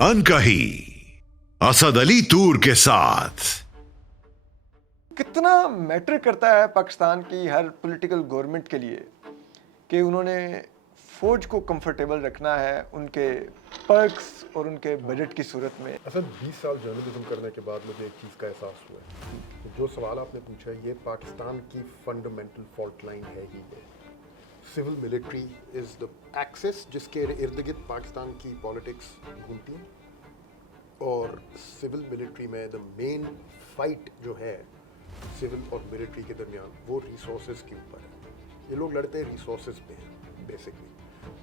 अनकही असद अली तूर के साथ। कितना मैटर करता है पाकिस्तान की हर पॉलिटिकल गवर्नमेंट के लिए कि उन्होंने फौज को कंफर्टेबल रखना है उनके पर्क्स और उनके बजट की सूरत में। असद 20 साल जर्नलिज्म करने के बाद मुझे एक चीज़ का एहसास हुआ है कि जो सवाल आपने पूछा है ये पाकिस्तान की फंडामेंटल फॉल्ट लाइन है ही है। Civil military is the axis जिसके इर्द गिर्द पाकिस्तान की पॉलिटिक्स घूमती है, और सिविल मिलिट्री में द मेन फाइट जो है सिविल और मिलिट्री के दरमियान वो रिसोर्सेज के ऊपर है। ये लोग लड़ते हैं रिसोर्सेज पे हैं बेसिकली।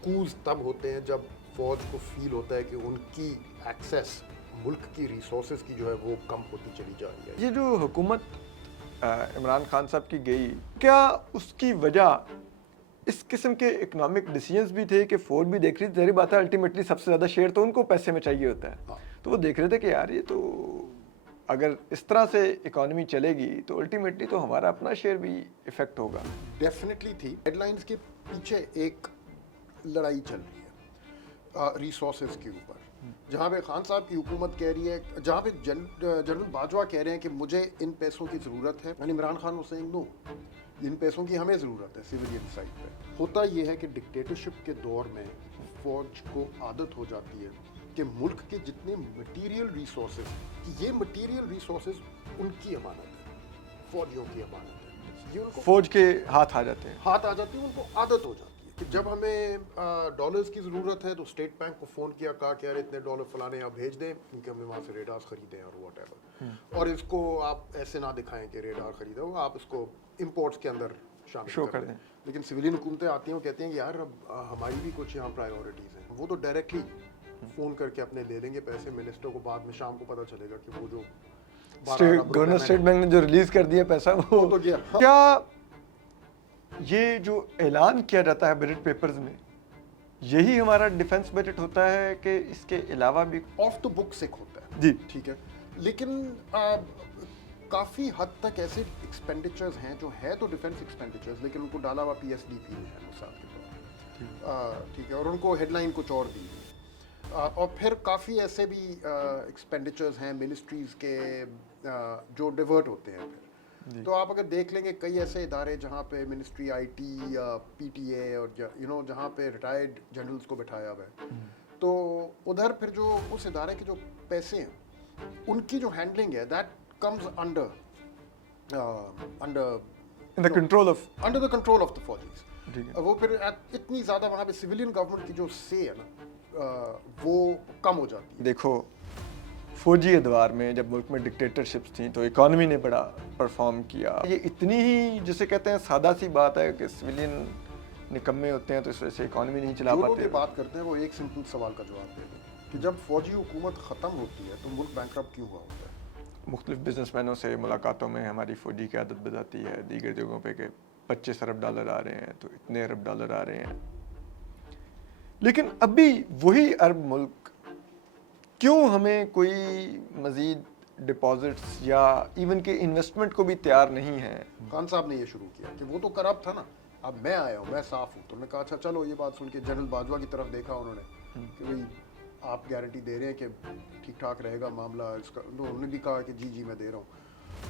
कूज तब होते हैं जब फौज को फील होता है कि उनकी एक्सेस मुल्क की रिसोर्सेज की जो है वो कम होती चली जा रही है। ये जो हुकूमत इमरान खान साहब की गई, क्या उसकी वजह इस किस्म के इकोनॉमिक डिसीजंस भी थे कि फौज भी देख रही थी, तेरी बात है अल्टीमेटली सबसे ज़्यादा शेयर तो उनको पैसे में चाहिए होता है, तो वो देख रहे थे कि यार ये तो अगर इस तरह से इकोनॉमी चलेगी तो अल्टीमेटली तो हमारा अपना शेयर भी इफेक्ट होगा। डेफिनेटली थी। हेडलाइंस के पीछे एक लड़ाई चल रही है रिसोर्सेज के ऊपर, जहाँ पे खान साहब की हुकूमत कह रही है, जहाँ पे जनरल बाजवा कह रहे हैं कि मुझे इन पैसों की ज़रूरत है, यानी इमरान खान हुसैन नो, इन पैसों की हमें ज़रूरत है सिविलियन साइड पे। होता यह है कि डिक्टेटरशिप के दौर में फ़ौज को आदत हो जाती है कि मुल्क के जितने मटीरियल रिसोर्सेज, ये मटीरियल रिसोर्सेज उनकी अमानत है, फौजियों की अमानत है, ये उनको फौज के हाथ आ जाते हैं, हाथ आ जाती है, उनको आदत हो जाती है कि जब हमें डॉलर्स की ज़रूरत है तो स्टेट बैंक को फ़ोन किया, कहा कि यार इतने डॉलर फलाने आप भेज दें क्योंकि हमने वहाँ से रेडार्स ख़रीदे हैं और व्हाटएवर, और इसको आप ऐसे ना दिखाएं कि रेडार ख़रीदा हो, आप इसको इंपोर्ट्स के अंदर शो शामिल कर कर दें। दें। लेकिन सिविलियन हुकूमतें आती हैं, वो कहती हैं कि यार अब हमारी भी कुछ यहाँ प्रायोरिटीज़ हैं, वो तो डायरेक्टली फ़ोन करके अपने ले लेंगे पैसे, मिनिस्टर को बाद में शाम को पता चलेगा कि वो जो गवर्नर स्टेट बैंक ने जो रिलीज कर दिया पैसा वो तो गया। क्या ये जो ऐलान किया जाता है बजट पेपर्स में, यही हमारा डिफेंस बजट होता है कि इसके अलावा भी ऑफ द बुक सिक होता है जी? ठीक है, लेकिन काफ़ी हद तक ऐसे एक्सपेंडिचर्स हैं जो है तो डिफेंस एक्सपेंडिचर्स, लेकिन उनको डाला हुआ पीएसडीपी में है मुसाद के तौर, ठीक है, और उनको हेडलाइन कुछ और दी हुई। और फिर काफ़ी ऐसे भी एक्सपेंडिचर्स हैं मिनिस्ट्रीज़ के जो डिवर्ट होते हैं फिर। तो आप अगर देख लेंगे कई ऐसे इदारे जहाँ पे मिनिस्ट्री आईटी या पीटीए और जहाँ पे रिटायर्ड जनरल्स को बिठाया हुआ है, तो उधर फिर जो उस इदारे के जो पैसे हैं उनकी जो हैंडलिंग है that comes under in the control of the फौजीज। ठीक है। वो फिर इतनी ज़्यादा वहाँ पे सिविलियन गवर्नमेंट की जो से है ना वो कम हो जाती है। देखो, फौजी अदवार में जब मुल्क में डिक्टेटरशिप्स थी तो इकोनॉमी ने बड़ा परफॉर्म किया। ये इतनी ही जिसे कहते हैं सादा सी बात है कि सिविलियन निकम्मे होते हैं तो इस वजह से इकोनॉमी नहीं चला जो लोग पाते। ये बात करते हैं वो एक सिंपल सवाल का जवाब दे दें कि जब फौजी हुकूमत ख़त्म होती है तो मुल्क बैंकरप्ट क्यों हुआ होता है? मुख्तलिफ बिजनेसमैनों से मुलाकातों में हमारी फौजी की आदत बताती है दीगर जगहों पे कि 25 अरब डॉलर आ रहे हैं तो इतने अरब डॉलर आ रहे हैं, लेकिन अभी वही अरब मुल्क क्यों हमें कोई मज़ीद डिपॉजिट्स या इवन के इन्वेस्टमेंट को भी तैयार नहीं है? खान साहब ने ये शुरू किया कि वो तो करप्ट था ना, अब मैं आया हूँ, मैं साफ हूँ, तो उन्होंने कहा अच्छा चलो, ये बात सुन के जनरल बाजवा की तरफ देखा उन्होंने कि भाई आप गारंटी दे रहे हैं कि ठीक ठाक रहेगा मामला इसका, तो उन्होंने भी कहा कि जी जी मैं दे रहा हूँ,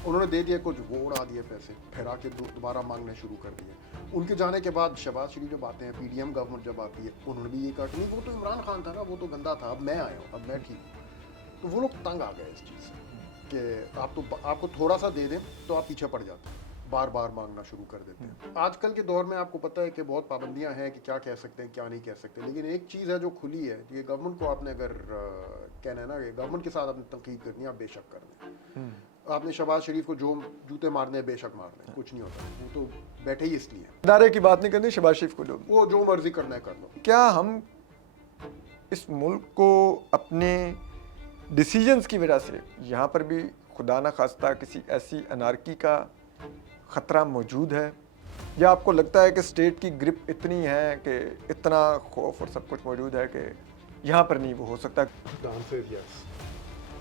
उन्होंने दे दिया कुछ, वो उड़ा दिए पैसे, फिर आके दोबारा मांगने शुरू कर दिए। उनके जाने के बाद शहबाज शरीफ जब आते हैं, पीडीएम गवर्नमेंट जब आती है, उन्होंने भी ये कहा कि नहीं वो तो इमरान खान था ना, वो तो गंदा था, अब मैं आया हूँ, अब मैं ठीक हूँ। तो वो लोग तंग आ गए इस चीज़ से कि आपको थोड़ा सा दे दें तो आप पीछे पड़ जाते हैं, बार बार मांगना शुरू कर देते हैं। आजकल के दौर में आपको पता है कि बहुत पाबंदियां हैं कि क्या कह सकते हैं क्या नहीं कह सकते, लेकिन एक चीज़ है जो खुली है, ये गवर्नमेंट को आपने अगर कहना है ना कि गवर्नमेंट के साथ आपने तनकीद करनी है, आप बेशक कर दें। आपने शहबाज शरीफ को जो जूते मारने हैं बेशक मार दें, कुछ नहीं होता, वो तो बैठे ही इसलिए, इदारे की बात नहीं करनी, शहबाज शरीफ को लो, वो जो मर्जी करना है कर लो। क्या हम इस मुल्क को अपने डिसीजंस की वजह से यहाँ पर भी खुदा न खास्ता किसी ऐसी अनारकी का ख़तरा मौजूद है, या आपको लगता है कि स्टेट की ग्रिप इतनी है कि इतना खौफ और सब कुछ मौजूद है कि यहाँ पर नहीं वो हो सकता? आंसर यस,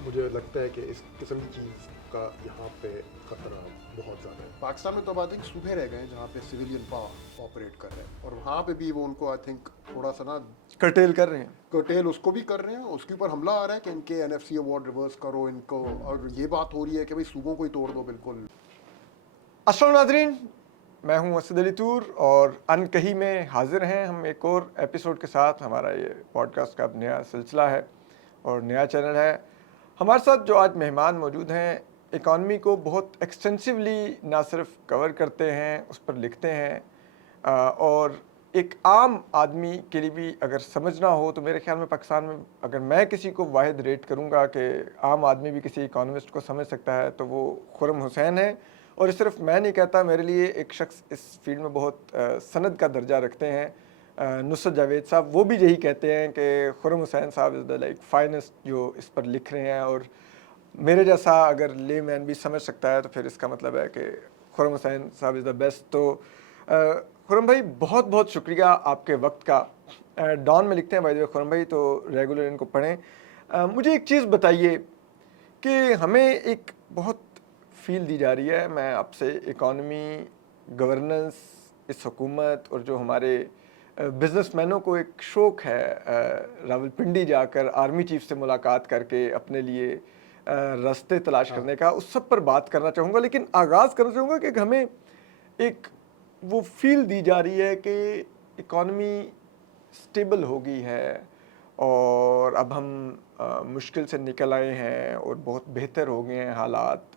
मुझे लगता है कि इस किस्म की चीज़ का यहाँ पे खतरा बहुत ज़्यादा है। पाकिस्तान में तो अब आई थिंक सूबे रह गए हैं जहाँ पे सिविलियन पावर ऑपरेट कर रहे हैं, और वहाँ पे भी वो उनको आई थिंक थोड़ा सा ना कर्टेल कर रहे हैं। कर्टेल उसको भी कर रहे हैं, उसके ऊपर हमला आ रहा है कि इनके NFC अवार्ड रिवर्स करो इनको, और ये बात हो रही है कि भाई सूबों को ही तोड़ दो बिल्कुल। अस्सलाम नाज़रीन, मैं हूं असद अली तूर और अनकही में हाजिर हैं हम एक और एपिसोड के साथ। हमारा ये पॉडकास्ट का अब नया सिलसिला है और नया चैनल है। हमारे साथ जो आज मेहमान मौजूद हैं, इकॉनमी को बहुत एक्सटेंसिवली ना सिर्फ कवर करते हैं, उस पर लिखते हैं और एक आम आदमी के लिए भी अगर समझना हो तो मेरे ख्याल में पाकिस्तान में अगर मैं किसी को वाहिद रेट करूंगा कि आम आदमी भी किसी इकॉनमिस्ट को समझ सकता है तो वो खुर्रम हुसैन है। और सिर्फ मैं नहीं कहता, मेरे लिए एक शख्स इस फील्ड में बहुत सनद का दर्जा रखते हैं, नुसरत जावेद साहब, वो भी यही कहते हैं कि खुर्रम हुसैन साहब इज़ द लाइक फाइनेस्ट जो इस पर लिख रहे हैं। और मेरे जैसा अगर ले मैन भी समझ सकता है तो फिर इसका मतलब है कि खुर्रम हुसैन साहब इज़ द बेस्ट। तो खुर्रम भाई बहुत बहुत शुक्रिया आपके वक्त का। डॉन में लिखते हैं भाई खुर्रम भाई, तो रेगुलर इनको पढ़ें। मुझे एक चीज़ बताइए कि हमें एक बहुत फील दी जा रही है, मैं आपसे इकॉनमी, गवर्नेंस, इस हुकूमत और जो हमारे बिजनेसमैनों को एक शौक़ है रावलपिंडी जाकर आर्मी चीफ से मुलाकात करके अपने लिए रास्ते तलाश करने का, उस सब पर बात करना चाहूँगा। लेकिन आगाज़ करना चाहूँगा कि हमें एक वो फील दी जा रही है कि इकॉनमी स्टेबल हो गई है और अब हम मुश्किल से निकल आए हैं और बहुत बेहतर हो गए हैं हालात।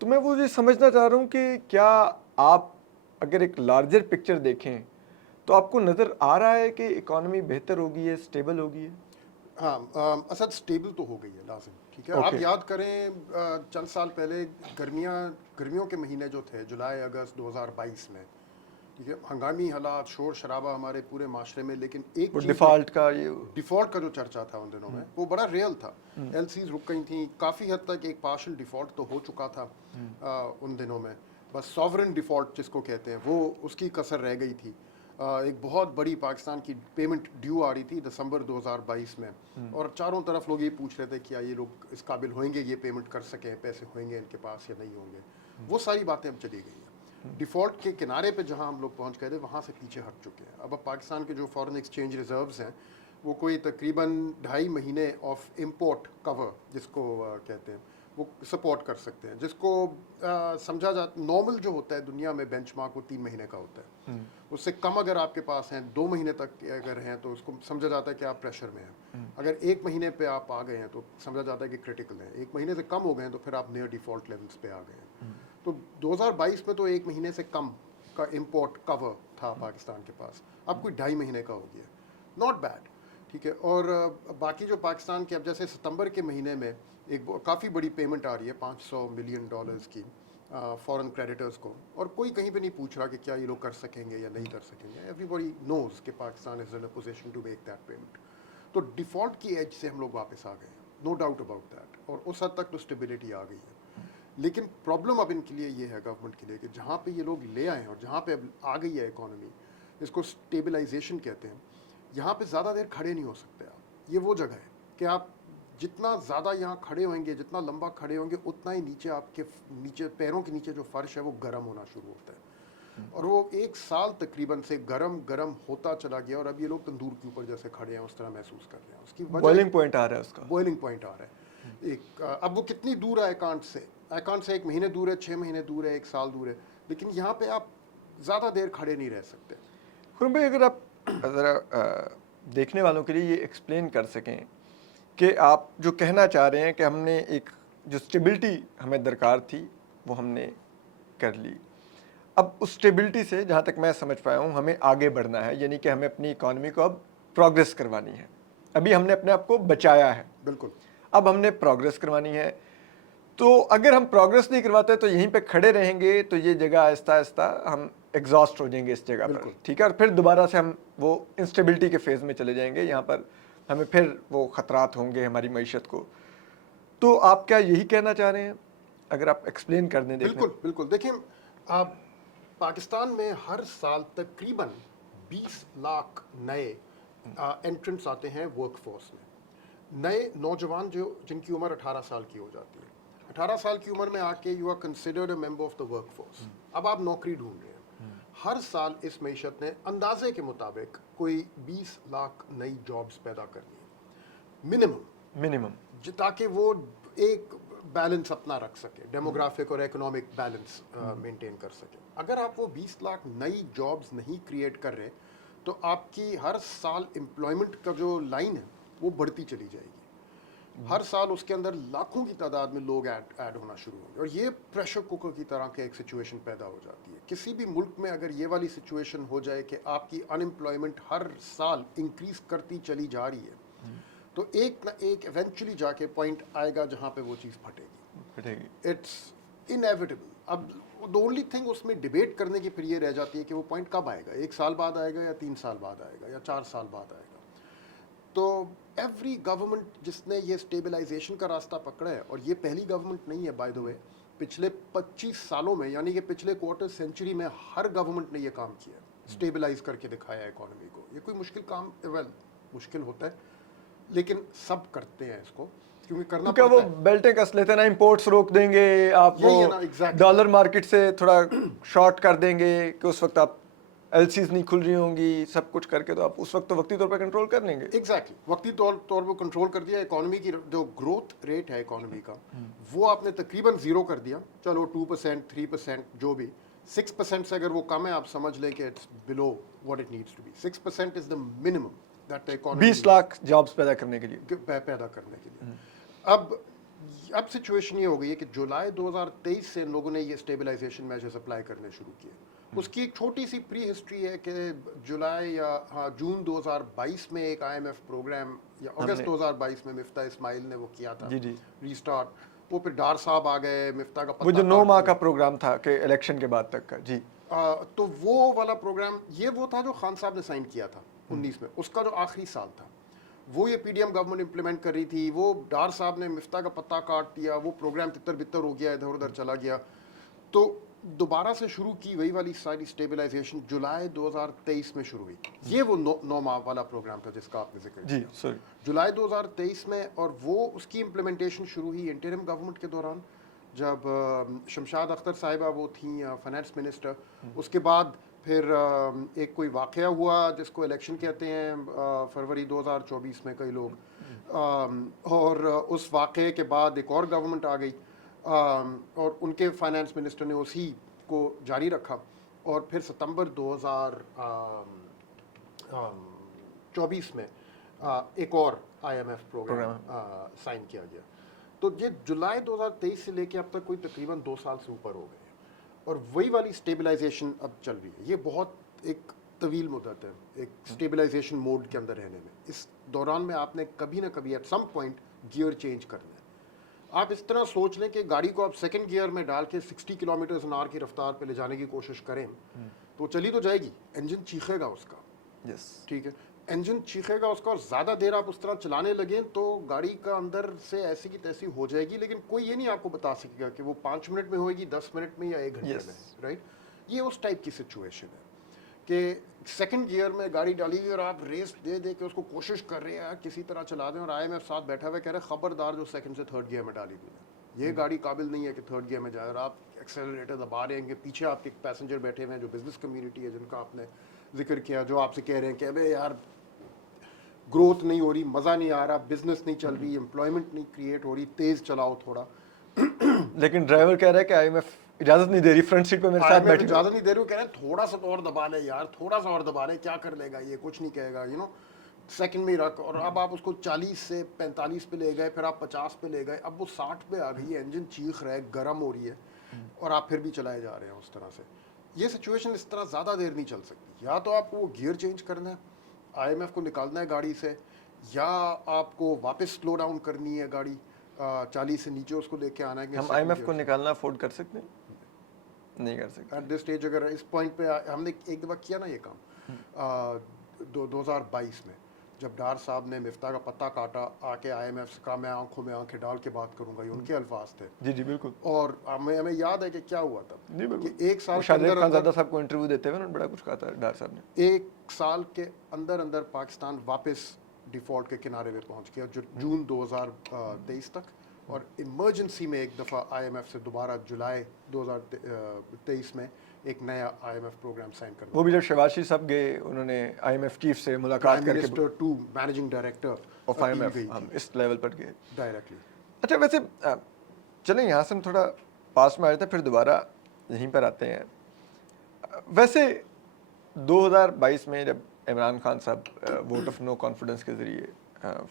तो मैं वो ये समझना चाह रहा हूँ कि क्या आप अगर एक लार्जर पिक्चर देखें तो आपको नज़र आ रहा है कि इकॉनमी बेहतर हो गई है, स्टेबल हो गई है? हाँ, असद स्टेबल तो हो गई है लाजिम, ठीक है। आप याद करें चंद साल पहले गर्मियों के महीने जो थे, जुलाई अगस्त 2022 में, ठीक है, हंगामी हालात, शोर शराबा हमारे पूरे माशरे में, लेकिन एक डिफ़ॉल्ट का जो चर्चा था उन दिनों में वो बड़ा रियल था। LCs रुक गई थी, काफ़ी हद तक एक पार्शल डिफ़ॉल्ट तो हो चुका था उन दिनों में, बस सॉवरेन डिफ़ॉल्ट जिसको कहते हैं वो उसकी कसर रह गई थी। एक बहुत बड़ी पाकिस्तान की पेमेंट ड्यू आ रही थी दिसंबर 2022 में, और चारों तरफ लोग ये पूछ रहे थे कि क्या ये लोग इस काबिल होंगे, ये पेमेंट कर सकें, पैसे होंगे इनके पास या नहीं होंगे। वो सारी बातें अब चली गई हैं। डिफ़ॉल्ट के किनारे पे जहां हम लोग पहुंच गए थे वहां से पीछे हट चुके हैं। अब पाकिस्तान के जो फॉरेन एक्सचेंज रिजर्व्स हैं वो कोई तकरीबन 2.5 महीने ऑफ इम्पोर्ट कवर जिसको कहते हैं वो सपोर्ट कर सकते हैं, जिसको समझा जाता नॉर्मल जो होता है दुनिया में बेंचमार्क वो 3 महीने का होता है। उससे कम अगर आपके पास हैं, 2 महीने तक अगर हैं तो उसको समझा जाता है कि आप प्रेशर में हैं। अगर 1 महीने पे आप आ गए हैं तो समझा जाता है कि क्रिटिकल है। 1 महीने से कम हो गए हैं तो फिर आप नियर डिफ़ॉल्ट लेवल्स पे आ गए हैं। तो 2022 में तो 1 महीने से कम का इम्पोर्ट कवर था पाकिस्तान के पास, अब कोई 2.5 महीने का हो गया, नॉट बैड, ठीक है। और बाकी जो पाकिस्तान के अब जैसे सितंबर के महीने में एक काफ़ी बड़ी पेमेंट आ रही है $500 मिलियन की फॉरेन क्रेडिटर्स को, और कोई कहीं पे नहीं पूछ रहा कि क्या ये लोग कर सकेंगे या नहीं कर सकेंगे। एवरीबॉडी नोज कि Pakistan is in a position to make that payment. तो डिफ़ॉल्ट की एज से हम लोग वापस आ गए, नो डाउट अबाउट दैट, और उस हद तक तो स्टेबिलिटी आ गई है। लेकिन प्रॉब्लम अब इनके लिए ये है, गवर्नमेंट के लिए, कि जहाँ पे ये लोग ले आए हैं और जहाँ पे अब आ गई है इकॉनमी, इसको स्टेबलाइजेशन कहते हैं, यहाँ पे ज़्यादा देर खड़े नहीं हो सकते आप। ये वो जगह है कि आप जितना ज़्यादा यहाँ खड़े होंगे, जितना लंबा खड़े होंगे, उतना ही नीचे आपके पैरों के नीचे जो फर्श है वो गर्म होना शुरू होता है। और वो 1 साल तकरीबन से गरम होता चला गया, और अब ये लोग तंदूर के ऊपर जैसे खड़े हैं उस तरह महसूस कर रहे हैं। उसकी बॉइलिंग पॉइंट आ रहा है, उसका बॉइलिंग पॉइंट आ रहा है। एक अब वो कितनी दूर है एकांत से 1 महीने दूर है, 6 महीने दूर है, 1 साल दूर है, लेकिन यहाँ पे आप ज़्यादा देर खड़े नहीं रह सकते। खुर्रम भाई, अगर आप ज़रा देखने वालों के लिए ये एक्सप्लेन कर सकें कि आप जो कहना चाह रहे हैं कि हमने एक जो स्टेबिलिटी हमें दरकार थी वो हमने कर ली, अब उस स्टेबिलिटी से जहाँ तक मैं समझ पाया हूँ हमें आगे बढ़ना है, यानी कि हमें अपनी इकॉनमी को अब प्रोग्रेस करवानी है। अभी हमने अपने आप को बचाया है, बिल्कुल, अब हमने प्रोग्रेस करवानी है। तो अगर हम प्रोग्रेस नहीं करवाते तो यहीं पे खड़े रहेंगे तो ये जगह आहिस्ता आहिस्ता हम एग्जॉस्ट हो जाएंगे इस जगह पर, ठीक है, और फिर दोबारा से हम वो इंस्टेबिलिटी के फेज़ में चले जाएंगे, यहाँ पर हमें फिर वो ख़तरात होंगे हमारी मईशत को। तो आप क्या यही कहना चाह रहे हैं? अगर आप एक्सप्लेन कर दें। बिल्कुल देखिए, आप पाकिस्तान में हर साल तकरीबन 20 लाख नए एंट्रेंट्स आते हैं वर्क फोर्स में, नए नौजवान जो जिनकी उम्र 18 साल की हो जाती है। 18 साल की उम्र में आके you are considered a member of the work force. अब आप नौकरी ढूंढ रहे हैं. हर साल इस मईशत ने अंदाजे के मुताबिक कोई 20 लाख नई जॉब्स पैदा करनी है मिनिमम, ताकि वो एक बैलेंस अपना रख सके, डेमोग्राफिक और इकोनॉमिक बैलेंस मेंटेन कर सके. अगर आप वो 20 लाख नई जॉब्स नहीं क्रिएट कर रहे तो आपकी हर साल एम्प्लॉयमेंट का जो लाइन है वो बढ़ती चली जाएगी. हर साल उसके अंदर लाखों की तादाद में लोग ऐड होना शुरू होंगे और ये प्रेशर कुकर की तरह के एक सिचुएशन पैदा हो जाती है. किसी भी मुल्क में अगर ये वाली सिचुएशन हो जाए कि आपकी अनएम्प्लॉयमेंट हर साल इंक्रीज करती चली जा रही है तो एक ना एक इवेंचुअली जाके पॉइंट आएगा जहाँ पे वो चीज़ फटेगी. It's inevitable. अब द ओनली थिंग उसमें डिबेट करने की फिर ये रह जाती है कि वो पॉइंट कब आएगा, 1 साल बाद आएगा या 3 साल बाद आएगा या 4 साल बाद आएगा. तो एवरी गवर्नमेंट जिसने ये स्टेबलाइजेशन का रास्ता पकड़ा है, और ये पहली गवर्नमेंट नहीं है बाय द वे, पिछले 25 सालों में यानी कि पिछले क्वार्टर सेंचुरी में हर गवर्नमेंट ने ये काम किया, स्टेबलाइज करके दिखाया इकोनॉमी को. ये कोई मुश्किल काम, वेल मुश्किल होता है लेकिन सब करते हैं इसको क्योंकि करना क्या पड़ता वो है. बेल्टें कस लेते हैं ना, इंपोर्ट्स रोक देंगे आप, यही है ना, वो exactly. डॉलर मार्केट से थोड़ा शॉर्ट कर देंगे कि उस वक्त आप एलसीज नहीं खुल रही होंगी, सब कुछ करके तो आप उस वक्त तो वक्ती तौर पर कंट्रोल कर लेंगे. एग्जैक्टली वक्ती तौर पर कंट्रोल कर दिया. इकोनॉमी की जो ग्रोथ रेट है इकोनॉमी का वो आपने तकरीबन 0 कर दिया. चलो 2% 3% जो भी, 6% से अगर वो कम है आप समझ लें कि it's below what it needs to be. 6% is the minimum that the economy 20 lakh jobs पैदा करने के लिए. पैदा करने के लिए. अब सिचुएशन ये हो गई है कि जुलाई 2023 से इन लोगों ने ये स्टेबलाइजेशन मेजर्स अप्लाई करने शुरू किए. उसकी एक छोटी सी प्री हिस्ट्री है कि जून 2022 में एक IMF प्रोग्राम या अगस्त 2022 में मिफ्ता इस्माइल ने वो किया था रीस्टार्ट. वो फिर डार साहब आ गए, मिफ्ता का वो जो 9 माह का प्रोग्राम था कि इलेक्शन के बाद तक का. जी तो वो वाला प्रोग्राम ये वो था जो खान साहब ने साइन किया था 19 में. उसका जो आखिरी साल था वो ये PDM गवर्नमेंट इम्प्लीमेंट कर रही थी. वो डार साहब ने मिफ्ता का पत्ता काट दिया, वो प्रोग्राम तितर बितर हो गया, इधर उधर चला गया. तो दोबारा से शुरू की वही वाली सारी स्टेबलाइजेशन जुलाई 2023 में शुरू हुई. ये वो 9 माह वाला प्रोग्राम था जिसका आपने जिक्र किया. सॉरी, जुलाई 2023 में. और वो उसकी इम्प्लीमेंटेशन शुरू हुई इंटरिम गवर्नमेंट के दौरान जब शमशाद अख्तर साहिबा वो थी फाइनेंस मिनिस्टर. उसके बाद फिर एक कोई वाक़या हुआ जिसको इलेक्शन कहते हैं फरवरी 2024 में कई लोग, और उस वाक़े के बाद एक और गवर्नमेंट आ गई और उनके फाइनेंस मिनिस्टर ने उसी को जारी रखा. और फिर सितंबर 2024 में एक और IMF प्रोग्राम साइन किया गया. तो ये जुलाई 2023 से लेके अब तक कोई तकरीबन 2 साल से ऊपर हो गए और वही वाली स्टेबलाइजेशन अब चल रही है. ये बहुत एक तवील मुद्दत है एक स्टेबलाइजेशन मोड के अंदर रहने में. इस दौरान में आपने कभी ना कभी at some point gear change करना है. आप इस तरह सोच लें कि गाड़ी को आप सेकंड गियर में डाल के 60 किलोमीटर/आवर की रफ्तार पे ले जाने की कोशिश करें तो चली तो जाएगी, इंजन चीखेगा उसका. ठीक है, इंजन चीखेगा उसका, और ज़्यादा देर आप उस तरह चलाने लगें तो गाड़ी का अंदर से ऐसी की तैसी हो जाएगी. लेकिन कोई ये नहीं आपको बता सकेगा कि वो 5 मिनट में होएगी, 10 मिनट में या 1 घंटे में. राइट, ये उस टाइप की सिचुएशन है कि सेकंड गियर में गाड़ी डाली हुई और आप रेस दे दे के उसको कोशिश कर रहे हैं किसी तरह चला दें, और IMF साथ बैठा हुआ कह रहे हैं खबरदार जो सेकंड से थर्ड गियर में डाली हुई है ये गाड़ी काबिल नहीं है कि थर्ड गियर में जाए. और आप एक्सेलरेटर दबा रहे हैं कि पीछे आपके पैसेंजर बैठे हुए हैं जो बिजनेस कम्युनिटी है जिनका आपने जिक्र किया, जो आपसे कह रहे हैं कि अबे यार ग्रोथ नहीं हो रही, मज़ा नहीं आ रहा, बिजनेस नहीं चल रही, एम्प्लॉयमेंट नहीं क्रिएट हो रही, तेज़ चलाओ थोड़ा. लेकिन ड्राइवर कह रहा है कि IMF इजाजत नहीं दे रही, फ्रंट सीट पे मेरे साथ बैठी, इजाजत नहीं दे रही. वो कह रहे हैं थोड़ा सा तो और दबा ले यार, थोड़ा सा और दबा ले, क्या कर लेगा ये, कुछ नहीं कहेगा, यू नो, सेकंड में ही रख. और अब आप उसको 40 से 45 पे ले गए, फिर आप 50 पे ले गए, अब वो 60 पे आ गई है, इंजन चीख रहा है, गर्म हो रही है और आप फिर भी चलाए जा रहे हैं उस तरह से. ये सिचुएशन इस तरह ज़्यादा देर नहीं चल सकती. या तो आपको वो गियर चेंज करना है, IMF को निकालना है गाड़ी से, या आपको वापस स्लो डाउन करनी है गाड़ी, 40 से नीचे उसको लेके आना है. हम IMF को निकालना अफोर्ड कर सकते हैं? नहीं कर सकते एट दिस स्टेज. अगर इस पॉइंट पे हमने एक दफ़ा किया ना ये काम 2022 में, जब डार साहब ने मिफ्ता का पत्ता काटा, आके IMF से कहा मैं आंखों में आंखें डाल के बात करूंगा, ये उनके अल्फाज थे. जी बिल्कुल. और हमें याद है कि क्या हुआ तब कि 1 साल शाहजेब खानज़ादा साहब को इंटरव्यू देते हुए बड़ा कुछ कहा था डार साहब ने. 1 साल के अंदर पाकिस्तान वापस डिफॉल्ट के किनारे पे पहुंच गया. जो जून 2023 तक اور ایمرجنسی میں ایک دفعہ IMF سے دوبارہ جولائی 2023 میں ایک نیا IMF پروگرام سائن کرنا. وہ بھی جب شہباز شریف صاحب گئے انہوں نے IMF چیف سے ملاقات کر کے minister to managing director of IMF ہم اس لیول پر گئے ڈائریکٹلی. اچھا ویسے چلیں یہاں سے ہم تھوڑا پاس میں آ جاتے ہیں پھر دوبارہ یہیں پر آتے ہیں. ویسے 2022 میں جب عمران خان صاحب ووٹ آف نو کانفیڈنس کے ذریعے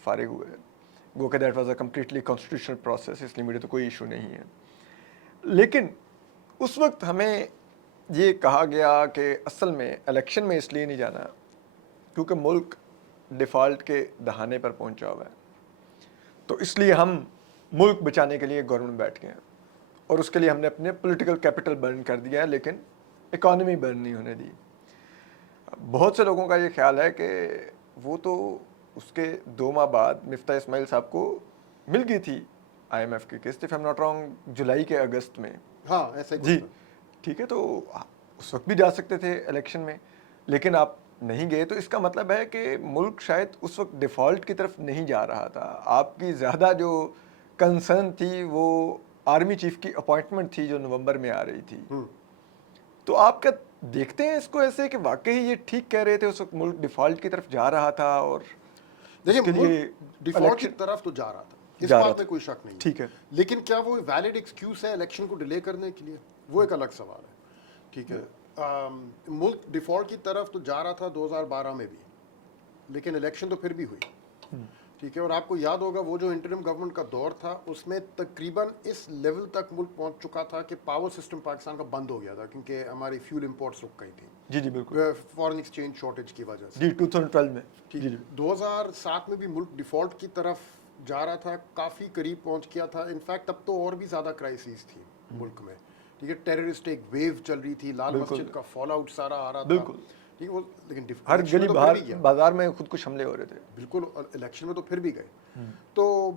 فارغ ہوئے, گو کہ that was a completely constitutional process, اس لیے مجھے تو کوئی ایشو نہیں ہے, لیکن اس وقت ہمیں یہ کہا گیا کہ اصل میں الیکشن میں اس لیے نہیں جانا کیونکہ ملک ڈیفالٹ کے دہانے پر پہنچا ہوا ہے, تو اس لیے ہم ملک بچانے کے لیے گورنمنٹ بیٹھ گئے ہیں اور اس کے لیے ہم نے اپنے پولیٹیکل کیپٹل برن کر دیا ہے لیکن اکانومی برن نہیں ہونے دی. بہت سے لوگوں کا یہ خیال ہے کہ وہ تو اس کے 2 ماہ بعد مفتاح اسماعیل صاحب کو مل گئی تھی IMF کی قسط, if I am not wrong جولائی کے اگست میں. ہاں ایسا جی ٹھیک ہے, تو اس وقت بھی جا سکتے تھے الیکشن میں لیکن آپ نہیں گئے, تو اس کا مطلب ہے کہ ملک شاید اس وقت ڈیفالٹ کی طرف نہیں جا رہا تھا. آپ کی زیادہ جو کنسرن تھی وہ آرمی چیف کی اپوائنٹمنٹ تھی جو نومبر میں آ رہی تھی. تو آپ کیا دیکھتے ہیں اس کو ایسے کہ واقعی یہ ٹھیک کہہ رہے تھے اس وقت ملک ڈیفالٹ کی طرف جا رہا تھا؟ اور دیکھیں ملک ڈیفالٹ کی طرف تو جا رہا تھا, اس بات میں کوئی شک نہیں, ٹھیک ہے, لیکن کیا وہ ویلڈ ایکسکیوز ہے الیکشن کو ڈیلے کرنے کے لیے, وہ ایک الگ سوال ہے. ٹھیک ہے, ملک ڈیفالٹ کی طرف تو جا رہا تھا 2012 میں بھی, لیکن الیکشن تو پھر بھی ہوئی. ٹھیک ہے, اور آپ کو یاد ہوگا وہ جو انٹرم گورنمنٹ کا دور تھا اس میں تقریباً اس لیول تک ملک پہنچ چکا تھا کہ پاور سسٹم پاکستان کا بند ہو گیا تھا کیونکہ ہماری فیول امپورٹس رک گئی تھی. جی جی بالکل, فارن ایکسچینج شارٹیج کی وجہ سے. جی 2012 میں. جی 2007 میں بھی ملک ڈیفالٹ کی طرف جا رہا تھا, کافی قریب پہنچ گیا تھا. انفیکٹ اب تو اور بھی زیادہ کرائسس تھی ملک میں. ٹھیک ہے, ٹیررسٹ ایک ویو چل رہی تھی, لال مسجد کا فال آؤٹ سارا آ رہا تھا. بالکل, ٹھیک ہے, لیکن ہر گلی بازار میں خود کچھ حملے ہو رہے تھے. بالکل, الیکشن میں تو پھر بھی گئے. تو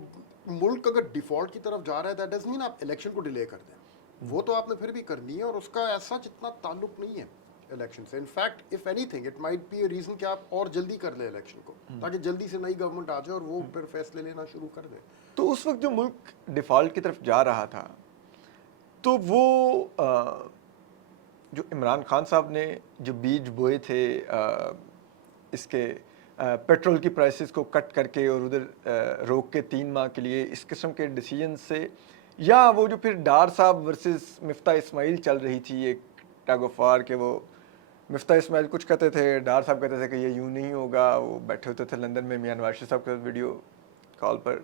ملک اگر ڈیفالٹ کی طرف جا رہا ہے دیٹ ڈزنٹ مین آپ الیکشن کو ڈیلے کر دیں, وہ تو آپ نے پھر بھی کرنی ہے, اور اس کا ایسا اتنا تعلق نہیں ہے الیکشن سے. In fact if anything it might be a reason کہ آپ اور جلدی کر لیں الیکشن کو تاکہ جلدی سے نئی گورنمنٹ آ جائے اور وہ پھر فیصلے لینا شروع کر دے. تو اس وقت جو ملک ڈیفالٹ کی طرف جا رہا تھا تو وہ جو عمران خان صاحب نے جو بیج بوئے تھے اس کے پیٹرول کی پرائسز کو کٹ کر کے اور ادھر روک کے 3 ماہ کے لیے, اس قسم کے ڈیسیجن سے, یا وہ جو پھر ڈار صاحب ورسز مفتاح اسماعیل چل رہی تھی ایک ٹگ آف وار, کہ وہ مفتاح اسماعیل کچھ کہتے تھے, ڈار صاحب کہتے تھے کہ یہ یوں نہیں ہوگا, وہ بیٹھے ہوتے تھے لندن میں میاں نواز شریف صاحب کے ویڈیو کال پر,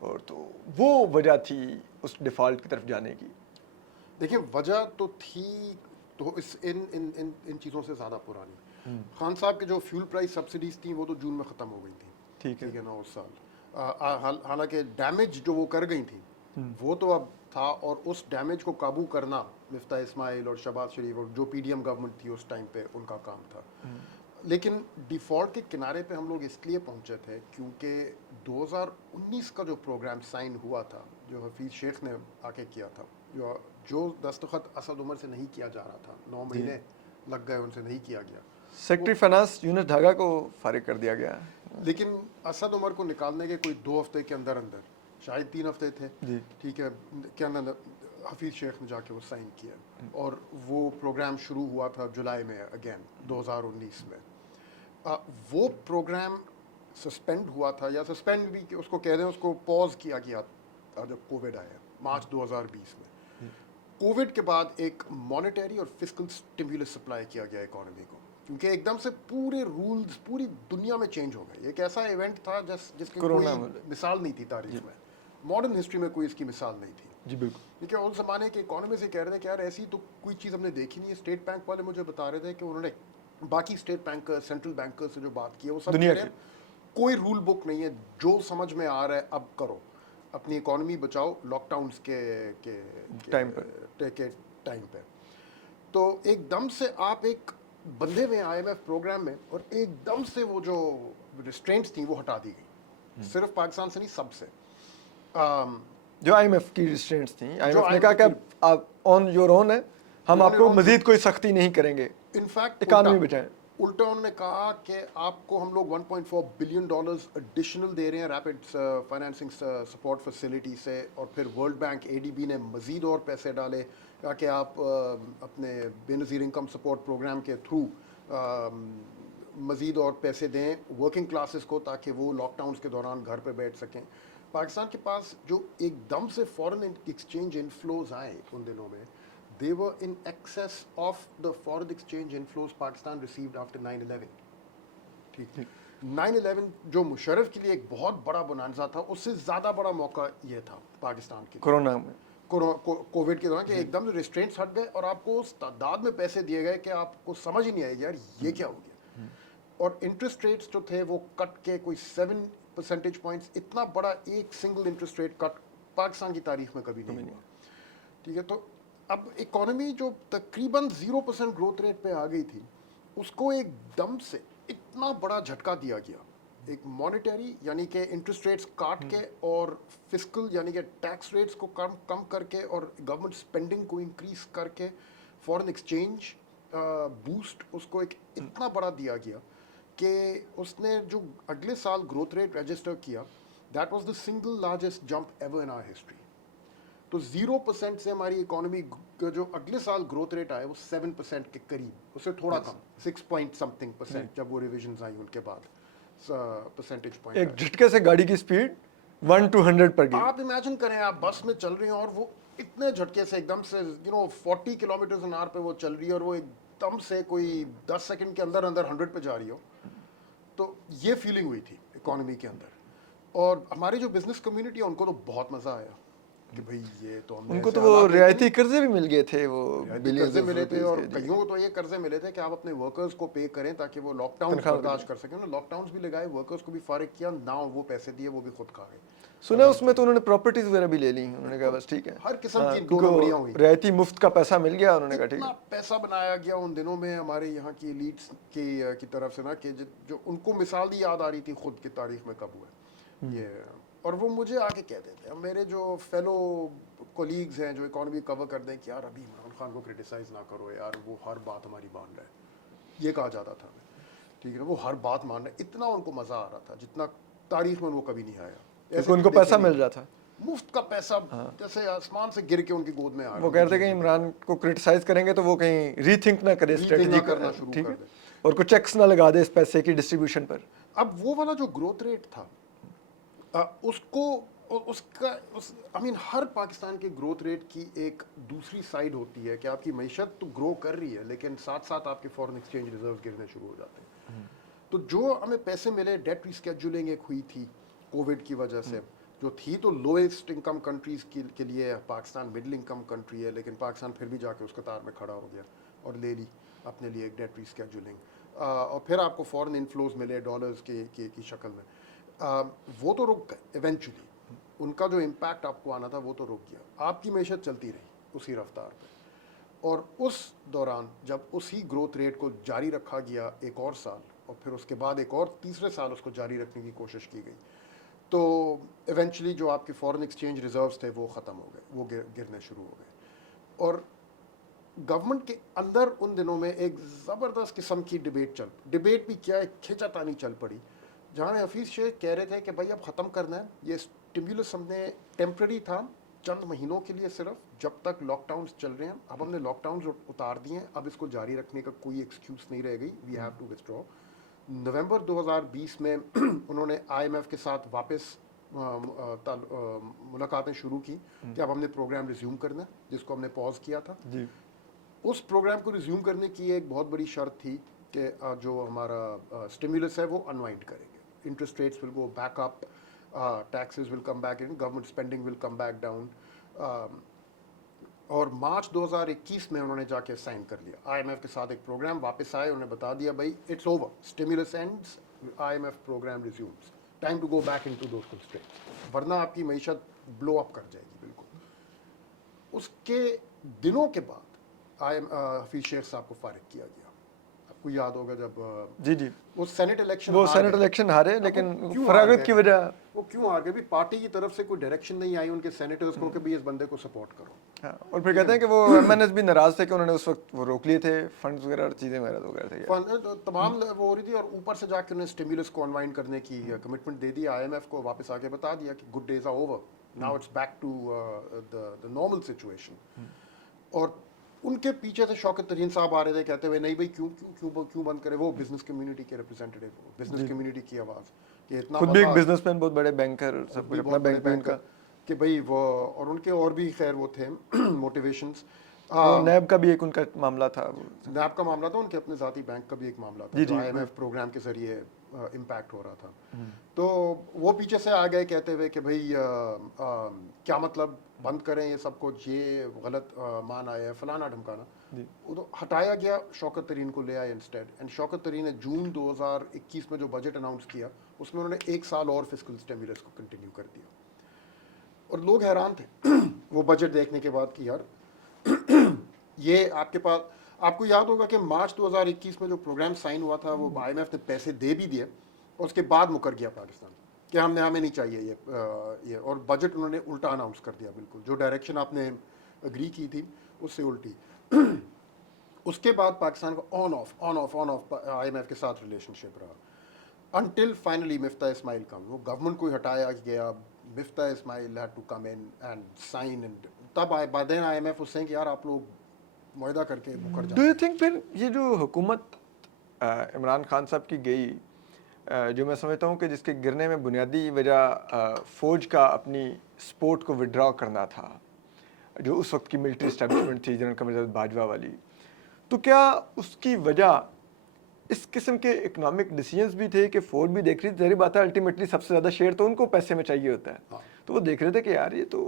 اور تو وہ وجہ تھی اس ڈیفالٹ کی طرف جانے کی. دیکھیں وجہ تو تھی, تو اس ان چیزوں سے زیادہ پرانی. خان صاحب کے جو فیول پرائس سبسڈیز تھیں وہ تو جون میں ختم ہو گئی تھیں. ٹھیک ہے نا, اس سال حالانکہ ڈیمیج جو وہ کر گئی تھیں وہ تو اب تھا, اور اس ڈیمیج کو قابو کرنا مفتاح اسماعیل اور شہباز شریف اور جو PDM گورنمنٹ تھی اس ٹائم پہ ان کا کام تھا. لیکن ڈیفالٹ کے کنارے پہ ہم لوگ اس لیے پہنچے تھے کیونکہ 2019 کا جو پروگرام سائن ہوا تھا جو حفیظ شیخ نے آ کے کیا تھا, جو دستخط اسد عمر سے نہیں کیا جا رہا تھا, 9 مہینے لگ گئے ان سے نہیں کیا گیا. سیکرٹری فائنانس یونس ڈھاگا کو فارغ کر دیا گیا, لیکن اسد عمر کو نکالنے کے کوئی 2 ہفتے کے اندر شاید 3 ہفتے تھے. ٹھیک ہے, کیا نا حفیظ شیخ نے جا کے وہ سائن کیا, اور وہ پروگرام شروع ہوا تھا جولائی میں اگین 2019 میں. وہ پروگرام سسپینڈ ہوا تھا, یا سسپینڈ بھی اس کو کہہ دیں, اس کو پوز کیا گیا تھا جب کووڈ آیا مارچ 2020 میں. کووڈ کے بعد ایک مانیٹری اور فسکل سٹیمولس سپلائی کیا گیا اکانومی کو, کیونکہ ایک دم سے پورے رولز پوری دنیا میں چینج ہو گئے. ایک ایسا ایونٹ تھا جس کی کوئی مثال نہیں تھی تاریخ میں, ماڈرن ہسٹری میں کوئی اس کی مثال نہیں تھی. جی بالکل, کیونکہ اس زمانے کے اکانومی سے کہہ رہے تھے کہ یار ایسی تو کوئی چیز ہم نے دیکھی نہیں ہے. اسٹیٹ بینک والے مجھے بتا رہے تھے کہ انہوں نے باقی اسٹیٹ بینکر سینٹرل بینکر سے جو بات کی ہے وہ سب کہہ رہے ہیں کوئی رول بک نہیں ہے, جو سمجھ میں آ رہا ہے اب کرو, اپنی اکانومی بچاؤ لاک ڈاؤنس کے ٹائم پہ. تو ایک دم سے آپ ایک بندے میں IMF پروگرام میں, اور ایک دم سے وہ جو ریسٹرینٹس تھیں وہ ہٹا دی گئی, صرف پاکستان سے نہیں سب سے. جو IMF کی ریسٹرینٹس تھیں, IMF نے کہا کہ آپ آن یور اون ہے, ہم آپ کو مزید کوئی سختی نہیں کریں گے, انفیکٹ اکانومی بچائیں. الٹا انہوں نے کہا کہ آپ کو ہم لوگ $1.4 بلین ایڈیشنل دے رہے ہیں ریپڈ فائنینسنگ سپورٹ فیسلٹی سے, اور پھر ورلڈ بینک ADB نے مزید اور پیسے ڈالے تاکہ آپ اپنے بے نظیر انکم سپورٹ پروگرام کے تھرو مزید اور پیسے دیں ورکنگ کلاسز کو تاکہ وہ لاک ڈاؤنس کے دوران گھر پہ بیٹھ سکیں. پاکستان کے پاس جو ایک دم سے فورن ایکسچینج انفلوز آئے ان دنوں میں, they were in excess of the foreign exchange inflows Pakistan received after 9/11. ٹھیک 9/11 جو مشرف کے لیے ایک بہت بڑا بونانزا تھا, اس سے زیادہ بڑا موقع یہ تھا پاکستان کے کورونا میں, کووڈ کے دوران, کہ ایک دم سے ریسٹرینٹس ہٹ گئے اور آپ کو اس تعداد میں پیسے دیے گئے کہ آپ کو سمجھ ہی نہیں آئی یار یہ کیا ہو گیا. اور انٹرسٹ ریٹس جو تھے وہ کٹ کے کوئی 7 percentage points, اتنا بڑا ایک سنگل انٹرسٹ ریٹ کٹ پاکستان کی تاریخ میں کبھی نہیں ہوا. ٹھیک ہے, تو اب اکانومی جو تقریباً 0% گروتھ ریٹ پہ آ گئی تھی, اس کو ایک دم سے اتنا بڑا جھٹکا دیا گیا, ایک مانیٹری یعنی کہ انٹرسٹ ریٹس کاٹ کے اور فسکل یعنی کہ ٹیکس ریٹس کو کم کر کے اور گورنمنٹ اسپینڈنگ کو انکریز کر کے فورن ایکسچینج بوسٹ اس کو ایک اتنا بڑا دیا گیا کہ اس نے جو اگلے سال گروتھ ریٹ رجسٹر کیا, that was the single largest jump ever in our history. تو 0% سے ہماری اکانومی کا جو اگلے سال گروتھ ریٹ آیا وہ 7% کے قریب, اس سے تھوڑا کم 6 point something%, جب وہ ریویژنز آئی ان کے بعد پرسنٹیج پوائنٹ. ایک جھٹکے سے گاڑی کی سپیڈ 1 to 100 پر گئی. آپ امیجن کریں آپ بس میں چل رہے ہیں اور وہ اتنے جھٹکے سے ایک دم سے 40 km/h پہ وہ چل رہی ہے اور وہ ایک دم سے کوئی 10 سیکنڈ کے اندر 100 پہ جا رہی ہو. تو یہ فیلنگ ہوئی تھی اکانومی کے اندر, اور ہماری جو بزنس کمیونٹی ہے ان کو تو بہت مزہ آیا کہ بھئی یہ تو ہم نے ان کو تو وہ رعایتی قرضے بھی مل گئے تھے, وہ قرضے ملے تھے, اور کئیوں کو تو یہ قرضے ملے تھے کہ آپ اپنے ورکرز کو پے کریں تاکہ وہ لاک ڈاؤن برداشت کر سکیں. لاک ڈاؤنس بھی لگائے, ورکرز کو بھی فارغ کیا, نہ وہ پیسے دیے وہ بھی خود کھا گئے. سنا اس میں تو انہوں نے پراپرٹیز وغیرہ بھی لے لی, انہوں نے کہا بس ٹھیک ہے, ہر قسم کی دو نمبریاں ہوئی, رعایتی مفت کا پیسہ مل گیا, انہوں نے کہا ٹھیک ہے. اتنا پیسہ بنایا گیا ان دنوں میں ہمارے یہاں کی ایلیٹس کی طرف سے نا, کہ جو ان کو مثال دی یاد آ رہی تھی خود کی تاریخ میں کب ہوا ہے یہ. اور وہ مجھے آ کے کہتے تھے, میرے جو فیلو کولیگز ہیں جو اکانومی کور کر دیں کہ یار ابھی عمران خان کو کرٹیسائز نہ کرو یار, وہ ہر بات ہماری مان رہا ہے, یہ کہا جاتا تھا. ٹھیک ہے, وہ ہر بات مان رہا ہے, اتنا ان کو مزہ آ رہا تھا جتنا تاریخ میں ان کو کبھی نہیں آیا. کیونکہ ان کو پیسہ مل رہا تھا, مفت کا پیسہ جیسے آسمان سے گر کے ان کی گود میں آ رہا. وہ کہتے کہ عمران کو کرٹیسائز کریں گے تو وہ کہیں ری تھنک نہ کرے اسٹریٹجی کرنا شروع کر دے, اور کچھ چیکس نہ لگا دے اس پیسے کی ڈسٹریبیوشن پر. اب وہ والا جو گروتھ ریٹ تھا اس کو اس کا ہر پاکستان کے گروتھ ریٹ کی ایک دوسری سائڈ ہوتی ہے کہ آپ کی معیشت تو گرو کر رہی ہے لیکن ساتھ ساتھ آپ کے فورن ایکسچینج ریزرو گرنے شروع ہو جاتے ہیں. تو جو ہمیں پیسے ملے, ڈیٹ ریسکیجولنگ ایک ہوئی تھی کووڈ کی وجہ سے, جو تھی تو لوئسٹ انکم کنٹریز کے لیے پاکستان مڈل انکم کنٹری ہے, لیکن پاکستان پھر بھی جا کے اس قطار میں کھڑا ہو گیا اور لے لی اپنے لیے ایک ڈیٹ ریسکیجولنگ, اور پھر آپ کو فورن انفلوز ملے ڈالرز کی شکل میں. وہ تو رک گئے ایونچولی, ان کا جو امپیکٹ آپ کو آنا تھا وہ تو رک گیا. آپ کی معیشت چلتی رہی اسی رفتار پہ, اور اس دوران جب اسی گروتھ ریٹ کو جاری رکھا گیا ایک اور سال, اور پھر اس کے بعد ایک اور تیسرے سال اس کو جاری رکھنے کی کوشش کی گئی, تو ایونچولی جو آپ کے فورن ایکسچینج ریزروز تھے وہ ختم ہو گئے, وہ گرنے شروع ہو گئے. اور گورنمنٹ کے اندر ان دنوں میں ایک زبردست قسم کی ڈبیٹ بھی کیا, ایک کھینچاتانی چل پڑی, جہاں حفیظ شیخ کہہ رہے تھے کہ بھائی اب ختم کرنا ہے یہ اسٹیمولس, ہم نے ٹیمپرری تھا چند مہینوں کے لیے صرف جب تک لاک ڈاؤنس چل رہے ہیں, اب ہم نے لاک ڈاؤنس اتار دیے ہیں, اب اس کو جاری رکھنے کا کوئی ایکسکیوز نہیں رہ گئی, وی ہیو ٹو وتھڈرا. نومبر 2020 میں انہوں نے IMF کے ساتھ واپس ملاقاتیں شروع کی کہ اب ہم نے پروگرام ریزیوم کرنا ہے جس کو ہم نے پاز کیا تھا. اس پروگرام کو ریزیوم کرنے کی ایک بہت بڑی شرط تھی کہ جو ہمارا اسٹیمولس ہے وہ انوائنڈ کریں گے, interest rates will go back up, taxes will come back in, government spending will come back down. اور مارچ 2021 میں انہوں نے جا کے سائن کر لیا IMF کے ساتھ ایک پروگرام, واپس آئے, انہوں نے بتا دیا بھائی it's over, stimulus ends, IMF program resumes, time to go back into those constraints, ورنہ آپ کی معیشت بلو اپ کر جائے گی بالکل. اس کے دنوں کے بعد حفیظ شیخ صاحب کو فارغ کیا گیا. کو یاد ہوگا جب جی جی وہ سینٹ الیکشن وہ سینٹ الیکشن ہارے لیکن فراغت کی وجہ وہ کیوں آ گئے بھی پارٹی کی طرف سے کوئی ڈائریکشن نہیں آئی ان کے سینیٹرز کو کہ بھی اس بندے کو سپورٹ کرو. اور پھر کہتے ہیں کہ وہ ایم این ایس بھی ناراض تھے کہ انہوں نے اس وقت وہ روک لیے تھے فنڈز وغیرہ اور چیزیں وغیرہ ہو گئے تھے تمام وہ ہو رہی تھی. اور اوپر سے جا کے انہوں نے اسٹیمولس کو انوائنڈ کرنے کی کمٹمنٹ دے دی آئی ایم ایف کو, واپس آ کے بتا دیا کہ good days are over, now it's back to the normal situation. اور ان کے پیچھے سے شوکت ترین صاحب آ رہے تھے کہتے ہوئے نہیں بھائی کیوں بند کرے, وہ بزنس کمیونٹی کے ریپرزینٹیو, بزنس کمیونٹی کی آواز, کہ اتنا خود بھی ایک بزنس مین, بہت بڑے بینکر, سب کچھ اپنا بینک بھی ان کا, کہ بھائی وہ, اور ان کے اور بھی خیر وہ تھے موٹیویشنز. نیب کا بھی ایک ان کا معاملہ تھا, نیب کا معاملہ تھا, ان کے اپنے ذاتی بینک کا بھی ایک معاملہ تھا جو آئی ایم ایف پروگرام کے ذریعے امپیکٹ ہو رہا تھا. تو وہ پیچھے سے آ گئے کہتے ہوئے کہ بھائی کیا مطلب بند کریں یہ سب کچھ, یہ غلط مان آیا ہے فلانا ڈھمکانا. تو ہٹایا گیا, شوکت ترین کو لے آئے انسٹیڈ. اینڈ شوکت ترین نے جون 2021 میں جو بجٹ اناؤنس کیا اس میں انہوں نے 1 سال اور فسکل اسٹیمولس کو کنٹینیو کر دیا. اور لوگ حیران تھے وہ بجٹ دیکھنے کے بعد کہ یار یہ آپ کے پاس, آپ کو یاد ہوگا کہ مارچ 2021 میں جو پروگرام سائن ہوا تھا وہ آئی ایم ایف نے پیسے دے بھی دیے, اور اس کے بعد مکر گیا پاکستان کہ ہمیں نہیں چاہیے یہ, اور بجٹ انہوں نے الٹا اناؤنس کر دیا, بالکل جو ڈائریکشن آپ نے اگری کی تھی اس سے الٹی. اس کے بعد پاکستان کا آن آف آئی ایم ایف کے ساتھ ریلیشن شپ رہا انٹل فائنلی مفتاح اسماعیل کم. وہ گورنمنٹ کو ہٹایا گیا, Miftah Ismail had to come in and sign, and تب by then I M F اس کہ یار آپ لوگ معاہدہ کر کے مکر جائیں. ڈو یو تھنک پھر یہ جو حکومت عمران خان صاحب کی گئی, جو میں سمجھتا ہوں کہ جس کے گرنے میں بنیادی وجہ فوج کا اپنی سپورٹ کو وڈرا کرنا تھا, جو اس وقت کی ملٹری اسٹیبلشمنٹ تھی جنرل قمر جاوید باجوہ والی, تو کیا اس کی وجہ اس قسم کے اکنامک ڈیسیجنز بھی تھے کہ فوج بھی دیکھ رہی تھی, ظاہر بات ہے الٹیمیٹلی سب سے زیادہ شیئر تو ان کو پیسے میں چاہیے ہوتا ہے, تو وہ دیکھ رہے تھے کہ یار یہ تو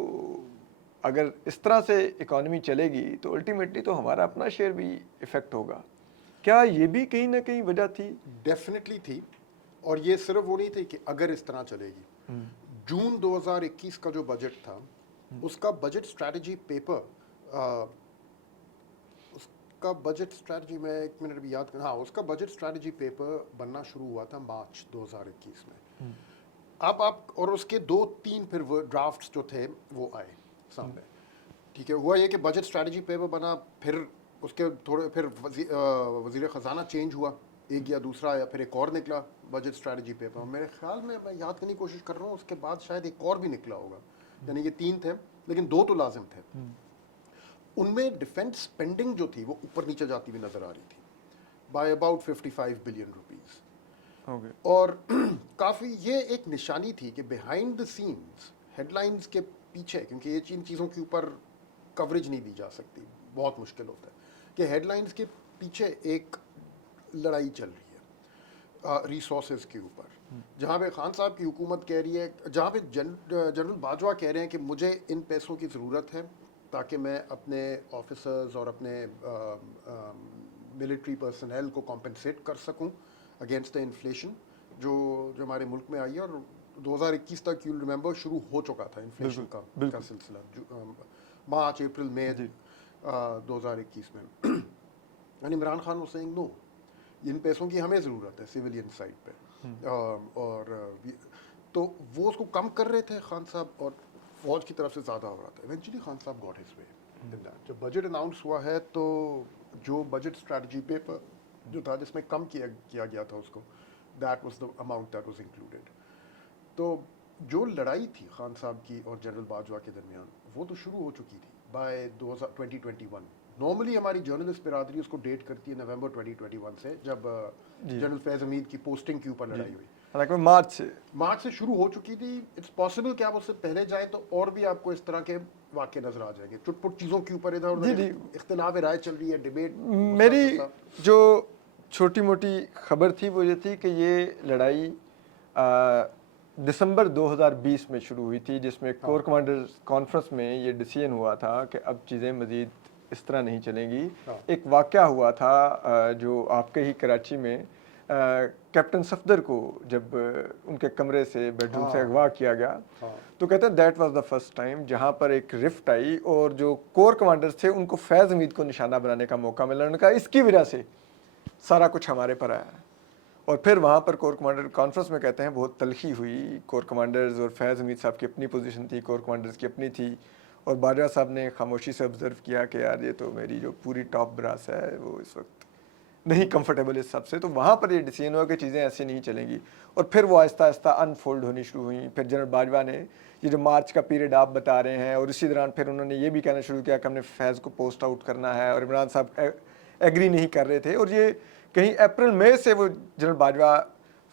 اگر اس طرح سے اکانومی چلے گی تو الٹیمیٹلی تو ہمارا اپنا شیئر بھی افیکٹ ہوگا. کیا یہ بھی کہیں نہ کہیں وجہ تھی؟ ڈیفینیٹلی تھی, اور یہ صرف وہ نہیں تھی کہ اگر اس طرح چلے گی. جون 2021 کا جو بجٹ تھا اس کا بجٹ اسٹریٹجی پیپر, اس کا بجٹ اسٹریٹجی میں 1 منٹ بھی یاد کرنا, اس کا بجٹ اسٹریٹجی پیپر بننا شروع ہوا تھا مارچ 2021 میں. اب آپ اور اس کے 2-3 پھر ڈرافٹس جو تھے وہ آئے سامنے. ٹھیک ہے, ہوا یہ کہ بجٹ اسٹریٹجی پیپر بنا, پھر اس کے تھوڑے پھر وزیر خزانہ چینج ہوا, ایک یا دوسرا یا پھر ایک اور نکلا بجٹ اسٹریٹجی پیپر. میرے خیال میں یاد کرنے کی کوشش کر رہا ہوں اس کے بعد شاید ایک اور بھی نکلا ہوگا, یعنی یہ 3 تھے لیکن 2 تو لازم تھے. ان میں ڈیفینس اسپینڈنگ جو تھی وہ اوپر نیچے جاتی ہوئی نظر آ رہی تھی بائی اباؤٹ 55 بلین روپیز. اور کافی یہ ایک نشانی تھی کہ behind the scenes headlines کے پیچھے, کیونکہ یہ ان چیزوں کے اوپر کوریج نہیں دی جا سکتی, بہت مشکل ہوتا ہے, کہ ہیڈ لائنس کے پیچھے ایک لڑائی چل رہی ہے ریسورسز کے اوپر, جہاں پہ خان صاحب کی حکومت کہہ رہی ہے, جہاں پہ جنرل باجوہ کہہ رہے ہیں کہ مجھے ان پیسوں کی ضرورت ہے تاکہ میں اپنے آفیسرز اور اپنے ملٹری پرسنل کو کمپنسیٹ کر سکوں اگینسٹ دا انفلیشن جو ہمارے ملک میں آئی ہے. اور 2021 تک یو ریممبر شروع ہو چکا تھا انفلیشن کا سلسلہ, مارچ اپریل مئی 2021 میں. And Imran Khan was saying no, ان پیسوں کی ہمیں ضرورت ہے سویلین سائڈ پہ. اور تو وہ اس کو کم کر رہے تھے خان صاحب, اور فوج کی طرف سے زیادہ ہو رہا تھا. ایونچولی خان صاحب got his way in that. جب بجٹ اناؤنس ہوا ہے تو جو بجٹ اسٹریٹجی پیپر جو تھا جس میں کم کیا گیا تھا اس کو, that was the amount that was included. تو جو لڑائی تھی خان صاحب کی اور جنرل باجوہ کے درمیان وہ تو شروع ہو چکی تھی بائی 2021. نارملی ہماری جرنلسٹ برادری اس کو ڈیٹ کرتی ہے نومبر 2021 سے, جب جنرل فیض حمید کی پوسٹنگ کے اوپر لڑائی ہوئی. حالانکہ مارچ سے شروع ہو چکی تھی. اٹس پاسبل کہ آپ اس سے پہلے جائیں تو اور بھی آپ کو اس طرح کے واقع نظر آ جائیں گے, چٹ پٹ چیزوں کے اوپر ادھر ادھر اختلاف رائے چل رہی ہے, ڈیبیٹ. میری جو چھوٹی موٹی خبر تھی وہ یہ تھی کہ یہ لڑائی دسمبر 2020 میں شروع ہوئی تھی, جس میں کور کمانڈرز کانفرنس میں یہ ڈیسیژن ہوا تھا کہ اب چیزیں مزید اس طرح نہیں چلیں گی. ایک واقعہ ہوا تھا جو آپ کے ہی کراچی میں, کیپٹن صفدر کو جب ان کے کمرے سے بیڈ روم سے اغوا کیا گیا, تو کہتے ہیں that was the first time جہاں پر ایک رفٹ آئی اور جو کور کمانڈرز تھے ان کو فیض حمید کو نشانہ بنانے کا موقع ملا. ان کا اس کی وجہ سے सारा कुछ हमारे पर आया है। और फिर वहाँ पर कोर कमांडर कॉन्फ्रेंस में कहते हैं बहुत तलखी हुई, कोर कमांडर्स और फैज़ हमीद साहब की अपनी पोजीशन थी, कोर कमांडर्स की अपनी थी, और बाजवा साहब ने खामोशी से ऑब्ज़र्व किया कि यार ये तो मेरी जो पूरी टॉप ब्रास है वो इस वक्त नहीं कंफर्टेबल इस सबसे। तो वहाँ पर ये डिसीजन हुआ कि चीज़ें ऐसे नहीं चलेंगी, और फिर वो आहिस्ता आहिस्ता अनफोल्ड होनी शुरू हुई। फिर जनरल बाजवा ने ये जो मार्च का पीरियड आप बता रहे हैं, और इसी दौरान फिर उन्होंने ये भी कहना शुरू किया कि हमने फैज़ को पोस्ट आउट करना है, और इमरान साहब एग्री नहीं कर रहे थे, और ये कहीं अप्रैल मई से वो जनरल बाजवा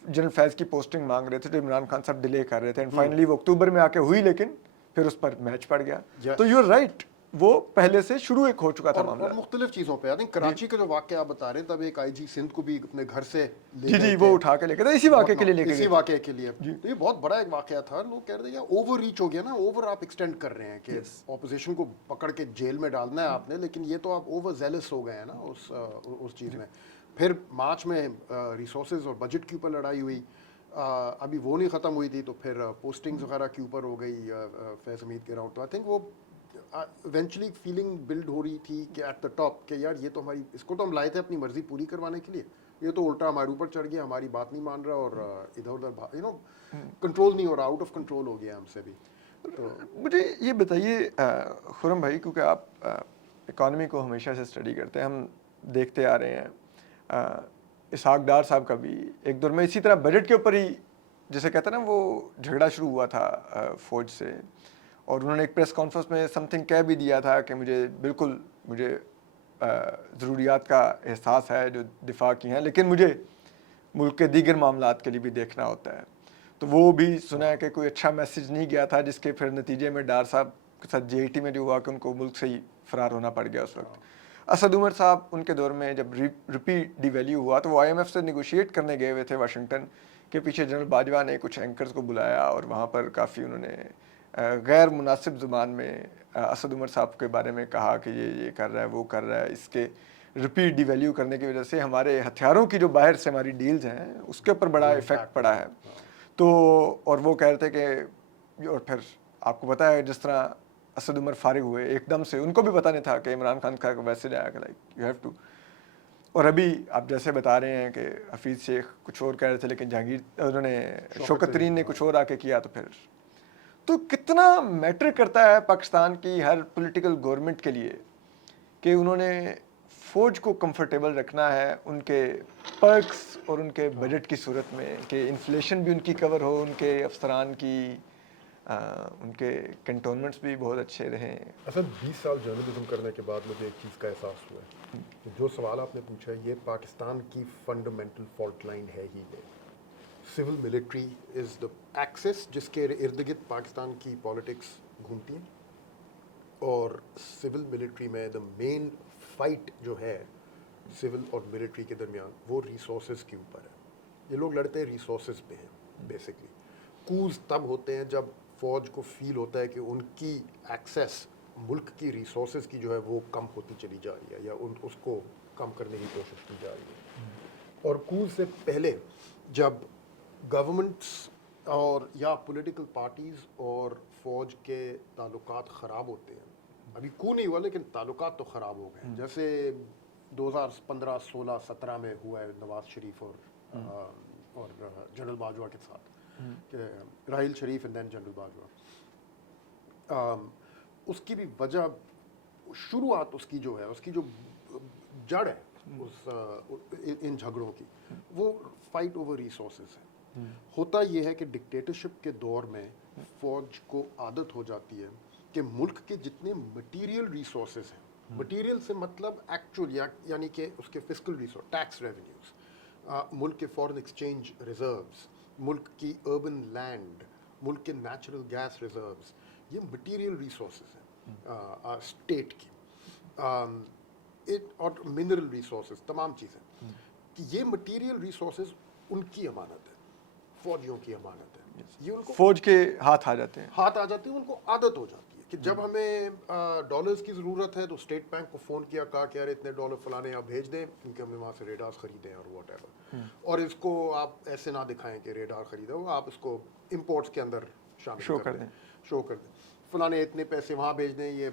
जनरल फैज़ की पोस्टिंग मांग रहे थे, तो इमरान खान साहब डिले कर रहे थे, एंड फाइनली वो अक्टूबर में आके हुई, लेकिन फिर उस पर मैच पड़ गया। Yes. तो यूर राइट, वो पहले से शुरू एक हो चुका था मामला। और मुख्तलिफ चीज़ों पे आई थिंक कराची का जो वाक़या आप बता रहे हैं, तब एक आईजी सिंध को भी अपने घर से ले जी गए जी, थे। वो उठा के लेके था, इसी वाक़े के लिए लेके इसी गए। वाक़े के लिए। तो ये बहुत बड़ा एक वाक़या था। लोग कह रहे थे यार ओवर रीच हो गया ना, ओवर आप एक्सटेंड कर रहे हैं कि ऑपोजिशन को पकड़ के जेल में डालना है आपने, लेकिन ये तो आप ओवर जेलस हो गए हैं ना उस चीज़ में। फिर मार्च में रिसोर्सेज और बजट के ऊपर लड़ाई हुई, अभी वो नहीं ख़त्म हुई थी, तो फिर पोस्टिंग्स वगैरह के ऊपर हो गई फैज़ हमीद के राउंड। तो आई थिंक वो इवेंचुअली फीलिंग बिल्ड हो रही थी कि एट द टॉप कि यार ये तो हमारी, इसको तो हम लाए थे अपनी मर्जी पूरी करवाने के लिए, ये तो उल्टा हमारे ऊपर चढ़ गया, हमारी बात नहीं मान रहा, और इधर उधर कंट्रोल नहीं हो रहा, आउट ऑफ कंट्रोल हो गया हमसे भी। तो मुझे ये बताइए खुरम भाई, क्योंकि आप इकॉनमी को हमेशा से स्टडी करते हैं, हम देखते आ रहे हैं इसहाक डार साहब का भी एक दौर में इसी तरह बजट के ऊपर ही, जैसे कहते हैं ना, वो झगड़ा शुरू हुआ था फौज से, और उन्होंने एक प्रेस कॉन्फ्रेंस में समथिंग कह भी दिया था कि मुझे ज़रूरियात का एहसास है जो दिफा की हैं, लेकिन मुझे मुल्क के दीगर मामलात के लिए भी देखना होता है। तो वो भी सुना है कि कोई अच्छा मैसेज नहीं गया था, जिसके फिर नतीजे में डार साहब के साथ जेईटी में जो हुआ कि उनको मुल्क से ही फरार होना पड़ गया उस वक्त। असद उमर साहब उनके दौर में जब रुपी डिवैल्यू हुआ, तो वो IMF से निगोशिएट करने गए हुए थे वाशिंगटन के पीछे। जनरल बाजवा ने कुछ एंकर्स को बुलाया, और वहाँ पर काफ़ी उन्होंने गैर मुनासिब ज़ुबान में असद उमर साहब के बारे में कहा कि ये कर रहा है, वो कर रहा है, इसके रुपी डिवैल्यू करने की वजह से हमारे हथियारों की जो बाहर से हमारी डील्स हैं उसके ऊपर बड़ा इफ़ेक्ट पड़ा है। तो और वो कह रहे थे कि, और फिर आपको पता है जिस तरह असद उमर फारिग हुए एकदम से, उनको भी पता नहीं था कि इमरान खान का मैसेज आया कि लाइक यू हैव टू। और अभी आप जैसे बता रहे हैं कि हफीज़ शेख कुछ और कह रहे थे, लेकिन जहांगीर उन्होंने शौकत तरीन ने कुछ और आके किया, तो फिर तो कितना मैटर करता है पाकिस्तान की हर पॉलिटिकल गवर्नमेंट के लिए कि उन्होंने फ़ौज को कंफर्टेबल रखना है उनके पर्क्स और उनके बजट की सूरत में, कि इन्फ्लेशन भी उनकी कवर हो, उनके अफसरान की उनके कंटोनमेंट्स भी बहुत अच्छे रहें। असल 20 साल जर्नलिज्म करने के बाद मुझे एक चीज़ का एहसास हुआ है कि जो सवाल आपने पूछा है ये पाकिस्तान की फंडामेंटल फॉल्ट लाइन है ही नहीं। Civil military is the axis जिसके इर्द गिर्द पाकिस्तान की पॉलिटिक्स घूमती है, और सिविल मिलिट्री में द मेन फाइट जो है सिविल और मिलिट्री के दरमियान वो रिसोर्सेज के ऊपर है। ये लोग लड़ते हैं रिसोर्सेज पे हैं बेसिकली। कूज तब होते हैं जब फौज को फील होता है कि उनकी एक्सेस मुल्क की रिसोर्सेज की जो है वो कम होती चली जा रही है, या उसको कम करने की कोशिश की जा रही है। और कूज से पहले जब गवर्नमेंट्स और या पॉलिटिकल पार्टीज़ और फौज के ताल्लुकात ख़राब होते हैं, अभी कू नहीं हुआ लेकिन ताल्लुकात तो ख़राब हो गए, जैसे 2015, 16, 17 में हुआ है नवाज शरीफ और जनरल बाजवा के साथ, राहिल शरीफ एंड देन जनरल बाजवा। उसकी भी वजह, शुरुआत उसकी जो है, उसकी जो जड़ है इन झगड़ों की, वो फाइट ओवर रिसोर्सेज है। होता यह है कि डिक्टेटरशिप के दौर में फौज को आदत हो जाती है कि मुल्क के जितने मटेरियल रिसोर्सेज हैं, मटेरियल से मतलब एक्चुअल यानी कि उसके फिस्कल रिसोर्स, टैक्स रेवेन्यूज, मुल्क के फॉरेन एक्सचेंज रिजर्व्स, मुल्क की अर्बन लैंड, मुल्क के नेचुरल गैस रिजर्व्स, ये मटेरियल रिसोर्सेज हैं स्टेट की, और मिनरल रिसोर्सेज, तमाम चीज़ें कि ये मटेरियल रिसोर्सेज उनकी अमानत है, फौजियों की अमानत है। ये उनको फौज के हाथ आ जाते हैं, उनको आदत हो जाती है कि जब हमें डॉलर्स की ज़रूरत है तो स्टेट बैंक को फ़ोन किया, कहा कि यार इतने डॉलर फलाने यहाँ भेज दें क्योंकि हमने वहाँ से रेडार्स ख़रीदे और व्हाटएवर, और इसको आप ऐसे ना दिखाएं कि रेडार ख़रीदा हो, आप इसको इंपोर्ट्स के अंदर शामिल शो कर दें। फलाने इतने पैसे वहाँ भेज दें, ये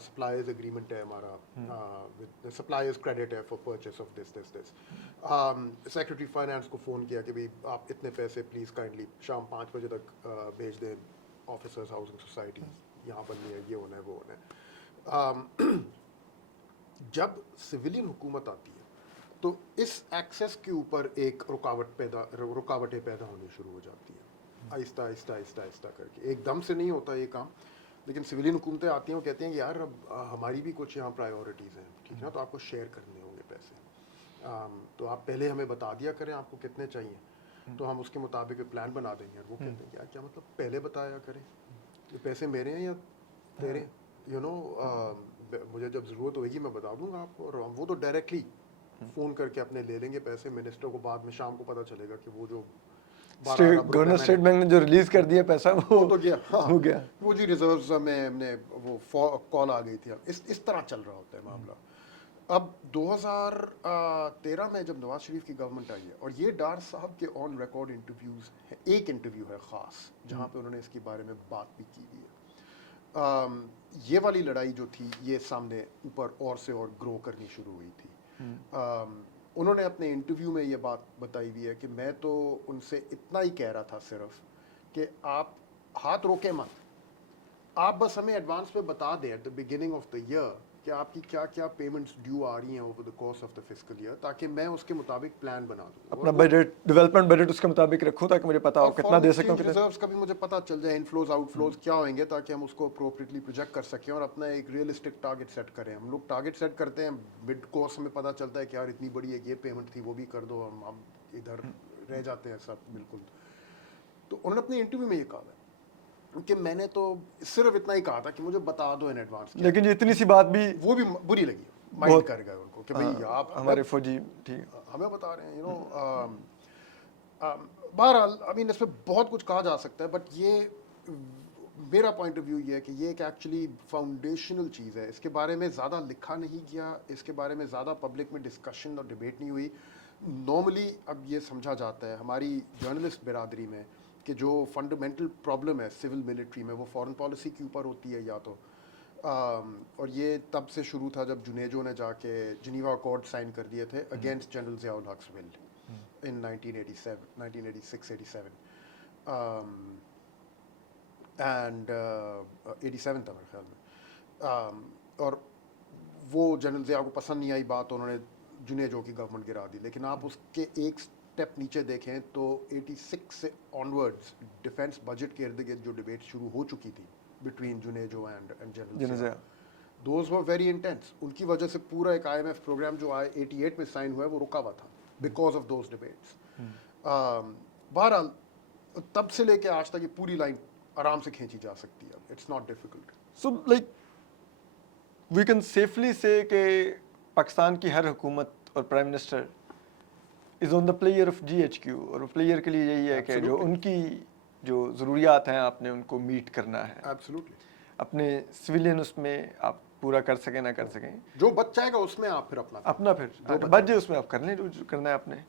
सप्लायर्स एग्रीमेंट है हमारा, सप्लायर्स क्रेडिट है for purchase of this this this. Secretary finance को फ़ोन किया कि भाई आप इतने पैसे प्लीज़ काइंडली शाम 5 बजे तक भेज दें, ऑफिसर्स हाउसिंग सोसाइटी यहाँ बननी है, ये होना है, वो होना है। जब सिविलियन हुकूमत आती है तो इस एक्सेस के ऊपर एक रुकावटें पैदा होनी शुरू हो जाती है, आहिस्ता आहिस्ता आहिस्ता आहिस्ता करके। एकदम से नहीं होता ये काम, लेकिन सिविलियन हुकूमतें आती हैं, वो कहती हैं कि यार अब हमारी भी कुछ यहाँ प्रायोरिटीज़ हैं, ठीक है ना, तो आपको शेयर करने होंगे पैसे, तो आप पहले हमें बता दिया करें आपको कितने चाहिए, तो हम उसके मुताबिक प्लान बना देंगे। वो कहते हैं यार क्या मतलब पहले बताया करें, ये पैसे मेरे हैं या तेरे, यू नो, मुझे जब ज़रूरत होगी मैं बता दूंगा आपको। और वो तो डायरेक्टली फ़ोन करके अपने ले लेंगे पैसे, मिनिस्टर को बाद में शाम को पता चलेगा कि वो जो गवर्नर स्टेट बैंक ने जो रिलीज कर दिया पैसा वो तो गया, हाँ, हो गया, वो जी रिजर्व्स में हमने वो कॉल आ गई थी। इस तरह चल रहा होता है मामला। अब 2013 में जब नवाज शरीफ की गवर्नमेंट आई है, और ये डार साहब के ऑन रिकॉर्ड इंटरव्यूज़ है, एक इंटरव्यू है ख़ास जहाँ पे उन्होंने इसके बारे में बात भी की हुई है। ये वाली लड़ाई जो थी ये सामने ऊपर और से और ग्रो करनी शुरू हुई थी। उन्होंने अपने इंटरव्यू में ये बात बताई हुई है कि मैं तो उनसे इतना ही कह रहा था सिर्फ कि आप हाथ रोके मत, आप बस हमें एडवांस में बता दें at the beginning of the year कि आपकी क्या क्या पेमेंट्स ड्यू आ रही हैं over the course of the fiscal year, ताकि मैं उसके मुताबिक प्लान बना दूँ, अपना बजट, डेवलपमेंट बजट उसके मुताबिक रखूं ताकि मुझे पता हो कितना दे सकूं, रिजर्व्स का भी मुझे पता चल जाए, इनफ्लोज आउटफ्लोज क्या होंगे, ताकि हम उसको अप्रोप्रिएटली प्रोजेक्ट कर सकें और अपना एक रियलिस्टिक टारगेट सेट करें। हम लोग टारगेट सेट करते हैं, मिड कोर्स में पता चलता है कि यार इतनी बड़ी एक ये पेमेंट थी, वो भी कर दो, हम इधर रह जाते हैं सब बिल्कुल। तो उन्होंने अपने इंटरव्यू में ये कहा है कि मैंने तो सिर्फ इतना ही कहा था कि मुझे बता दो इन एडवांस, लेकिन ये इतनी सी बात भी वो भी बुरी लगी, माइंड कर गए उनको कि भाई आप हमारे फौजी ठीक हमें बता रहे हैं, यू नो। बहरहाल आई मीन इसमें बहुत कुछ कहा जा सकता है, बट ये मेरा पॉइंट ऑफ व्यू ये है कि ये एक एक्चुअली फाउंडेशनल चीज़ है। इसके बारे में ज़्यादा लिखा नहीं गया, इसके बारे में ज़्यादा पब्लिक में डिस्कशन और डिबेट नहीं हुई। नॉर्मली अब ये समझा जाता है हमारी जर्नलिस्ट बिरादरी में कि जो फंडामेंटल प्रॉब्लम है सिविल मिलिट्री में वो फॉरेन पॉलिसी के ऊपर होती है या तो, और ये तब से शुरू था जब जुनेजो ने जाके जिनीवा अकॉर्ड साइन कर दिए थे अगेंस्ट जनरल ज़ियाउल हक़ विल इन 1986-87 एंड 87 था मेरे ख्याल में, और वो जनरल ज़िया को पसंद नहीं आई बात, उन्होंने जुनेजो की गवर्नमेंट गिरा दी। लेकिन आप उसके एक स्टेप नीचे देखें तो 86 से ऑनवर्ड्स डिफेंस बजट के इर्द गिर्द जो डिबेट शुरू हो चुकी थी between Junejo and general Zia, those were very intense. उनकी वजह से पूरा एक IMF प्रोग्राम जो 88 में साइन हुआ है वो रुका हुआ था बिकॉज ऑफ दोज डिबेट्स। बहरहाल तब से लेके आज तक ये पूरी लाइन आराम से खींची जा सकती है, it's not difficult. So like we can safely say कि पाकिस्तान की हर हुकूमत और prime minister is on the player of GHQ, और प्लेयर के लिए यही है कि जो उनकी जो ज़रूरियात हैं आपने उनको मीट करना है। एब्सोल्युटली। अपने सिविलियन उसमें आप पूरा कर सकें ना कर सकें, जो बच जाएगा उसमें आप फिर अपना फिर बच जाए उसमें आप कर लें जो करना है आपने।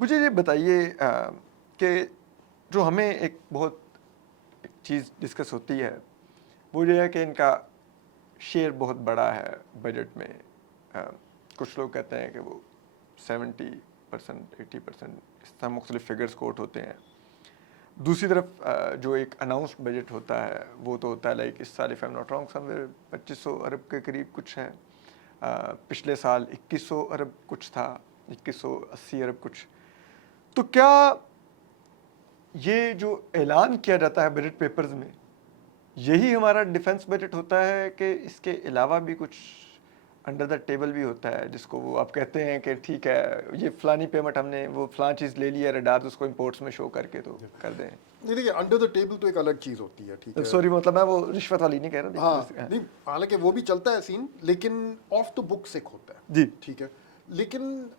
मुझे ये बताइए कि जो हमें एक बहुत चीज़ डिस्कस होती है वो ये है कि इनका शेयर बहुत बड़ा है बजट में। कुछ लोग कहते हैं कि वो 70%, 80%, इस तरह मुख्तलिफ फिगर्स कोट होते हैं। दूसरी तरफ जो एक अनाउंस्ड बजट होता है वो तो होता है लाइक इस साल, if I am not wrong, somewhere 2500 अरब के करीब कुछ है। पिछले साल 2100 अरब कुछ था, 2180 अरब कुछ। तो क्या ये जो ऐलान किया जाता है बजट पेपर्स में यही हमारा डिफेंस बजट होता है कि इसके अलावा भी कुछ अंडर द टेबल भी होता है जिसको वो आप कहते हैं कि ठीक है ये फलानी पेमेंट हमने वो फलां चीज़ ले लिया रडार, उसको इंपोर्ट्स में शो करके तो कर दें? नहीं देखिए, अंडर द टेबल तो एक अलग चीज़ होती है, ठीक है। सॉरी, मतलब मैं वो रिश्वत वाली नहीं कह रहा। हाँ, नहीं, हालांकि वो भी चलता है सीन, लेकिन ऑफ द बुक्स एक होता है जी, ठीक है। लेकिन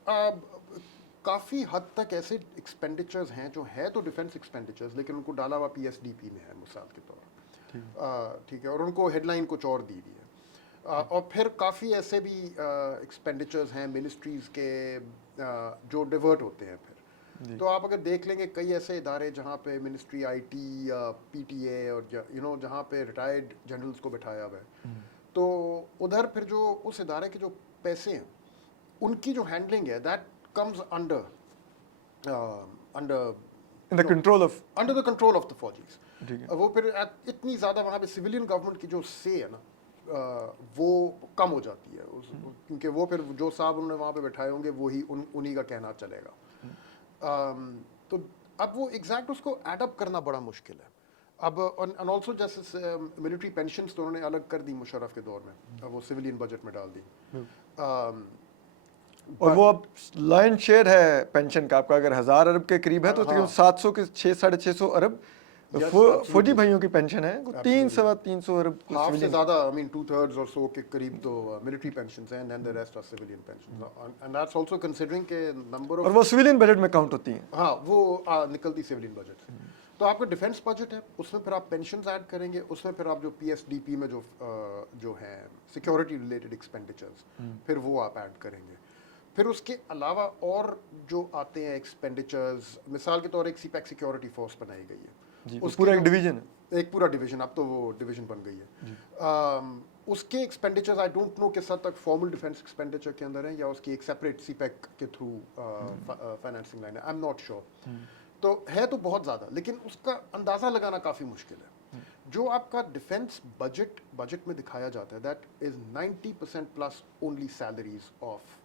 काफ़ी हद तक ऐसे एक्सपेंडिचर्स हैं जो है तो डिफेंस एक्सपेंडिचर्स, लेकिन उनको डाला हुआ PSDP में है मिसाल के तौर, ठीक है, और उनको हेडलाइन कुछ और दी हुई है। और फिर काफ़ी ऐसे भी एक्सपेंडिचर्स हैं मिनिस्ट्रीज़ के जो डिवर्ट होते हैं फिर تو آپ اگر دیکھ لیں گے کئی ایسے ادارے جہاں پہ منسٹری آئی ٹی یا پی ٹی اے اور جہاں پہ ریٹائرڈ جنرلز کو بٹھایا ہوا ہے, تو ادھر پھر جو اس ادارے کے جو پیسے ہیں ان کی جو ہینڈلنگ ہے that comes under in the control of the control of the فوجیز. ٹھیک ہے. وہ پھر اتنی زیادہ وہاں پہ سویلین گورنمنٹ کی جو سے ہے نا وہ کم ہو جاتی ہے, کیونکہ وہ پھر جو صاحب انہوں نے وہاں پہ بٹھائے ہوں گے وہی انہی کا کہنا چلے گا. تو اب وہ ایگزیکٹ اس کو ایڈ اپ کرنا بڑا مشکل ہے. اب اینڈ آلسو جیسے ملٹری پینشنس تو انہوں نے الگ کر دی مشرف کے دور میں, اب وہ سویلین بجٹ میں ڈال دی. اور وہ اب لائن شیئر ہے پینشن کا آپ کا, اگر 1000 ارب کے قریب ہے تو تقریباً 700 کے 600 ارب فوجی بھائیوں کی پینشن ہے, 300 ارب ہاف سے زیادہ, I mean 2/3 اور سو کے قریب تو ملٹری پینشنز ہیں, and the rest are civilian pensions, and that's also considering کہ number of, اور وہ سویلین بجٹ میں کاؤنٹ ہوتی ہیں. ہاں وہ نکلتی سویلین بجٹ. تو آپ کا ڈیفینس بجٹ ہے, اس میں پھر آپ پینشنز ایڈ کریں گے, اس میں پھر آپ جو پی ایس ڈی پی میں جو ہیں سیکورٹی ریلیٹڈ ایکسپینڈیچرز پھر وہ آپ ایڈ کریں گے. پھر اس کے علاوہ اور جو آتے ہیں ایکسپینڈیچرز, مثال کے طور ایک سی پیک سیکورٹی فورس بنائی گئی ہے, اس پورا ایک ڈویژن ہے, ایک پورا ڈویژن, اب تو وہ ڈویژن بن گئی ہے. اس کے ایکسپینڈیچرز آئی ڈونٹ نو کس حد تک فارمل ڈیفینس ایکسپینڈیچر کے اندر ہیں یا اس کی ایک سیپریٹ سی پیک کے تھرو فائنینسنگ لائن ہے, آئی ایم ناٹ شیور. تو ہے تو بہت زیادہ, لیکن اس کا اندازہ لگانا کافی مشکل ہے. جو آپ کا ڈیفینس بجٹ میں دکھایا جاتا ہے that is 90% plus only salaries of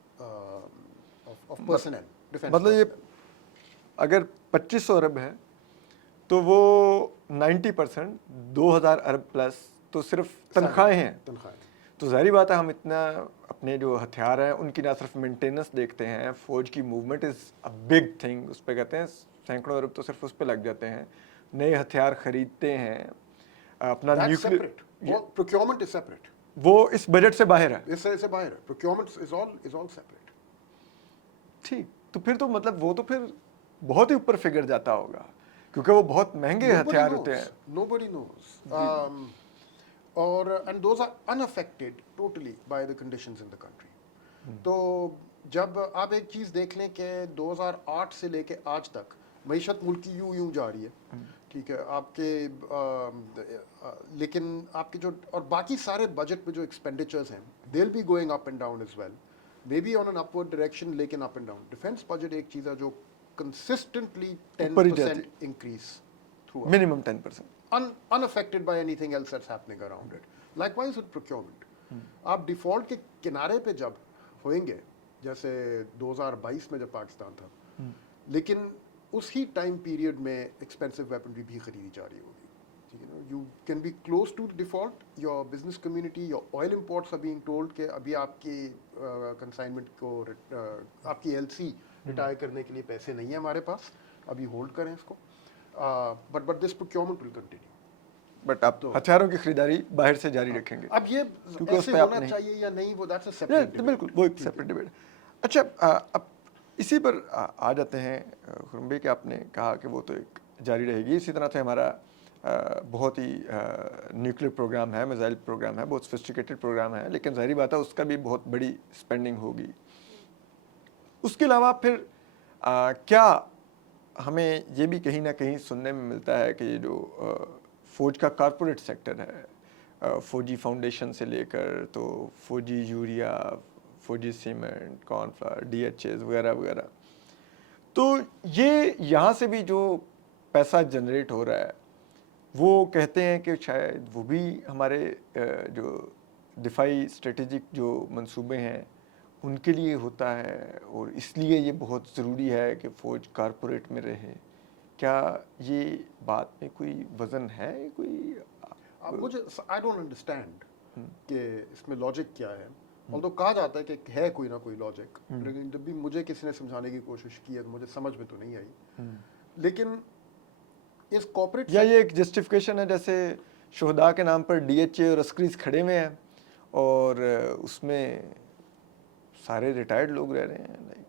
personal. مطلب یہ اگر 2500 ارب ہے تو وہ 90% 2000 ارب پلس تو صرف تنخواہیں ہیں. تو ظاہری بات ہے ہم اتنا اپنے جو ہتھیار ہیں ان کی نہ صرف مینٹیننس دیکھتے ہیں, فوج کی movement is a big thing, اس پہ کہتے ہیں سینکڑوں ارب تو صرف اس پہ لگ جاتے ہیں, نئے ہتھیار خریدتے ہیں, اپنا نیوکلیر پروکیورمنٹ از سیپریٹ, وہ اس بجٹ سے باہر ہے, اس سے باہر ہے. پروکیورمنٹ از آل سیپریٹ. ٹھیک, تو پھر تو مطلب وہ تو پھر بہت ہی اوپر فگر جاتا ہوگا کیونکہ وہ بہت مہنگے ہتھیار ہوتے ہیں. Nobody knows. And those are unaffected totally by the conditions in the country. تو جب آپ ایک چیز دیکھ لیں کہ 2008 سے لے کے آج تک معیشت ملک کی یوں جا رہی ہے, ٹھیک ہے, آپ کے لیکن آپ کے جو اور باقی سارے بجٹ میں جو ایکسپینڈیچرز ہیں they'll be going up and down as well, maybe on an upward direction لیکن up and down. Defence budget ایک چیز ہے جو consistently 10% increase throughout. Minimum 10%. Unaffected by anything else that's happening around it. Likewise with procurement. آپ default کے کنارے پہ جب ہوئیں گے, جیسے 2022 میں جب پاکستان تھا, لیکن اسی ٹائم پیریڈ میں ایکسپینسو ویپنری بھی خریدی جا رہی ہوگی. You can be close to default. Your business community, your oil imports are being told کہ ابھی آپ کی consignment کو آپ کی LC ریٹائر کرنے کے لیے پیسے نہیں ہیں ہمارے پاس, ابھی ہولڈ کریں اس کو. But this procurement will continue. But آپ ہتھیاروں کی خریداری باہر سے جاری رکھیں گے. اب یہ ایسے ہونا چاہیے یا نہیں, وہ that's a separate debate. بالکل وہ ایک سیپریٹ ڈیبیٹ. اچھا اب اسی پر آ جاتے ہیں خرم بھائی کہ آپ نے کہا کہ وہ تو ایک جاری رہے گی. اسی طرح سے ہمارا بہت ہی نیوکلیر پروگرام ہے, میزائل پروگرام ہے, بہت سفسٹیکیٹڈ پروگرام ہے, لیکن ظاہری بات ہے اس کا بھی بہت بڑی اسپینڈنگ ہوگی. اس کے علاوہ پھر کیا ہمیں یہ بھی کہیں نہ کہیں سننے میں ملتا ہے کہ یہ جو فوج کا کارپوریٹ سیکٹر ہے, فوجی فاؤنڈیشن سے لے کر تو فوجی یوریا, فوجی سیمنٹ, کارن فلاور, DHAs وغیرہ وغیرہ, تو یہ یہاں سے بھی جو پیسہ جنریٹ ہو رہا ہے وہ کہتے ہیں کہ شاید وہ بھی ہمارے جو دفاعی اسٹریٹجک جو منصوبے ہیں ان کے لیے ہوتا ہے, اور اس لیے یہ بہت ضروری ہے کہ فوج کارپوریٹ میں رہے. کیا یہ بات میں کوئی وزن ہے, کوئی مجھے آئی ڈونٹ انڈرسٹینڈ کہ اس میں لاجک کیا ہے. تو کہا جاتا ہے کہ ہے کوئی نہ کوئی لاجک, لیکن جب بھی مجھے کسی نے سمجھانے کی کوشش کی ہے تو مجھے سمجھ میں تو نہیں آئی. لیکن اس کارپوریٹ یا یہ ایک جسٹیفیکیشن ہے جیسے شہداء کے نام پر DHA اور عسکریز کھڑے ہوئے ہیں اور اس میں سارے ریٹائرڈ لوگ رہ رہے ہیں.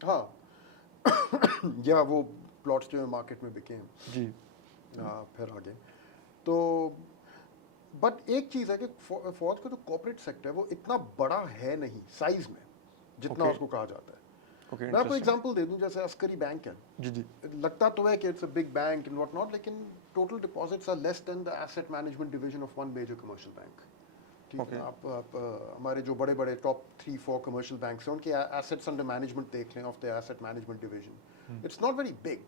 ہاں, یا وہ پلاٹس جو مارکیٹ میں بکے ہیں جی, پھر آگے. تو بٹ ایک چیز ہے کہ فوج کا جو کارپوریٹ سیکٹر ہے وہ اتنا بڑا ہے نہیں سائز میں جتنا اس کو کہا جاتا ہے. Okay, मैं आपको interesting. एग्जांपल दे दूं, जैसे अस्करी बैंक है, जी जी लगता तो है कि it's a big bank and what not, लेकिन total deposits are less than the asset management division of one major commercial bank. ठीक है, आप हमारे जो बड़े बड़े टॉप 3-4 कमर्शियल बैंक्स हैं उनके एसेट्स अंडर मैनेजमेंट देख लें of the asset management division, it's not very big.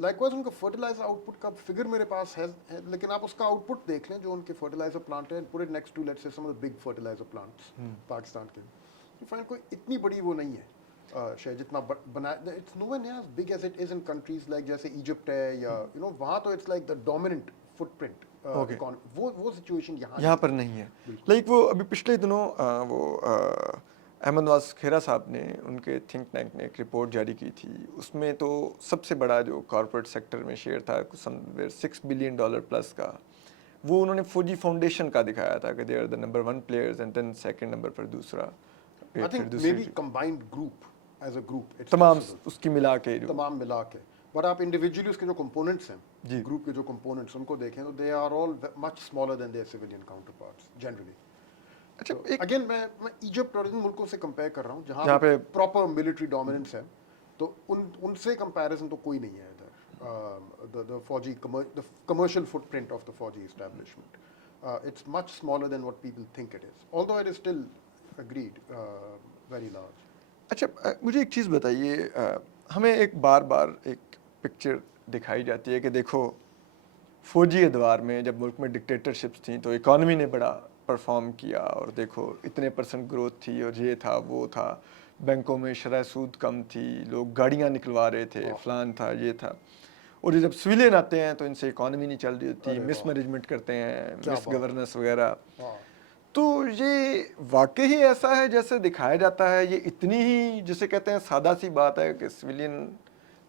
Likewise उनका फर्टिलाइजर आउटपुट का फिगर मेरे पास है, लेकिन आप उसका आउटपुट देख लें जो उनके फर्टिलाइजर प्लांट है, put it next to let's say some of the big fertilizer plants Pakistan के, यू फाइंड कोई इतनी बड़ी वो नहीं है शायद जितना बना, it's nowhere near as big as it is in countries like जैसे इजिप्ट है या यू नो, वहाँ तो it's like the dominant footprint. Okay. वो सिचुएशन यहाँ पर नहीं है। लाइक वो अभी पिछले दिनों वो अहमद नवाज खेरा साहब ने, उनके थिंक टैंक ने एक रिपोर्ट जारी की थी, उसमें तो सबसे बड़ा जो कॉर्पोरेट सेक्टर में शेयर था समवेयर $6 बिलियन प्लस का, वो उन्होंने फौजी फाउंडेशन का दिखाया था कि they are the number 1 players and then second number पर दूसरा, I think maybe combined group as a group तमाम उसकी मिला के जो तमाम मिला के, बट आप इंडिविजुअली उसके जो कंपोनेंट्स हैं, जी। ग्रुप के जो कंपोनेंट्स उनको देखें तो they are all much smaller than their civilian counterparts generally. अच्छा एक अगेन मैं इजिप्ट और इन मुल्कों से कंपेयर कर रहा हूँ जहाँ जहाँ पे पे प्रॉपर मिलिट्री डोमिनेंस है, तो उनसे कंपैरिजन तो कोई नहीं है इधर। द फौजी the commercial footprint of the फौजी establishment, it's much smaller than what people think it is, although it is still agreed very large. अच्छा मुझे एक चीज़ बताइए, हमें एक बार बार एक पिक्चर दिखाई जाती है कि देखो फौजी अदवार में जब मुल्क में डिक्टेटरशिप्स थी तो इकॉनमी ने बड़ा परफॉर्म किया, और देखो इतने % ग्रोथ थी और ये था वो था, बैंकों में शरह सूद कम थी, लोग गाड़ियाँ निकलवा रहे थे, फलान था ये था। और ये जब सिविलियन आते हैं तो इनसे इकॉनमी नहीं चल रही होती, मिस मैनेजमेंट करते हैं, मिस गवर्नेंस वगैरह। तो ये वाकई ही ऐसा है जैसे दिखाया जाता है, ये इतनी ही जिसे कहते हैं सादा सी बात है कि सिविलियन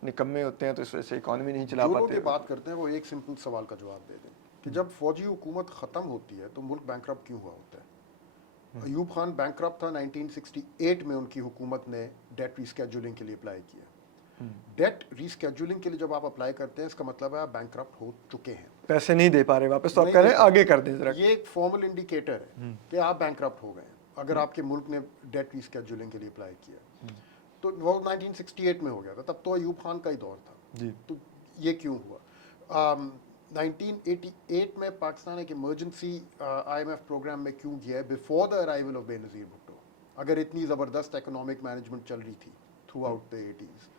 निकम्मे होते हैं तो इस वजह से इकॉनमी नहीं चला जो लोग पाते? ये बात करते हैं वो एक सिंपल सवाल का जवाब दे दें कि जब फौजी हुकूमत ख़त्म होती है तो मुल्क बैंकरप्ट क्यों हुआ होता है? अयूब खान बैंकरप्ट था 1968 में, उनकी हुकूमत ने डेट रीस्केड्यूलिंग के लिए अप्लाई किया। डेट रीस्केड्यूलिंग के लिए जब आप अप्लाई करते हैं इसका मतलब है आप बैंकरप्ट हो चुके हैं, पैसे नहीं दे पा रहे वापस, तो आप नहीं कह रहे हैं दे पा आगे कर दें जरा। ये एक फॉर्मल इंडिकेटर है कि आप बैंकरप्ट हो गए हैं अगर आपके मुल्क ने डेट रीस्केड्यूलिंग के लिए अप्लाई किया। तो वो 1968 में हो गया था, तब तो अयूब खान का ही दौर था। जी तो ये क्यों हुआ? 1988 में पाकिस्तान एक इमरजेंसी IMF प्रोग्राम में क्यों गया है before the arrival of Benazir Bhutto? अगर इतनी ज़बरदस्त इकोनॉमिक मैनेजमेंट चल रही थी थ्रू आउट द 80s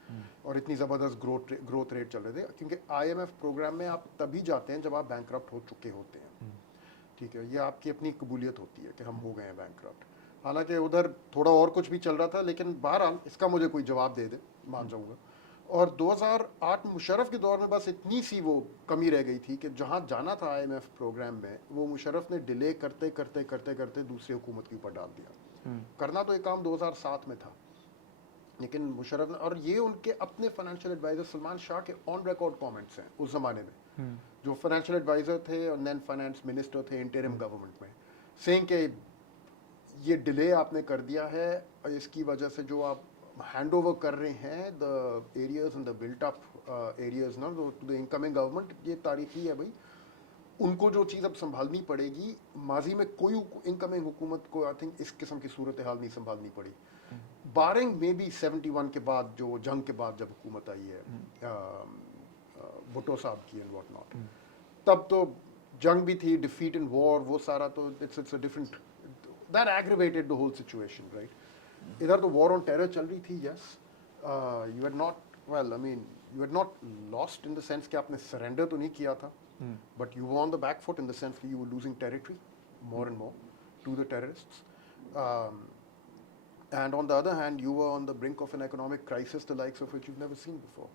और इतनी ज़बरदस्त ग्रोथ रेट चल रहे थे, क्योंकि IMF प्रोग्राम में आप तभी जाते हैं जब आप बैंकरप्ट हो चुके होते हैं। ठीक है, ये आपकी अपनी कबूलियत होती है कि हम हो गए हैं बैंकरप्ट। हालांकि उधर थोड़ा और कुछ भी चल रहा था, लेकिन बहरहाल इसका मुझे कोई जवाब दे दे मान जाऊंगा। और 2008 में मुशर्रफ के दौर में बस इतनी सी वो कमी रह गई थी कि जहाँ जाना था IMF प्रोग्राम में वो मुशर्रफ ने डिले करते करते करते करते दूसरी हुकूमत के ऊपर डाल दिया। करना तो ये काम 2007 में था, लेकिन मुशर्रफ ने, और ये उनके अपने फाइनेंशियल एडवाइजर सलमान शाह के ऑन रिकॉर्ड कमेंट्स हैं उस ज़माने में, जो फाइनेंशियल एडवाइजर थे और नैन फाइनेंस मिनिस्टर थे इंटरिम गवर्नमेंट में, सेइंग के ये डिले आपने कर दिया है और इसकी वजह से जो आप हैंड ओवर कर रहे हैं the areas and the built up areas ना टू द इनकमिंग गवर्नमेंट, ये तारीखी है भाई, उनको जो चीज़ अब संभालनी पड़ेगी। माजी में कोई इनकमिंग हुकूमत को आई थिंक इस किस्म की सूरत हाल नहीं संभालनी पड़ी, बारिंग मे बी 71 के बाद जो जंग के बाद जब हुकूमत आई है भुट्टो साहब की एंड व्हाट नॉट, तब तो जंग भी थी, डिफीट इन वॉर, वो सारा तो it's a different, that aggravated the whole situation right. इधर तो वॉर ऑन टेरर चल रही थी, yes, you had not, well I mean you had not lost in the sense कि आपने सरेंडर तो नहीं किया था, but you were on the back foot in the sense कि you were losing territory more and more to the terrorists, and on the other hand you were on the brink of an economic crisis the likes of which you've never seen before.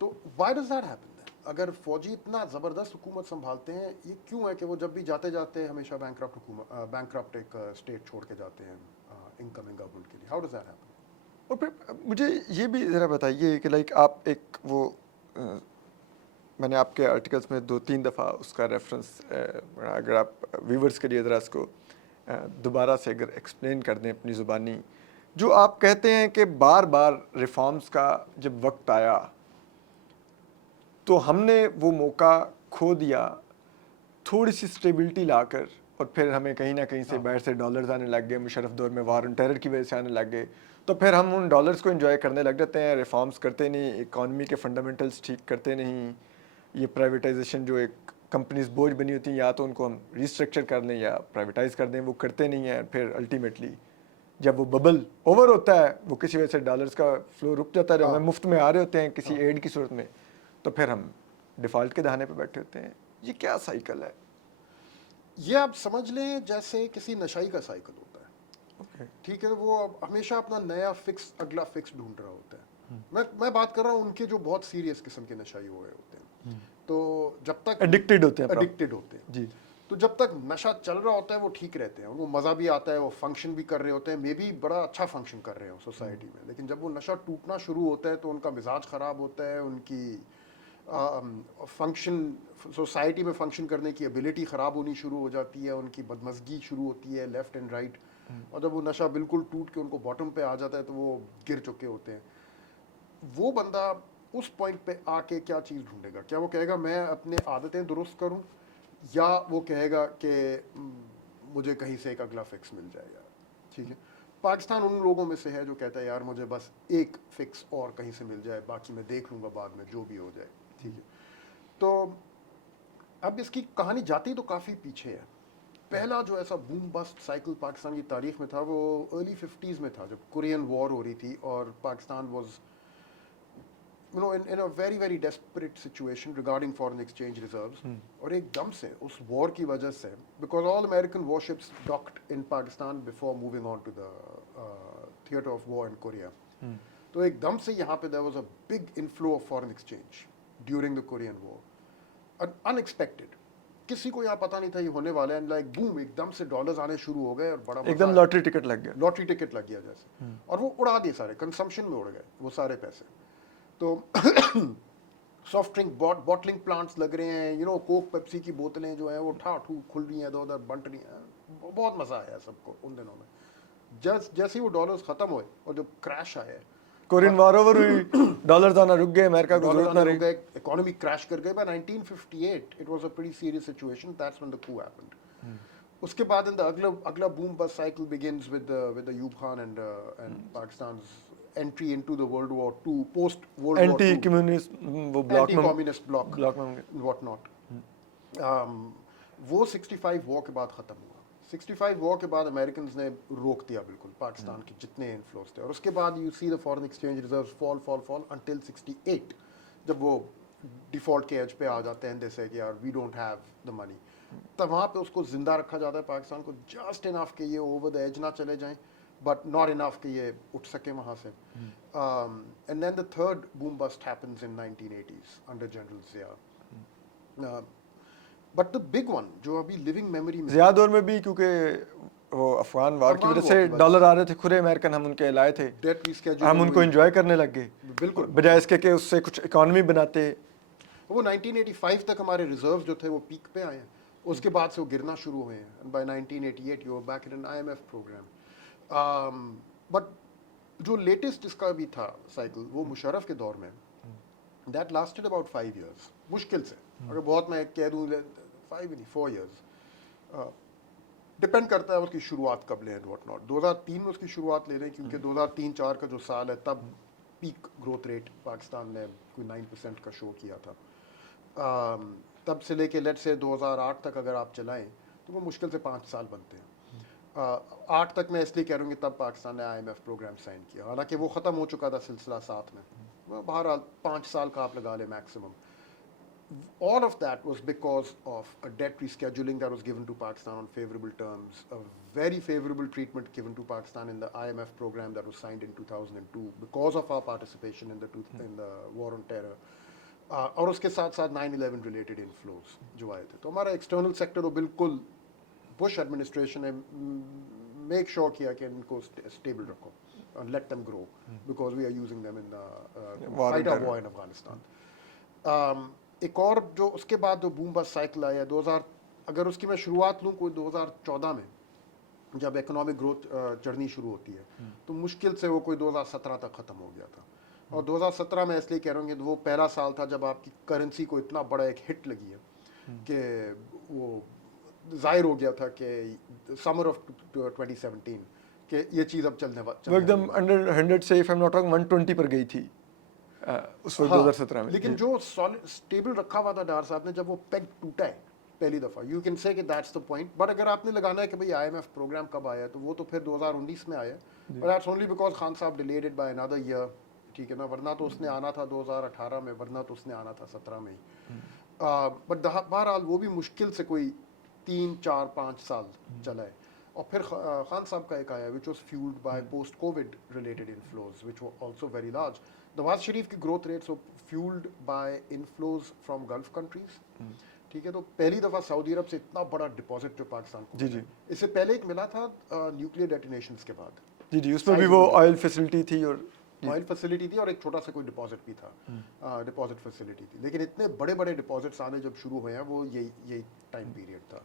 तो why does that happen then? अगर फौजी इतना ज़बरदस्त हुकूमत संभालते हैं, ये क्यों है कि वो जब भी जाते जाते हमेशा बैंकरप्ट एक स्टेट छोड़ के जाते हैं इनकमिंग गवर्नमेंट के लिए? How does that happen? और फिर मुझे ये भी ज़रा बताइए कि लाइक आप एक वो मैंने आपके आर्टिकल्स में 2-3 दफ़ा उसका रेफरेंस, अगर आप व्यूवर्स के लिए ज़रा इसको दोबारा से अगर एक्सप्लेन कर दें अपनी ज़ुबानी, जो आप कहते हैं कि बार बार रिफॉर्म्स का जब वक्त आया तो हमने वो मौका खो दिया थोड़ी सी स्टेबिलिटी लाकर اور پھر ہمیں کہیں نہ کہیں سے باہر سے ڈالرز آنے لگ گئے, مشرف دور میں وار آن ٹیرر کی وجہ سے آنے لگ گئے, تو پھر ہم ان ڈالرز کو انجوائے کرنے لگ جاتے ہیں, ریفارمز کرتے نہیں, اکانومی کے فنڈامنٹلز ٹھیک کرتے نہیں, یہ پرائیویٹائزیشن جو ایک کمپنیز بوجھ بنی ہوتی ہیں یا تو ان کو ہم ریسٹرکچر کر لیں یا پرائیویٹائز کر دیں, وہ کرتے نہیں ہیں. پھر الٹیمیٹلی جب وہ ببل اوور ہوتا ہے, وہ کسی وجہ سے ڈالرز کا فلو رک جاتا ہے, ہمیں مفت میں آ رہے ہوتے ہیں کسی ایڈ کی صورت میں, تو پھر ہم ڈیفالٹ کے دہانے پہ بیٹھے ہوتے ہیں. یہ کیا سائیکل ہے؟ یہ آپ سمجھ لیں جیسے کسی نشائی کا سائیکل ہوتا ہے, ٹھیک ہے, وہ ہمیشہ اپنا نیا فکس اگلا فکس ڈھونڈ رہا ہوتا ہے. میں بات کر رہا ہوں ان کے جو بہت سیریس قسم کے نشائی ہوئے ہوتے ہیں, تو جب تک ایڈکٹیڈ ہوتے ہیں جی, تو جب تک نشہ چل رہا ہوتا ہے وہ ٹھیک رہتے ہیں, ان کو مزہ بھی آتا ہے, وہ فنکشن بھی کر رہے ہوتے ہیں, مے بی بڑا اچھا فنکشن کر رہے ہوں سوسائٹی میں. لیکن جب وہ نشہ ٹوٹنا شروع ہوتا ہے تو ان کا مزاج خراب ہوتا ہے, ان کی فنکشن سوسائٹی میں فنکشن کرنے کی ایبلٹی خراب ہونی شروع ہو جاتی ہے, ان کی بدمزگی شروع ہوتی ہے لیفٹ اینڈ رائٹ, اور جب وہ نشہ بالکل ٹوٹ کے ان کو باٹم پہ آ جاتا ہے تو وہ گر چکے ہوتے ہیں. وہ بندہ اس پوائنٹ پہ آ کے کیا چیز ڈھونڈے گا؟ کیا وہ کہے گا میں اپنے عادتیں درست کروں, یا وہ کہے گا کہ مجھے کہیں سے ایک اگلا فکس مل جائے گا؟ ٹھیک ہے, پاکستان ان لوگوں میں سے ہے جو کہتا ہے یار مجھے بس ایک فکس اور کہیں سے مل جائے, باقی میں دیکھ لوں گا بعد میں جو بھی ہو جائے. ٹھیک ہے, تو اب اس کی کہانی جاتی تو کافی پیچھے ہے. پہلا جو ایسا بوم بسٹ سائیکل پاکستان کی تاریخ میں تھا وہ ارلی 50s میں تھا, جب کورین وار ہو رہی تھی اور Pakistan was in a very very desperate situation regarding foreign exchange reserves. اور ایک دم سے اس وار کی وجہ سے, because all American warships docked in Pakistan before moving on to the theater of war in Korea. تو ایک دم سے یہاں پہ there was a big inflow of foreign exchange during the Korean war. Unexpected. کسی کو یہاں پتہ نہیں تھا یہ ہونے والا ہے, لائک بوم ایک دم سے ڈالرز آنے شروع ہو گئے اور بڑا ایک دم لاٹری ٹکٹ لگ گیا, لاٹری ٹکٹ لگ گیا جیسے, اور وہ اڑا دیے سارے, کنسمپشن میں اڑ گئے وہ سارے پیسے. تو سافٹ ڈرنک بوٹلنگ پلانٹس لگ رہے ہیں, کوک پیپسی کی بوتلیں جو ہیں وہ ٹھاٹھو کھل رہی ہیں, ادھر ادھر بنٹ رہی ہیں, بہت مزہ آیا سب کو ان دنوں میں. جیسے ہی وہ ڈالرز ختم ہوئے اور جب کریش آیا, کورین وار اوور ہوئی, ڈالرز آنا رک گئے, امریکہ کو ضرورت نہ رہی, اکانومی کریش کر گئی. By 1958 it was a pretty serious situation. That's when the coup happened. اس کے بعد اگلا بوم بس cycle begins with the Ayub Khan and Pakistan's entry into the World War II, post World War II, anti communist وہ bloc میں, communist bloc what not. وہ 65 وار کے بعد ختم ہوا. 65 وار کے بعد امریکنز نے روک دیا بالکل پاکستان کے جتنے انفلوز تھے, اور اس کے بعد you see the foreign exchange reserves fall until 68, جب وہ ڈیفالٹ کے ایج پہ آ جاتے ہیں, جیسے کہ یار وی ڈونٹ ہیو دا منی, تب وہاں پہ اس کو زندہ رکھا جاتا ہے پاکستان کو, جسٹ انف کہ یہ اوور دا ایج نہ چلے جائیں, بٹ ناٹ انف کہ یہ اٹھ سکے وہاں سے. And then the third boom bust happens in 1980s under general Zia. But the big one جو ابھی لیونگ میموری میں, ضیاء دور میں بھی, کیونکہ وہ افغان وار کی وجہ سے ڈالر آ رہے تھے کھرے امریکن, ہم ان کے لائے تھے, ہم ان کو انجوائے کرنے لگ گئے بالکل, بجائے اس کے کہ اس سے کچھ اکانومی بناتے. وہ 1985 تک ہمارے ریزروز جو تھے وہ پیک پہ آئے ہیں, اس کے بعد سے وہ گرنا شروع ہوئے ہیں. By 1988 you back in IMF programme. But جو لیٹسٹ اس کا بھی تھا سائیکل وہ مشرف کے دور میں, دیٹ لاسٹڈ اباؤٹ 5 years مشکل سے, اگر بہت میں کہہ دوں 5 نہیں 4 years, ڈپینڈ کرتا ہے اس کی شروعات کب لیں واٹ ناٹ. 2003 میں اس کی شروعات لے رہے ہیں کیونکہ 2003-04 کا جو سال ہے تب پیک گروتھ ریٹ پاکستان نے کوئی 9% کا شو کیا تھا. تب سے لے کے لیٹ سے 2008 تک اگر آپ چلائیں تو وہ مشکل سے 5 سال بنتے ہیں. 8 تک میں اس لیے کہہ رہا ہوں کہ تب پاکستان نے IMF پروگرام سائن کیا, حالانکہ وہ ختم ہو چکا تھا سلسلہ 7 میں. بہرحال 5 سال کا آپ لگا لیں maximum. All of that was because of a debt rescheduling that was given to Pakistan on favorable terms, a very favorable treatment given to Pakistan in the IMF program that was signed in 2002 because of our participation in the war on terror. اور اس کے ساتھ ساتھ 9/11 related inflows جو آئے تھے. تو ہمارا ایکسٹرنل سیکٹر تو بالکل بش ایڈمنسٹریشن نے میک شور کیا کہ ان کو اسٹیبل رکھو and let them grow because we are using them in the fight of war in Afghanistan. ایک اور جو اس کے بعد جو بوم بس سائیکل آیا 2000, اگر اس کی میں شروعات لوں کوئی 2014 میں جب اکنامک گروتھ چڑھنی شروع ہوتی ہے تو مشکل سے وہ کوئی 2017 تک ختم ہو گیا تھا. اور 2017 میں اس لیے کہہ رہا ہوں کہ وہ پہلا سال تھا جب آپ کی کرنسی کو اتنا بڑا ایک ہٹ لگی ہے کہ وہ ज़ाहिर हो गया था कि समर ऑफ 2017 कि ये चीज़ अब वो एकदम अंडर 100 से if I am not wrong 120 पर गई थी उस वक्त 2017 में। लेकिन जो सॉलिड स्टेबल रखा हुआ था डार साहब ने, जब वो पेग टूटा है पहली दफ़ा, यू कैन से कि दैट्स द पॉइंट। बट अगर आपने लगाना है कि भाई IMF प्रोग्राम कब आया, तो वो तो फिर 2019 में आया, but that's only because Khan साहब delayed it by another year, ठीक है ना, वरना तो उसने आना था 2018 में, वरना तो उसने आना था 17 में ही। बट बहरहाल वो भी मुश्किल से कोई 3, 4, 5 साल चला है। और फिर खान साहब का एक आया which was fuelled by post Covid related inflows which were also very large. Nawaz Sharif की growth rates fuelled by inflows from Gulf countries, ठीक है। तो पहली दफ़ा सऊदी अरब से इतना बड़ा डिपॉजिट जो पाकिस्तान को जी मिला। जी इससे पहले एक मिला था न्यूक्लियर डेटोनेशंस के बाद, जी जी, उसमें भी वो ऑयल फैसिलिटी थी और ऑयल फैसिलिटी थी और एक छोटा सा कोई डिपॉजिट भी था, डिपॉजिट फैसिलिटी थी। लेकिन इतने बड़े बड़े डिपॉजिट्स आने जब शुरू हुए हैं, वो यही टाइम पीरियड था।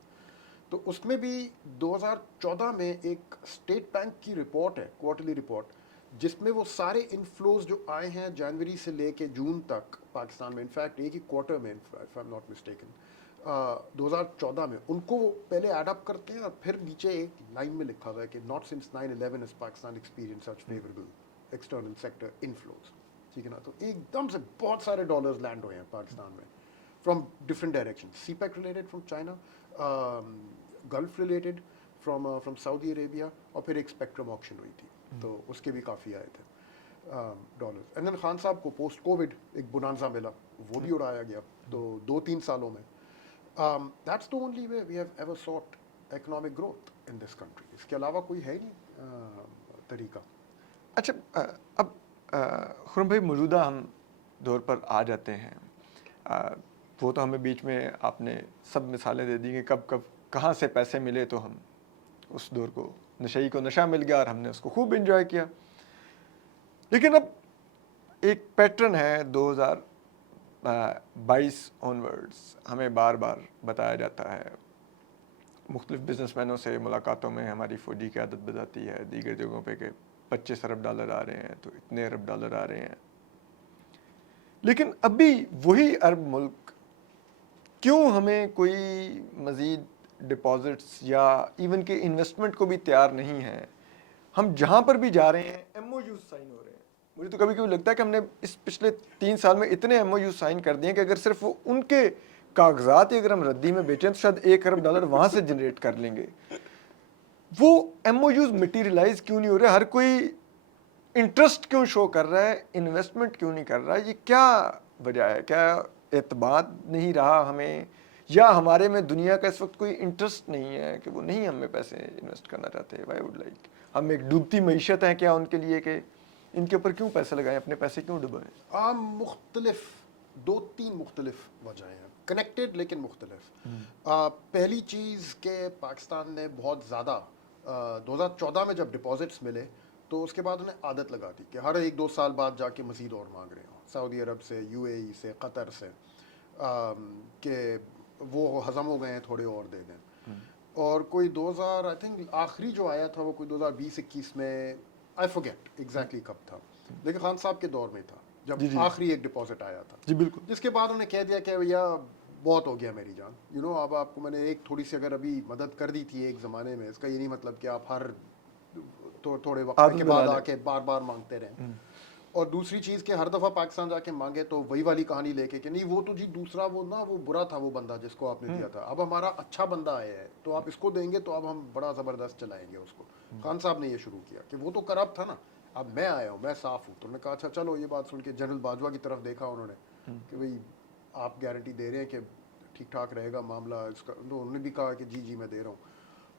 तो उसमें भी 2014 में एक स्टेट बैंक की रिपोर्ट है, क्वार्टरली रिपोर्ट, जिसमें वो सारे इनफ्लोज जो आए हैं जनवरी से लेके जून तक पाकिस्तान में, इनफैक्ट एक ही क्वार्टर में, if I am not mistaken 2014 में, उनको वो पहले ऐड अप करते हैं और फिर नीचे एक लाइन में लिखा हुआ है कि not since 9/11 is Pakistan experience such favourable external sector inflows, ठीक है ना। तो एकदम से बहुत सारे डॉलर्स लैंड हुए हैं पाकिस्तान में from different direction, CPEC related from China, gulf related from Saudi Arabia, और फिर एक स्पेक्ट्रम ऑक्शन हुई थी, तो उसके भी काफ़ी आए थे डॉलर्स। एंड देन खान साहब को पोस्ट कोविड एक बुनांजा मिला, वो भी उड़ाया गया। तो 2-3 सालों में that's the only way we have ever sought economic growth in this country. इसके अलावा कोई है नहीं तरीका। अच्छा अब खुरम भाई मौजूदा हम दौर पर आ जाते हैं, वो तो हमें बीच में आपने सब मिसालें दे दी कि कब कब कहाँ से पैसे मिले, तो हम उस दौर को नशई को नशा मिल गया और हमने उसको खूब एंजॉय किया। लेकिन अब एक पैटर्न है 2022 ऑनवर्ड्स, हमें बार बार बताया जाता है, मुख्तलिफ बिजनेसमैनों से मुलाकातों में हमारी फ़ौजी की आदत बताती है, दीगर जगहों पे कि 25 अरब डॉलर आ रहे हैं, तो इतने अरब डॉलर आ रहे हैं। लेकिन अभी वही अरब मुल्क क्यों हमें कोई मज़ीद डिपॉजिट्स या इवन के इन्वेस्टमेंट को भी तैयार नहीं है? हम जहाँ पर भी जा रहे हैं MOU साइन हो रहे हैं। मुझे तो कभी कभी लगता है कि हमने इस पिछले 3 साल में इतने MOU साइन कर दिए कि अगर सिर्फ वो उनके कागजात ही अगर हम रद्दी में बेचें तो शायद 1 अरब डॉलर वहाँ से जनरेट कर लेंगे। वो MOUs मटीरियलाइज क्यों नहीं हो रहे? हर कोई इंटरेस्ट क्यों शो कर रहा है, इन्वेस्टमेंट क्यों नहीं कर रहा है? ये क्या वजह है? क्या एतमाद नहीं रहा हमें, या हमारे में दुनिया का इस वक्त कोई इंटरेस्ट नहीं है कि वो नहीं हमें पैसे इन्वेस्ट करना चाहते? व्हाई वुड लाइक, हम एक डूबती मईशत है क्या उनके लिए कि इनके ऊपर क्यों पैसे लगाएं, अपने पैसे क्यों डुबाएं? मुख्तलिफ 2-3 मुख्तलिफ वजह हैं, कनेक्टेड लेकिन मुख्तलिफ। पहली चीज़ के पाकिस्तान ने बहुत ज़्यादा 2014 में जब डिपॉजिट्स मिले तो उसके बाद उन्हें आदत लगा दी कि हर 1-2 साल बाद जाके मज़ीद और मांग रहे हो, सऊदी अरब से, UAE से, कतर से, कि वो हज़म हो गए हैं, थोड़े और दे दें। और कोई 2000 आई थिंक आखिरी जो आया था वो कोई 2020-21 में, आई फॉरगेट एग्जैक्टली कब था, लेकिन खान साहब के दौर में था जब आखिरी एक डिपॉजिट आया था। जी बिल्कुल। जिसके बाद उन्हें कह दिया कि भैया बहुत हो गया मेरी जान, यू नो, अब आपको मैंने एक थोड़ी सी अगर अभी मदद कर दी थी एक ज़माने में, इसका ये नहीं मतलब कि आप हर थोड़े वक्त के बाद आके बार बार मांगते रहें। और दूसरी चीज़ कि हर दफ़ा पाकिस्तान जाके मांगे तो वही वाली कहानी लेके कि नहीं वो तो जी दूसरा वो ना वो बुरा था वो बंदा जिसको आपने दिया था, अब हमारा अच्छा बंदा आया है तो आप इसको देंगे तो अब हम बड़ा ज़बरदस्त चलाएंगे उसको। खान साहब ने ये शुरू किया कि वो तो करप्ट था ना, अब मैं आया हूँ, मैं साफ़ हूँ। तो उन्होंने कहा अच्छा चलो, ये बात सुन के जनरल बाजवा की तरफ देखा उन्होंने कि भाई आप गारंटी दे रहे हैं कि ठीक ठाक रहेगा मामला इसका, तो उन्होंने भी कहा कि जी जी मैं दे रहा हूँ।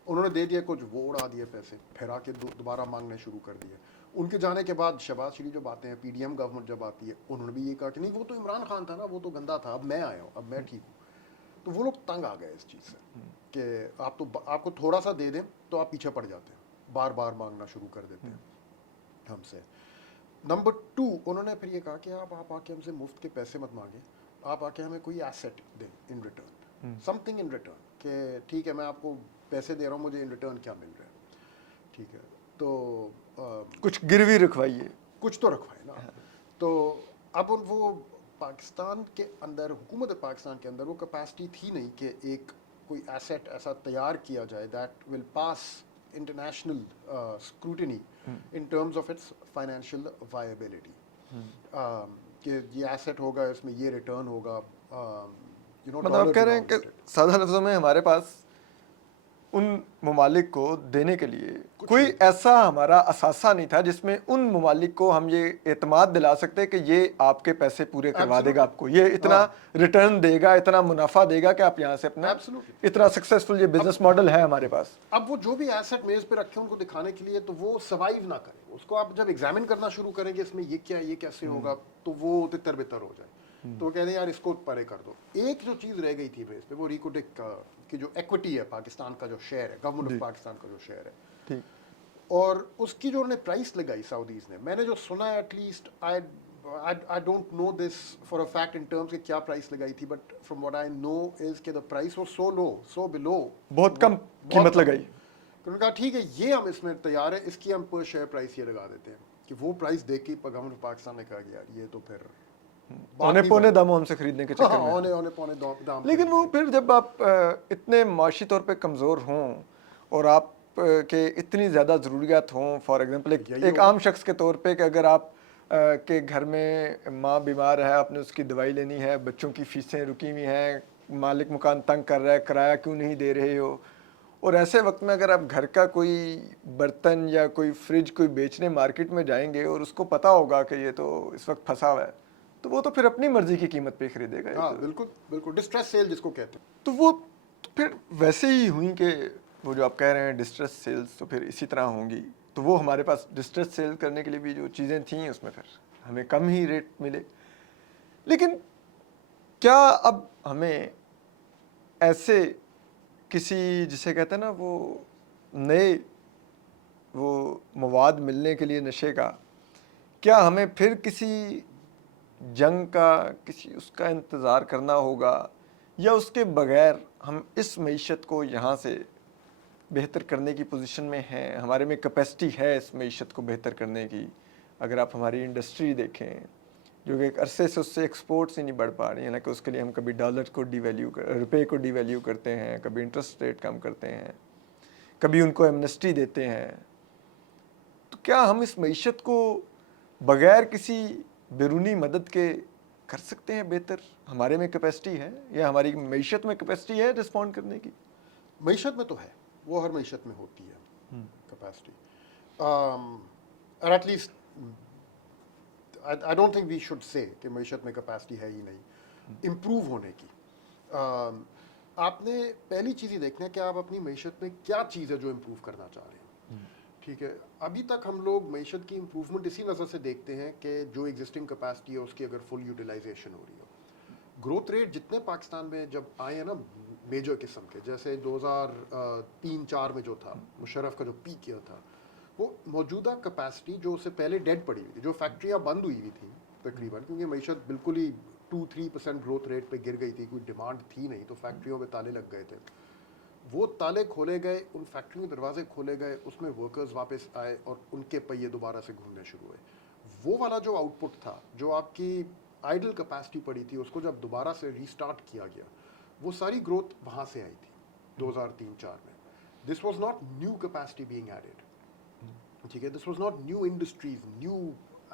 उन्होंने दे दिया कुछ, वो उड़ा दिए पैसे, फिर आके दोबारा मांगने शुरू कर दिए। उनके जाने के बाद शहबाज शरीफ जब आते हैं, PDM गवर्नमेंट जब आती है, उन्होंने भी ये कहा कि नहीं वो तो इमरान खान था ना, वो तो गंदा था, अब मैं आया हूँ, अब मैं ठीक हूँ। तो वो लोग तंग आ गए इस चीज़ से कि आप तो आपको थोड़ा सा दे दें तो आप पीछे पड़ जाते हैं, बार बार मांगना शुरू कर देते हैं हमसे। नंबर 2, उन्होंने फिर ये कहा कि आप आके हमसे मुफ्त के पैसे मत मांगे, आप आके हमें कोई एसेट दें in return, something in return, कि ठीक है मैं आपको पैसे दे रहा हूँ, मुझे इन रिटर्न क्या मिल रहा है, ठीक है, तो कुछ गिरवी रखवाइए, कुछ तो रखवाए ना। तो अब वो पाकिस्तान के अंदर, हुकूमत पाकिस्तान के अंदर वो कैपेसिटी थी नहीं कि एक कोई एसेट ऐसा तैयार किया जाए that will pass international scrutiny in terms of its financial viability, कि ये एसेट होगा, इसमें ये रिटर्न होगा, मतलब आप कह रहे हैं कि साधारण लफ्ज़ों में हमारे पास उन ममालिक को देने के लिए कोई ऐसा हमारा असासा नहीं था जिसमें उन ममालिक को हम ये एतमाद दिला सकते कि ये आपके पैसे पूरे करवा देगा, आपको ये इतना रिटर्न देगा, इतना मुनाफा देगा कि आप यहाँ से अपना इतना सक्सेसफुल ये बिजनेस मॉडल है हमारे पास। अब वो जो भी एसेट मेज पे रखे उनको दिखाने के लिए, तो वो सर्वाइव ना करे, उसको आप जब एग्जामिन करना शुरू करेंगे इसमें ये क्या है, ये कैसे होगा, तो वो तितर बितर हो जाए। तो वो कहते हैं यार इसको परे कर दो। एक जो चीज़ रह गई थी मेज पे, वो रिकोटिक की जो इक्विटी है पाकिस्तान का, जो शेयर है, गवर्नमेंट ऑफ पाकिस्तान का जो शेयर है, ठीक, और उसकी जो उन्होंने प्राइस लगाई सऊदीज ने, मैंने जो सुना है at least I don't know this for a fact in terms कि क्या प्राइस लगाई थी, but from what I know is कि the price was so low, so below, बहुत कम कीमत लगाई। उन्होंने कहा ठीक है ये हम इसमें तैयार है, इसकी हम पर शेयर प्राइस ये लगा देते हैं, कि वो प्राइस देख के गवर्नमेंट ऑफ पाकिस्तान ने कहा कि यार ये तो फिर पौने दामों हमसे खरीदने के चक्कर में, औने पौने दाम। लेकिन वो फिर जब आप इतने माशी तौर पे कमज़ोर हों और आप के इतनी ज़्यादा ज़रूरियात हों, फॉर एग्जांपल एक आम शख्स के तौर पे कि अगर आप के घर में माँ बीमार है, आपने उसकी दवाई लेनी है, बच्चों की फ़ीसें रुकी हुई हैं, मालिक मकान तंग कर रहा है, किराया क्यों नहीं दे रहे हो, और ऐसे वक्त में अगर आप घर का कोई बर्तन या कोई फ्रिज कोई बेचने मार्केट में जाएंगे और उसको पता होगा कि ये तो इस वक्त फंसा हुआ है, तो वो तो फिर अपनी मर्जी की कीमत पे खरीदेगा। हाँ बिल्कुल बिल्कुल, डिस्ट्रेस सेल जिसको कहते हैं। तो वो तो फिर वैसे ही हुई कि वो जो आप कह रहे हैं डिस्ट्रेस सेल्स, तो फिर इसी तरह होंगी। तो वो हमारे पास डिस्ट्रेस सेल करने के लिए भी जो चीज़ें थी उसमें फिर हमें कम ही रेट मिले। लेकिन क्या अब हमें ऐसे किसी, जिसे कहते हैं ना वो नए वो मवाद मिलने के लिए नशे का, क्या हमें फिर किसी जंग का, किसी उसका इंतज़ार करना होगा, या उसके बगैर हम इस मईशत को यहाँ से बेहतर करने की पोजीशन में हैं, हमारे में कैपेसिटी है इस मईशत को बेहतर करने की? अगर आप हमारी इंडस्ट्री देखें जो कि एक अरसे से उससे एक्सपोर्ट्स ही नहीं बढ़ पा रही है ना, कि उसके लिए हम कभी डॉलर को डिवैल्यू रुपए को डिवैल्यू करते हैं, कभी इंटरेस्ट रेट कम करते हैं, कभी उनको एमनेस्टी देते हैं। तो क्या हम इस मईशत को बगैर किसी बैरूनी मदद के कर सकते हैं बेहतर? हमारे में कैपेसिटी है, या हमारी मईशत में कैपेसिटी है रिस्पॉन्ड करने की? मईशत में तो है, वो हर मईशत में होती है कैपेसिटी, और at least I don't think we should say कि मईशत में कैपेसिटी है ही नहीं इम्प्रूव होने की। आपने पहली चीज़ ही देखना है कि आप अपनी मईशत में क्या चीज़ है जो इम्प्रूव करना चाह रहे हैं। ठीक है, अभी तक हम लोग मईशत की इम्प्रूवमेंट इसी नज़र से देखते हैं कि जो एग्जिस्टिंग कैपेसिटी है उसकी अगर फुल यूटिलाइजेशन हो रही हो। ग्रोथ रेट जितने पाकिस्तान में जब आए हैं ना मेजर किस्म के, जैसे 2003-4 में जो था मुशर्रफ का जो पीक किया था, वो मौजूदा कैपेसिटी जो उससे पहले डेड पड़ी हुई थी, जो फैक्ट्रियाँ बंद हुई हुई थी तकरीबन, क्योंकि मईशत बिल्कुल ही 2-3% ग्रोथ रेट पे गिर गई थी, कोई डिमांड थी नहीं, तो फैक्ट्रियों में ताले लग गए थे। वो ताले खोले गए, उन फैक्ट्रियों के दरवाजे खोले गए, उसमें वर्कर्स वापस आए और उनके पहिए दोबारा से घूमने शुरू हुए। वो वाला जो आउटपुट था, जो आपकी आइडल कैपेसिटी पड़ी थी, उसको जब दोबारा से रीस्टार्ट किया गया, वो सारी ग्रोथ वहाँ से आई थी 2003-4 में। This was not new capacity being added, ठीक है, this was not new industries, new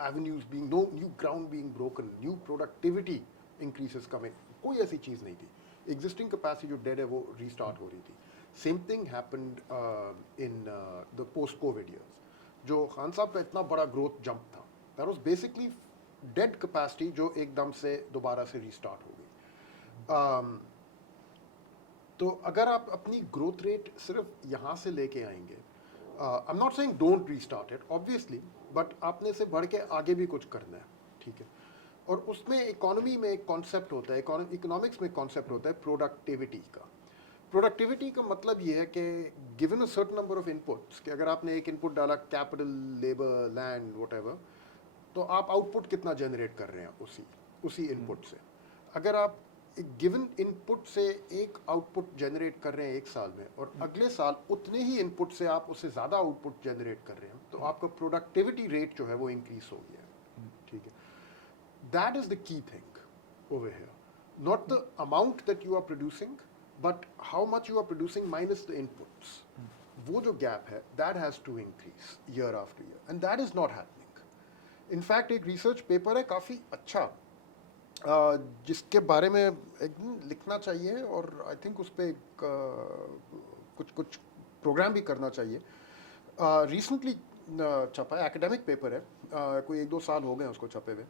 avenues being, no new ground being broken, new productivity increases coming, कोई ऐसी चीज़ नहीं थी। एग्जिस्टिंग कैपेसिटी जो डेड है वो रीस्टार्ट हो रही थी। Same thing happened in the post Covid years. जो खान साहब का इतना बड़ा ग्रोथ जंप था, that was basically dead capacity जो एकदम से दोबारा से रीस्टार्ट हो गई। तो अगर आप अपनी ग्रोथ रेट सिर्फ यहाँ से लेके आएंगे, I am not saying don't restart it obviously, but आपने से बढ़ के आगे भी कुछ करना है, ठीक है। और उसमें इकोनॉमी में एक कॉन्सेप्ट होता है, इकोनॉमिक्स में एक कॉन्सेप्ट होता है प्रोडक्टिविटी का। प्रोडक्टिविटी का मतलब ये है कि given a certain number of inputs, कि अगर आपने एक इनपुट डाला कैपिटल, लेबर, लैंड, व्हाटएवर, तो आप आउटपुट कितना जनरेट कर रहे हैं उसी इनपुट से। अगर आप एक गिवन इनपुट से एक आउटपुट जनरेट कर रहे हैं एक साल में, और अगले साल उतने ही इनपुट से आप उससे ज़्यादा आउटपुट जनरेट कर रहे हैं, तो आपका प्रोडक्टिविटी रेट जो है वो इंक्रीज हो गया है, ठीक है। That is the key thing over here. Not the amount that you are producing, but how much you are producing minus the inputs, वो जो gap है, that has to increase year after year, and that is not happening. In fact, एक research paper है काफ़ी अच्छा, जिसके बारे में एक दिन लिखना चाहिए, और I think उस पे कुछ प्रोग्राम भी करना चाहिए. Recently छपा है, academic paper है, कोई 1-2 साल हो गए उसको छपे हुए,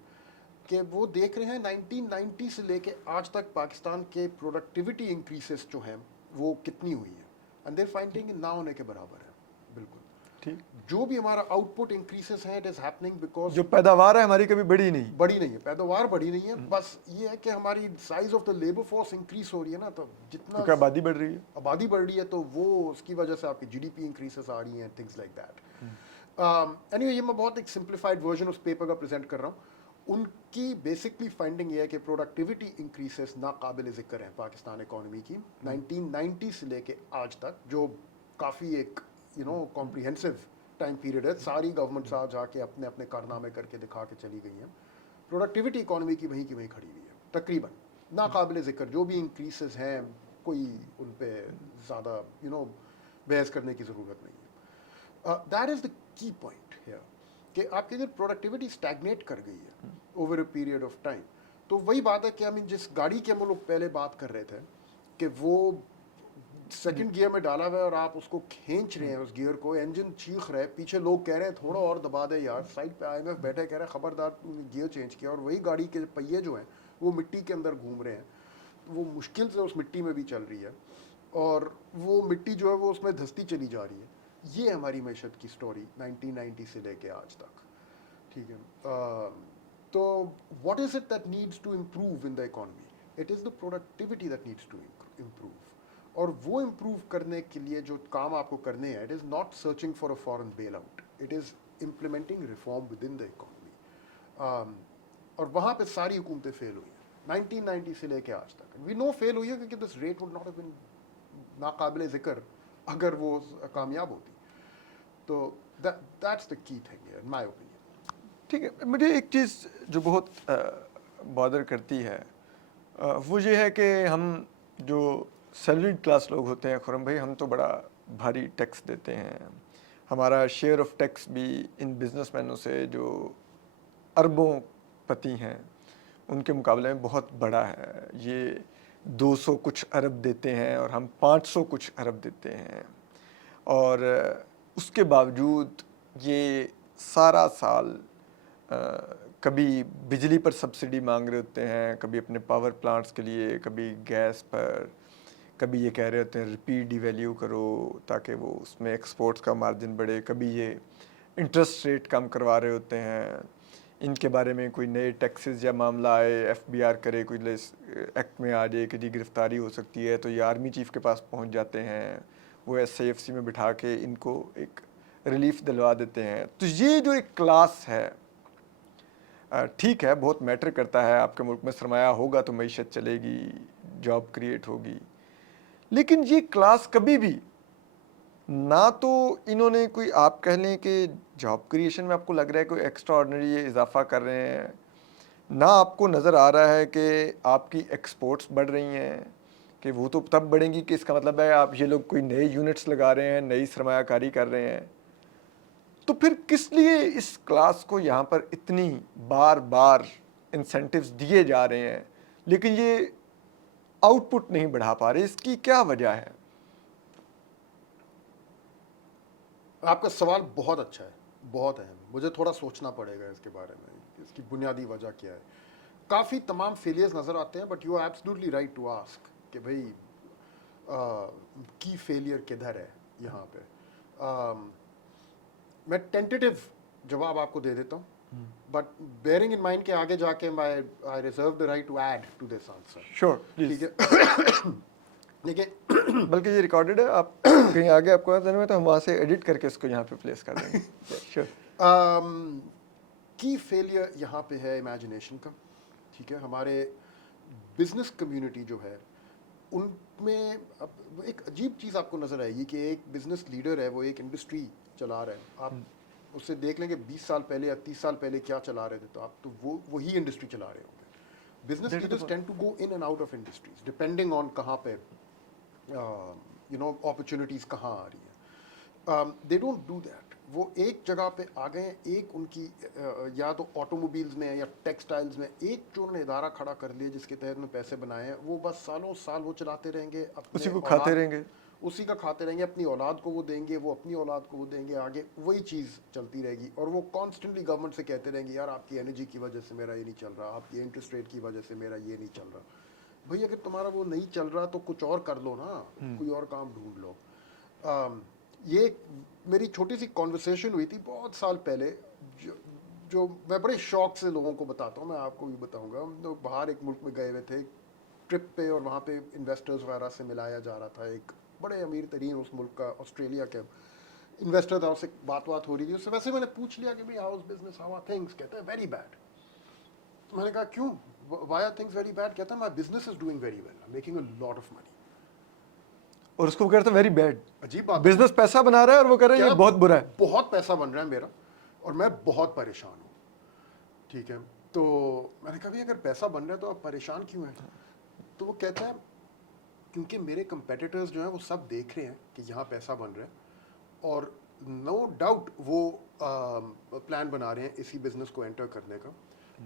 कि वो देख रहे हैं 1990 से लेके आज तक पाकिस्तान के प्रोडक्टिविटी इंक्रीसेस जो हैं वो कितनी हुई है, एंड देयर फाइंडिंग ना होने के बराबर है. बिल्कुल ठीक. जो भी हमारा आउटपुट इंक्रीसेस है, इट इज हैपनिंग बिकॉज जो पैदावार है हमारी कभी बढ़ी नहीं. पैदावार बढ़ी नहीं है. बस ये है कि हमारी size of the labour force increase हो रही है ना, तो जितना क्योंकि आबादी बढ़ रही है, आबादी बढ़ रही है, तो वो उसकी वजह से आपकी जीडीपी इंक्रीसेस आ रही हैं, थिंग्स लाइक दैट. एनीवे, ये मैं बहुत एक सिंप्लीफाइड वर्जन उस पेपर का प्रेजेंट कर रहा हूँ. उनकी बेसिकली फाइंडिंग ये है कि प्रोडक्टिविटी इंक्रीसेस नाकाबिल ज़िक्र हैं पाकिस्तान इकोनॉमी की 1990 से लेके आज तक, जो काफ़ी एक कॉम्प्रिहेंसिव टाइम पीरियड है. सारी गवर्नमेंट्स आ जाके अपने अपने कारनामे करके दिखा के चली गई हैं. प्रोडक्टिविटी इकोनॉमी की वहीं खड़ी हुई है तकरीबन. नाकाबिल ज़िक्र जो भी इंक्रीसेस हैं, कोई उन पर ज़्यादा बहस करने की ज़रूरत नहीं है. That is the key point here, कि आपकी अगर प्रोडक्टिविटी स्टैग्नेट कर गई है over a period of time, तो वही बात है कि जिस गाड़ी की हम लोग पहले बात कर रहे थे कि वो सेकंड गियर में डाला हुआ है और आप उसको खींच रहे हैं उस गियर को, इंजन चीख रहा है, पीछे लोग कह रहे हैं थोड़ा और दबा दे यार, साइड पे IMF बैठे कह रहे हैं खबरदार गियर चेंज किया, और वही गाड़ी के पहिए जो हैं वो मिट्टी के अंदर घूम रहे हैं. वो मुश्किल से उस मिट्टी में भी चल रही है, और वो मिट्टी जो है वो उसमें धंसती चली जा रही है. ये हमारी मैशत की स्टोरी 1990 से लेके आज तक. ठीक है. तो what is it that needs to improve in the economy? It is the productivity that needs to improve. और वो इम्प्रूव करने के लिए जो काम आपको करने हैं, it is not searching for a foreign bail out, it is implementing reform with in the economy. और वहाँ पे सारी हुकूमतें फेल हुई हैं 1990 से लेके आज तक. वी नो फेल हुई है क्योंकि this rate would not have been नाकाबिल ज़िक्र अगर वो कामयाब होती. तो that's the key thing in my opinion. ठीक है. मुझे एक चीज़ जो बहुत बॉदर करती है वो ये है कि हम जो सैलरीड क्लास लोग होते हैं, खुरम भाई, हम तो बड़ा भारी टैक्स देते हैं. हमारा शेयर ऑफ टैक्स भी इन बिजनेसमैनों से जो अरबों पति हैं उनके मुकाबले में बहुत बड़ा है. ये 200 कुछ अरब देते हैं और हम 500 कुछ अरब देते हैं, और उसके बावजूद ये सारा साल कभी बिजली पर सब्सिडी मांग रहे होते हैं, कभी अपने पावर प्लांट्स के लिए, कभी गैस पर, कभी ये कह रहे होते हैं रिपीट डिवैल्यू करो ताकि वो उसमें एक्सपोर्ट्स का मार्जिन बढ़े, कभी ये इंटरेस्ट रेट कम करवा रहे होते हैं. इनके बारे में कोई नए टैक्सेस या मामला आए, FBI करे, कोई एक्ट में आ जाए कि जी गिरफ्तारी हो सकती है, तो ये आर्मी चीफ के पास पहुंच जाते हैं, वो SAFC में बिठा के इनको एक रिलीफ दिलवा देते हैं. तो ये जो एक क्लास है, ठीक है, बहुत मैटर करता है. आपके मुल्क में सरमाया होगा तो मईशत चलेगी, जॉब क्रिएट होगी, लेकिन ये क्लास कभी भी ना तो इन्होंने कोई, आप कह लें कि जॉब क्रिएशन में आपको लग रहा है कोई एक्स्ट्रा ऑर्डिनरी इजाफा कर रहे हैं, ना आपको नज़र आ रहा है कि आपकी एक्सपोर्ट्स बढ़ रही हैं, कि वो तो तब बढ़ेंगी कि इसका मतलब है आप ये लोग कोई नए यूनिट्स लगा रहे हैं, नई सरमायाकारी कर रहे हैं. तो फिर किस लिए इस क्लास को यहाँ पर इतनी बार बार इंसेंटिव्स दिए जा रहे हैं लेकिन ये आउटपुट नहीं बढ़ा पा रहे? इसकी क्या वजह है? आपका सवाल बहुत अच्छा है, बहुत अहम. मुझे थोड़ा सोचना पड़ेगा इसके बारे में, इसकी बुनियादी वजह क्या है. काफ़ी तमाम फेलियर्स नज़र आते हैं, but you are absolutely right to ask कि भाई की फेलियर किधर है यहाँ पे. मैं टेंटेटिव जवाब आपको दे देता हूँ, बट बेयरिंग इन माइंड के आगे जाके I reserve the right to add to this answer. Sure, ठीक है. देखिए, बल्कि ये रिकॉर्डेड है, आप कहीं आगे आपको देने में तो हम वहाँ से एडिट करके इसको यहाँ पे प्लेस कर देंगे. श्योर. की फेलियर यहाँ पे है इमेजिनेशन का. ठीक है. हमारे बिजनेस कम्युनिटी जो है उनमें अब एक अजीब चीज़ आपको नज़र आएगी कि एक बिजनेस लीडर है, वो एक इंडस्ट्री चला रहा है. आप उससे देख लेंगे 20 साल पहले या 30 साल पहले क्या चला रहे थे, तो आप तो वही इंडस्ट्री चला रहे होंगे. Business leaders tend to go in and out of industries depending on कहाँ पे यू नो अपॉर्चुनिटीज़ कहाँ आ रही हैं. They don't do that. वो एक जगह पे आ गए हैं, एक उनकी या तो ऑटोमोबाइल्स में या टेक्सटाइल्स में एक जो उन्होंने इदारा खड़ा कर लिया जिसके तहत उन्होंने पैसे बनाए हैं, वो बस सालों साल वो चलाते रहेंगे, अपने उसी को खाते औलाद- रहेंगे. उसी का खाते रहेंगे, अपनी औलाद को वो देंगे, वो अपनी औलाद को वो देंगे, आगे वही चीज़ चलती रहेगी. और वो कॉन्स्टेंटली गवर्नमेंट से कहते रहेंगे यार आपकी एनर्जी की वजह से मेरा ये नहीं चल रहा, आपकी इंटरेस्ट रेट की वजह से मेरा ये नहीं चल रहा. भाई अगर तुम्हारा वो नहीं चल रहा तो कुछ और कर लो ना, कोई और काम ढूंढ लो. ये मेरी छोटी सी कॉन्वर्सेशन हुई थी बहुत साल पहले, जो मैं बड़े शौक से लोगों को बताता हूँ, मैं आपको भी बताऊँगा. हम लोग बाहर एक मुल्क में गए हुए थे ट्रिप पे, और वहाँ पे इन्वेस्टर्स वगैरह से मिलाया जा रहा था. एक बड़े अमीर तरीन उस मुल्क का ऑस्ट्रेलिया के इन्वेस्टर था, उससे बात हो रही थी. उससे वैसे मैंने पूछ लिया कि भाई how is business, how are things. कहते हैं वेरी बैड. तो मैंने कहा क्यों, why are things very bad. कहता है my business is doing very well, I am making a lot of money. और उसको कहते हैं वेरी बैड. अजीब बात. बिजनेस पैसा बना रहा है और वो कह रहे हैं ये बहुत बुरा है. बहुत पैसा बन रहा है मेरा और मैं बहुत परेशान हूँ. ठीक है, तो मैंने कहा भाई अगर पैसा बन रहा है तो आप परेशान क्यों हैं. तो वो कहता है क्योंकि मेरे कंपेटिटर्स जो हैं वो सब देख रहे हैं कि यहाँ पैसा बन रहा है, और नो डाउट वो प्लान बना रहे हैं इसी बिजनेस को एंटर करने का.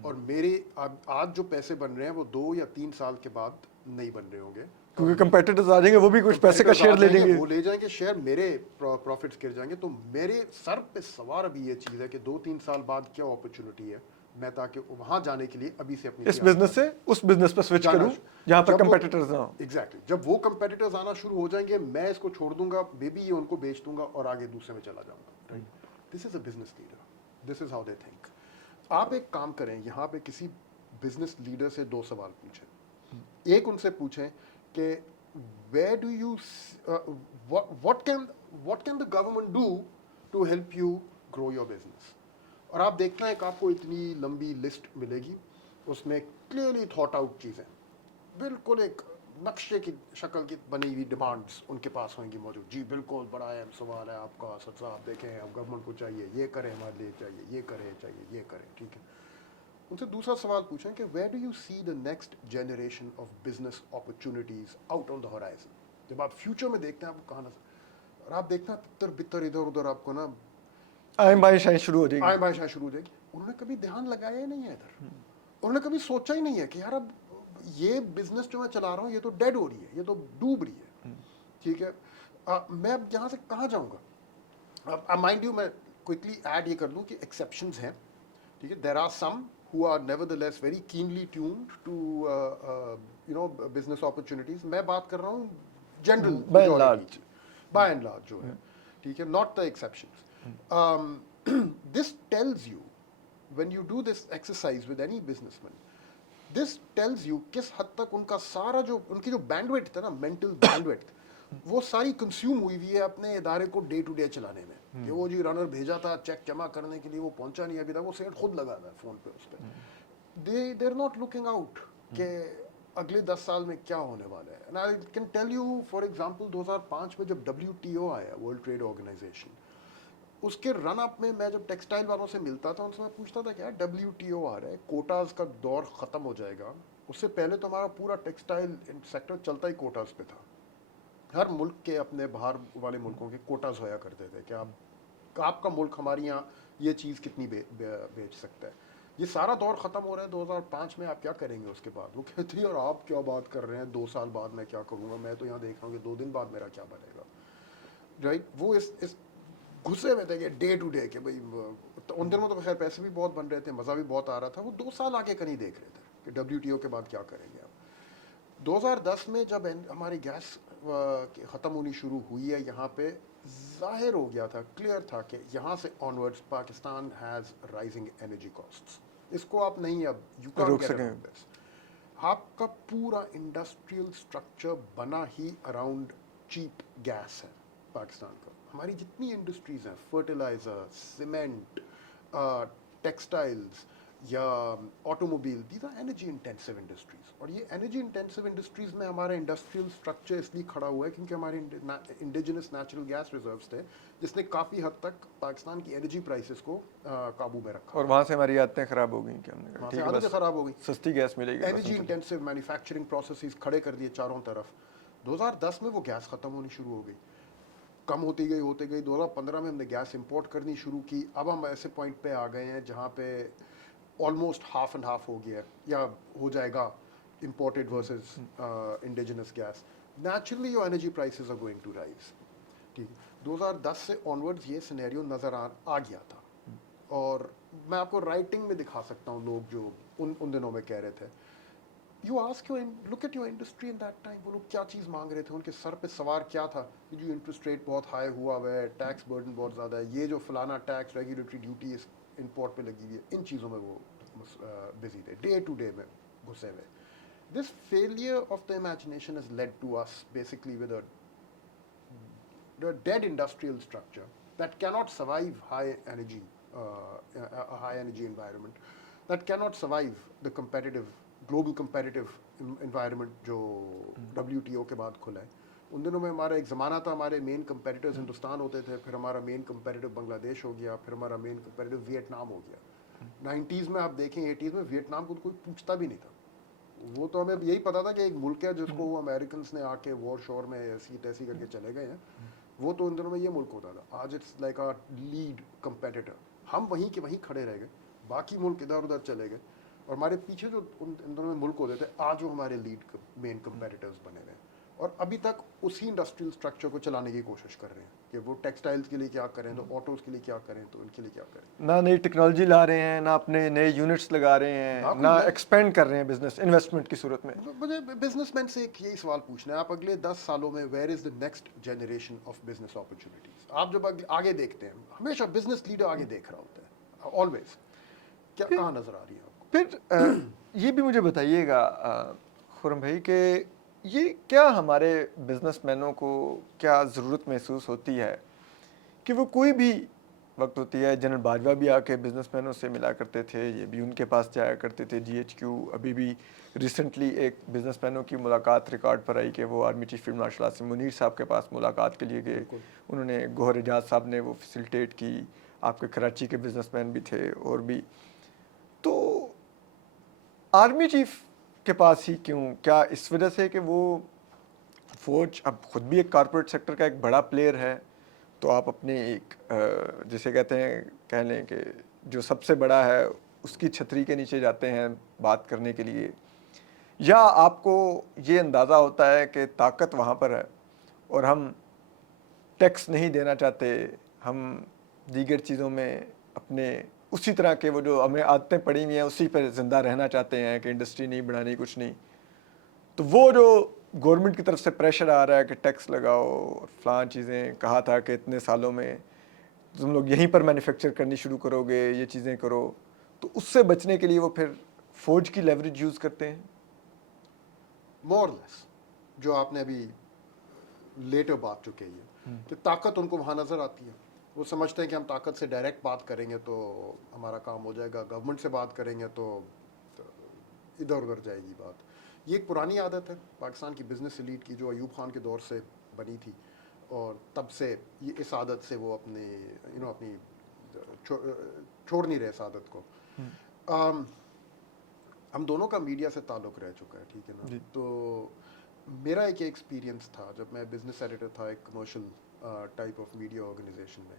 और मेरे आज जो पैसे बन रहे हैं वो 2 या 3 साल के बाद नहीं बन रहे होंगे, क्योंकि कंपेटिटर्स आ जाएंगे, वो भी कुछ पैसे का शेयर ले लेंगे. वो ले जाएंगे शेयर, मेरे प्रॉफिट्स गिर जाएंगे. तो मेरे सर पे सवार अभी ये चीज़ है कि 2-3 साल बाद क्या अपॉर्चुनिटी है, मैं ताकि वहाँ जाने के लिए अभी से अपनी इस बिजनेस से उस बिजनेस पर स्विच करूं जहां पर कंपेटिटर्स ना हो. एग्जैक्टली. जब वो कंपेटिटर्स आना शुरू हो जाएंगे, मैं इसको छोड़ दूंगा, बेबी ये उनको बेच दूंगा और आगे दूसरे में चला जाऊंगा. This is a business leader, this is how they think. आप एक काम करें, यहाँ पे किसी बिजनेस लीडर से 2 सवाल पूछें. एक उनसे पूछें कि where do you what can the government do to help you grow your business. और आप देखना है कि आपको इतनी लंबी लिस्ट मिलेगी, उसमें क्लियरली थॉट आउट चीज़ें, बिल्कुल एक नक्शे की शक्ल की बनी हुई डिमांड्स उनके पास होंगी मौजूद. जी बिल्कुल, बड़ा अहम सवाल है आपका सर साहब, देखें अब गवर्नमेंट को चाहिए ये करें, हमारे लिए चाहिए ये करें, चाहिए ये करें. ठीक है, उनसे दूसरा सवाल पूछें कि where do you see the next generation of business opportunities out on the horizon. जब आप फ्यूचर में देखते हैं आपको कहाँ नजर, और आप देखना तितर बितर इधर उधर आपको ना आय बाय शायद शुरू हो जाएगी. आय बाय शुरू हो जाएगी. उन्होंने कभी ध्यान लगाया ही नहीं है इधर. उन्होंने कभी सोचा ही नहीं है कि यार अब ये बिजनेस जो मैं चला रहा हूँ ये तो डेड हो रही है, ये तो डूब रही है. ठीक है, मैं अब यहाँ से कहाँ जाऊँगा. माइंड यू, मैं क्विकली ऐड ये कर दूँ कि एक्सेप्शंस हैं. ठीक है, there are some who are nevertheless very keenly tuned to you know business opportunities. मैं बात कर रहा हूँ general by and large. by and large जो है. ठीक है, not the exceptions. This tells you when you do this exercise with any businessman, this tells you किस हद तक उनका सारा जो उनकी जो bandwidth है ना, mental bandwidth, वो सारी कंज्यूम हुई हुई है अपने इदारे को डे टू डे चलाने में. कि वो जी रनर भेजा था चेक जमा करने के लिए, वो पहुंचा नहीं अभी तक, वो सेठ खुद लगा था फोन पे उस पर. They are not looking out कि अगले 10 साल में क्या होने वाला है. And I can tell you for example 2005 में जब WTO आया, वर्ल्ड ट्रेड ऑर्गेनाइजेशन, उसके रन अप में मैं जब टेक्सटाइल वालों से मिलता था उनसे मैं पूछता था क्या WTO आ रहा है, कोटाज का दौर ख़त्म हो जाएगा. उससे पहले तो हमारा पूरा टेक्सटाइल सेक्टर चलता ही कोटाज पे था. हर मुल्क के अपने बाहर वाले मुल्कों के कोटाज होया करते थे कि आपका मुल्क हमारे यहाँ ये चीज़ कितनी बेच सकता है. ये सारा दौर ख़त्म हो रहा है 2005 में. आप क्या करेंगे उसके बाद. वो कहती है और आप क्या बात कर रहे हैं, 2 साल बाद मैं क्या करूँगा, मैं तो यहाँ देख रहा हूँ कि 2 दिन बाद मेरा क्या बनेगा. राइट, वो इस घुसे हुए थे कि डे टू डे के भाई तो उन दिनों तो खैर पैसे भी बहुत बन रहे थे, मज़ा भी बहुत आ रहा था. वो 2 साल आगे का नहीं देख रहे थे कि WTO के बाद क्या करेंगे आप. 2010 में जब हमारी गैस ख़त्म होनी शुरू हुई है यहाँ पे, जाहिर हो गया था, क्लियर था कि यहाँ से onwards Pakistan has rising energy costs. इसको आप नहीं अब यू कैन रोक गेट सकें. Around this. आपका पूरा इंडस्ट्रियल स्ट्रक्चर बना ही अराउंड चीप गैस है पाकिस्तान का. हमारी जितनी इंडस्ट्रीज़ हैं, फर्टिलाइज़र, सीमेंट, टेक्सटाइल्स या automobile, these are energy intensive industries. और ये एनर्जी इंटेंसिव इंडस्ट्रीज़ में हमारा इंडस्ट्रियल स्ट्रक्चर इसलिए खड़ा हुआ है क्योंकि हमारे इंडिजिनस नेचुरल गैस रिजर्व्स थे, जिसने काफ़ी हद तक पाकिस्तान की एनर्जी प्राइसेस को काबू में रखा. और वहाँ से हमारी आदतें ख़राब हो गई कि हमने कहा वहाँ ठीक से है आदतें बस ख़राब हो गई. सस्ती गैस मिलेगी. एनर्जी इंटेंसिव मैन्युफैक्चरिंग प्रोसेसेस खड़े कर दिए चारों तरफ. 2010 में वो गैस ख़त्म होनी शुरू हो गई, कम होती गई 2015 में हमने गैस इंपोर्ट करनी शुरू की। अब हम ऐसे पॉइंट पे आ गए हैं जहाँ पे ऑलमोस्ट हाफ एंड हाफ हो गया है या हो जाएगा imported versus indigenous gas. Naturally your energy prices are going to rise. ठीक, 2010 से onwards ये सिनेरियो नज़र आ गया था, और मैं आपको राइटिंग में दिखा सकता हूँ लोग जो उन दिनों में कह रहे थे। You ask your look at your industry in that time, वो लोग क्या चीज़ मांग रहे थे, उनके सर पे सवार क्या था कि जो इंटरेस्ट रेट बहुत हाई हुआ हुआ है, टैक्स बर्डन बहुत ज़्यादा है, ये जो फलाना टैक्स रेगुलेटरी ड्यूटी इस इंपोर्ट पे लगी हुई है, इन चीज़ों में वो बिजी थे, डे टू डे में घुसे हुए। This failure of the imagination has led to us basically with a dead industrial structure that cannot survive high energy, a high energy environment, that cannot survive the global competitive environment जो WTO के बाद खुला है। उन दिनों में हमारा एक ज़माना था, हमारे मेन कंपेटिटर्स हिंदुस्तान होते थे, फिर हमारा मेन कंपेटिटिव बांग्लादेश हो गया, फिर हमारा मेन कंपेटिटिव वियतनाम हो गया। 90s में आप देखें, 80s में वियतनाम को कोई पूछता भी नहीं था, वो तो हमें यही पता था कि एक मुल्क है जिसको वो अमेरिकन ने आके वॉर शोर में ऐसी तैसी करके चले गए हैं, वो तो उन दिनों में ये मुल्क होता था। आज it's like a lead competitor, हम वहीं के वहीं खड़े रह गए, बाकी मुल्क इधर उधर चले गए, और हमारे पीछे जो उन दिनों में मुल्क होते थे आज वो हमारे लीड मेन कंपेटिटर्स बने हुए हैं, और अभी तक उसी इंडस्ट्रियल स्ट्रक्चर को चलाने की कोशिश कर रहे हैं कि वो टेक्सटाइल्स के लिए क्या करें, तो ऑटोज़ के लिए क्या करें, तो इनके लिए क्या करें। ना नई टेक्नोलॉजी ला रहे हैं, ना अपने नए यूनिट्स लगा रहे हैं, ना एक्सपेंड कर रहे हैं बिजनेस इन्वेस्टमेंट की सूरत में। मुझे बिजनेसमैन से एक यही सवाल पूछना है, आप अगले 10 सालों में where is the next generation of business opportunities? आप जब आगे देखते हैं, हमेशा बिजनेस लीडर आगे देख रहा होता है ऑलवेज, क्या कहाँ नज़र आ रही है आपको? फिर ये भी मुझे बताइएगा खुरम भाई कि ये क्या हमारे बिजनेसमैनों को क्या ज़रूरत महसूस होती है कि वो कोई भी वक्त होती है, जनरल बाजवा भी आके बिजनेसमैनों से मिला करते थे, ये भी उनके पास जाया करते थे, GHQ। अभी भी रिसेंटली एक बिजनेसमैनों की मुलाकात रिकॉर्ड पर आई कि वो army chief field marshal Asim Munir साहब के पास मुलाकात के लिए गए, उन्होंने गौहर एजाज साहब ने वो फैसिलिटेट की, आपके कराची के बिजनेसमैन भी थे और भी। तो आर्मी चीफ के पास ही क्यों? क्या इस वजह से कि वो फौज अब खुद भी एक कॉर्पोरेट सेक्टर का एक बड़ा प्लेयर है, तो आप अपने एक जिसे कहते हैं, कह लें कि जो सबसे बड़ा है उसकी छतरी के नीचे जाते हैं बात करने के लिए, या आपको ये अंदाज़ा होता है कि ताकत वहाँ पर है और हम टैक्स नहीं देना चाहते, हम दीगर चीज़ों में अपने उसी तरह के वो जो हमें आदतें पड़ी हुई हैं उसी पर ज़िंदा रहना चाहते हैं कि इंडस्ट्री नहीं बढ़ानी, कुछ नहीं। तो वो जो गवर्नमेंट की तरफ से प्रेशर आ रहा है कि टैक्स लगाओ और फलां चीज़ें, कहा था कि इतने सालों में तुम लोग यहीं पर मैन्युफैक्चर करनी शुरू करोगे, ये चीज़ें करो, तो उससे बचने के लिए वो फिर फ़ौज की लेवरेज यूज़ करते हैं। मोर लेस जो आपने अभी लेटर बात जो कही है कि ताकत उनको वहाँ नज़र आती है, वो समझते हैं कि हम ताकत से डायरेक्ट बात करेंगे तो हमारा काम हो जाएगा, गवर्नमेंट से बात करेंगे तो इधर उधर जाएगी बात। ये एक पुरानी आदत है पाकिस्तान की बिजनेस एलीट की, जो अयूब खान के दौर से बनी थी, और तब से ये इस आदत से वो अपने अपनी छोड़ नहीं रहे इस आदत को। हम दोनों का मीडिया से ताल्लुक़ रह चुका है, ठीक है ना। तो मेरा एक एक्सपीरियंस था जब मैं बिज़नेस एडिटर था एक commercial type of media organisation में,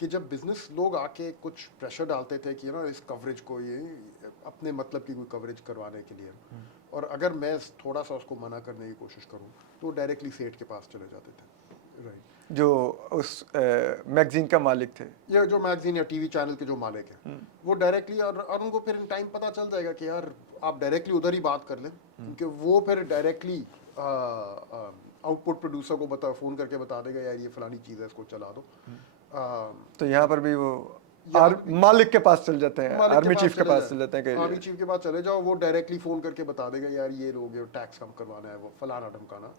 कि जब बिज़नेस लोग आके कुछ प्रेशर डालते थे कि इस कवरेज को, ये अपने मतलब की कोई कवरेज करवाने के लिए, और अगर मैं थोड़ा सा उसको मना करने की कोशिश करूं तो डायरेक्टली सेठ के पास चले जाते थे, राइट, जो उस मैगजीन का मालिक थे, या जो मैगजीन या टीवी चैनल के जो मालिक हैं, वो डायरेक्टली, और उनको फिर इन टाइम पता चल जाएगा कि यार आप डायरेक्टली उधर ही बात कर लें, क्योंकि वो फिर डायरेक्टली आउटपुट प्रोड्यूसर को फ़ोन करके बता देगा यार ये फलानी चीज़ है, इसको चला दो। तो यहाँ पर भी वो मालिक के पास चल जाते हैं, आर्मी चीफ के पास चल जाते हैं कि आर्मी चीफ के पास चले जाओ, वो डायरेक्टली फ़ोन करके बता देगा यार ये लोग टैक्स कम करवाना है, वो फलाना ढमकाना,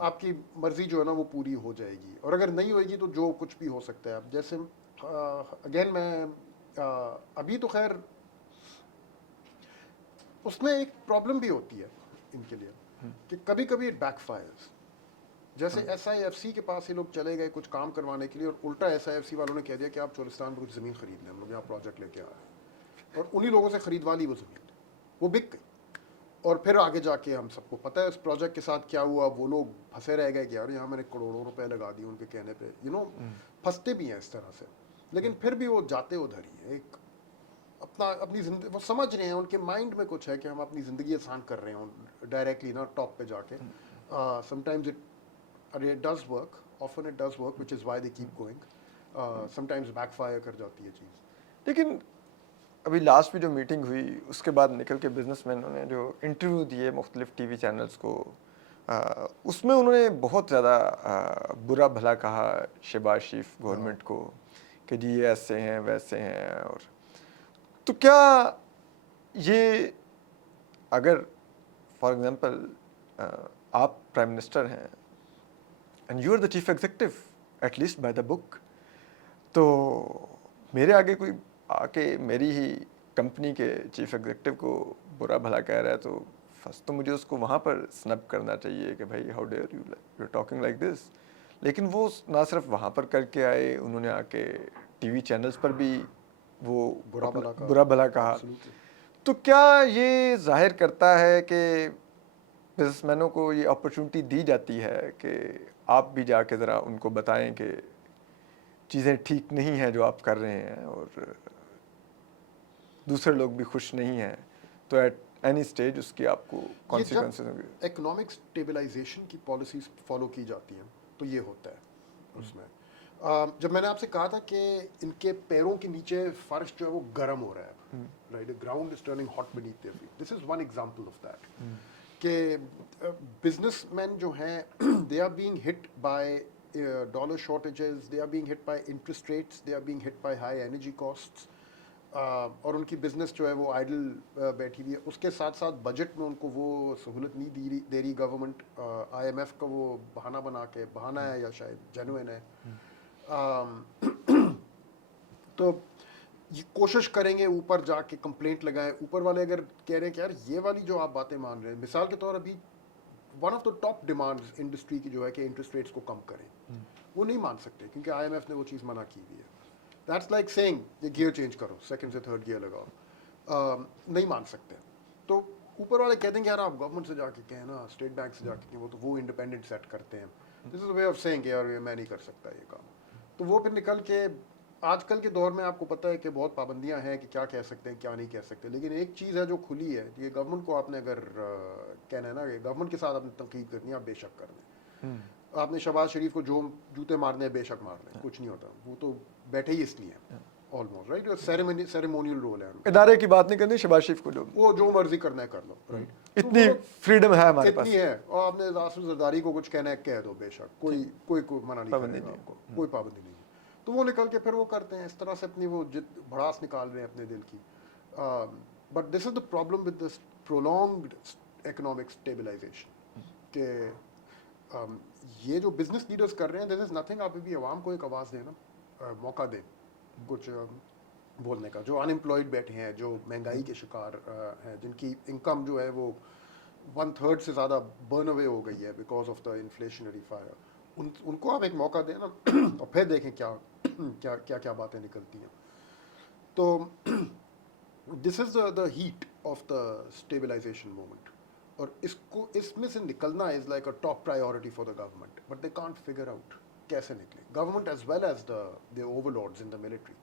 आपकी मर्जी जो है ना वो पूरी हो जाएगी, और अगर नहीं होएगी तो जो कुछ भी हो सकता है। अब जैसे अगेन मैं अभी तो खैर उसमें एक प्रॉब्लम भी होती है इनके लिए कि कभी कभी इट बैकफायर्स। जैसे SIFC के पास ये लोग चले गए कुछ काम करवाने के लिए, और उल्टा SIFC वालों ने कह दिया कि आप चोलिस्तान में कुछ ज़मीन खरीद लें, हम लोग यहाँ प्रोजेक्ट लेके आ रहे हैं, और उन्हीं लोगों से खरीदवा ली वो ज़मीन, वो बिक गई। और फिर आगे जाके हम सबको पता है इस प्रोजेक्ट के साथ क्या हुआ, वो लोग फंसे रह गए कि यार यहाँ मैंने करोड़ों रुपए लगा दिए उनके कहने पे, फंसते भी हैं इस तरह से, लेकिन फिर भी वो जाते उधर ही हैं, एक अपनी जिंदगी वो समझ रहे हैं, उनके माइंड में कुछ है कि हम अपनी ज़िंदगी आसान कर रहे हैं डायरेक्टली ना टॉप पे जाके. Sometimes it does work, often it does work, which is why they keep going. Sometimes backfire कर जाती है चीज़. लेकिन अभी लास्ट में जो मीटिंग हुई उसके बाद निकल के बिजनेसमैनों ने जो इंटरव्यू दिए मुख्तलिफ टीवी चैनल्स को, उसमें उन्होंने बहुत ज़्यादा बुरा भला कहा शहबाज शरीफ गवर्नमेंट को कि जी ये ऐसे हैं वैसे हैं. और तो क्या ये अगर फॉर एग्जांपल आप प्राइम मिनिस्टर हैं and you are the chief executive at least by the book, तो मेरे आगे कोई आके मेरी ही कंपनी के चीफ एग्जीक्यूटिव को बुरा भला कह रहा है, तो फर्स्ट तो मुझे उसको वहाँ पर स्नब करना चाहिए कि भाई how dare you are talking like this. लेकिन वो ना सिर्फ वहाँ पर करके आए, उन्होंने आके टीवी चैनल्स पर भी वो बुरा भला कहा. तो क्या ये जाहिर करता है कि बिजनेसमैनों को ये अपॉर्चुनिटी दी जाती है कि आप भी जाके ज़रा उनको बताएं कि चीज़ें ठीक नहीं हैं जो आप कर रहे हैं और दूसरे लोग भी खुश नहीं हैं, तो एट एनी स्टेज उसकी आपको कॉन्सिक्वेंसेस होंगे. इकोनॉमिक स्टेबलाइजेशन की पॉलिसीज फॉलो की जाती हैं तो ये होता है उसमें. जब मैंने आपसे कहा था कि इनके पैरों के नीचे फर्श जो है वो गर्म हो रहा है, right, the ground is turning hot beneath their feet, this is one example of that. कि बिजनेसमैन जो हैं they are being hit by dollar shortages, they are being hit by interest rates, they are being hit by high energy costs, और उनकी business जो है वो idol बैठी हुई है. उसके साथ साथ बजट में उनको वो सहूलत नहीं दे रही गवर्नमेंट. IMF का वो बहाना है या शायद जेन्युइन है. तो ये कोशिश करेंगे ऊपर जाके कंप्लेंट लगाएं. ऊपर वाले अगर कह रहे हैं कि यार ये वाली जो आप बातें मान रहे हैं, मिसाल के तौर अभी one of the top demands industry की जो है कि इंटरेस्ट रेट्स को कम करें, वो नहीं मान सकते क्योंकि IMF ने वो चीज़ मना की हुई है. दैट्स लाइक सेइंग ये गियर चेंज करो, सेकंड से थर्ड गियर लगाओ, नहीं मान सकते. तो ऊपर वाले कहते हैं कि यार आप गवर्नमेंट से जाके कहें ना, स्टेट बैंक से जाके कहें, वो इंडिपेंडेंट सेट करते हैं. This is way of saying यार मैं नहीं कर सकता ये काम. तो वो फिर निकल के आजकल के दौर में आपको पता है कि बहुत पाबंदियां हैं कि क्या कह सकते हैं क्या नहीं कह सकते. लेकिन एक चीज़ है जो खुली है, ये गवर्नमेंट को आपने अगर कहना है ना कि गवर्नमेंट के साथ आपने तनकीद करनी है, आप बेशक कर लें. आपने शहबाज शरीफ को जो जूते मारने हैं बेशक मार लें, कुछ नहीं होता. वो तो बैठे ही इसलिए हैं ऑलमोस्ट, राइट. सेरेमोनियल रोल है. इदारे की बात नहीं करनी, शहबाज शरीफ को वो जो मर्जी करना है कर लो, राइट. इतनी फ्रीडम है हमारे पास, इतनी है. और आपने राशिद जरदारी को कुछ कहना है कह दो बेशक, कोई मना नहीं करेगा आपको, कोई पाबंदी नहीं. तो वो निकल के फिर वो करते हैं इस तरह से अपनी वो भड़ास निकाल रहे हैं अपने दिल की. But this is the problem with this prolonged economic stabilisation के ये जो बिजनेस लीडर्स कर रहे हैं, दिस इज नथिंग. आप भी आवाम को एक आवाज़ दें ना, मौका दें कुछ बोलने का. जो अनएम्प्लॉयड बैठे हैं, जो महंगाई के शिकार हैं, जिनकी इनकम जो है वो 1/3 से ज़्यादा बर्न अवे हो गई है because of the inflationary fire, उनको आप एक मौका दें ना और फिर देखें क्या बातें निकलती हैं. तो this is the heat of the stabilisation moment. और इसमें से निकलना is like a top priority for the government, but they can't figure out कैसे निकले. Government as well as the overlords in the military,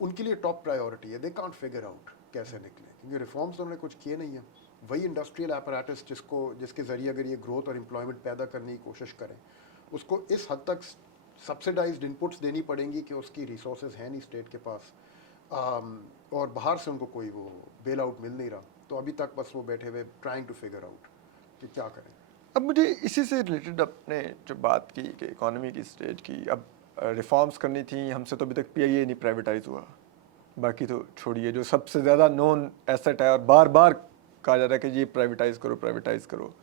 उनके लिए टॉप प्रायोरिटी है. दे can't figure out कैसे निकले क्योंकि रिफॉर्म्स तो उन्होंने कुछ किए नहीं है. वही इंडस्ट्रियल एपरेटस जिसके ज़रिए अगर ये ग्रोथ और एम्प्लॉयमेंट पैदा करने की कोशिश करें, उसको इस हद तक सब्सिडाइज्ड इनपुट्स देनी पड़ेंगी कि उसकी रिसोर्सेज हैं नहीं स्टेट के पास, और बाहर से उनको कोई वो बेल आउट मिल नहीं रहा. तो अभी तक बस वो बैठे हुए ट्राइंग टू फिगर आउट कि क्या करें. अब मुझे इसी से रिलेटेड अपने जो बात की कि इकोनॉमी की स्टेज की, अब रिफॉर्म्स करनी थी, हमसे तो अभी तक PIA नहीं प्राइवेटाइज हुआ, बाकी तो छोड़िए, जो सबसे ज़्यादा नोन एसेट है और बार बार कहा जा रहा है कि ये प्राइवेटाइज़ करो.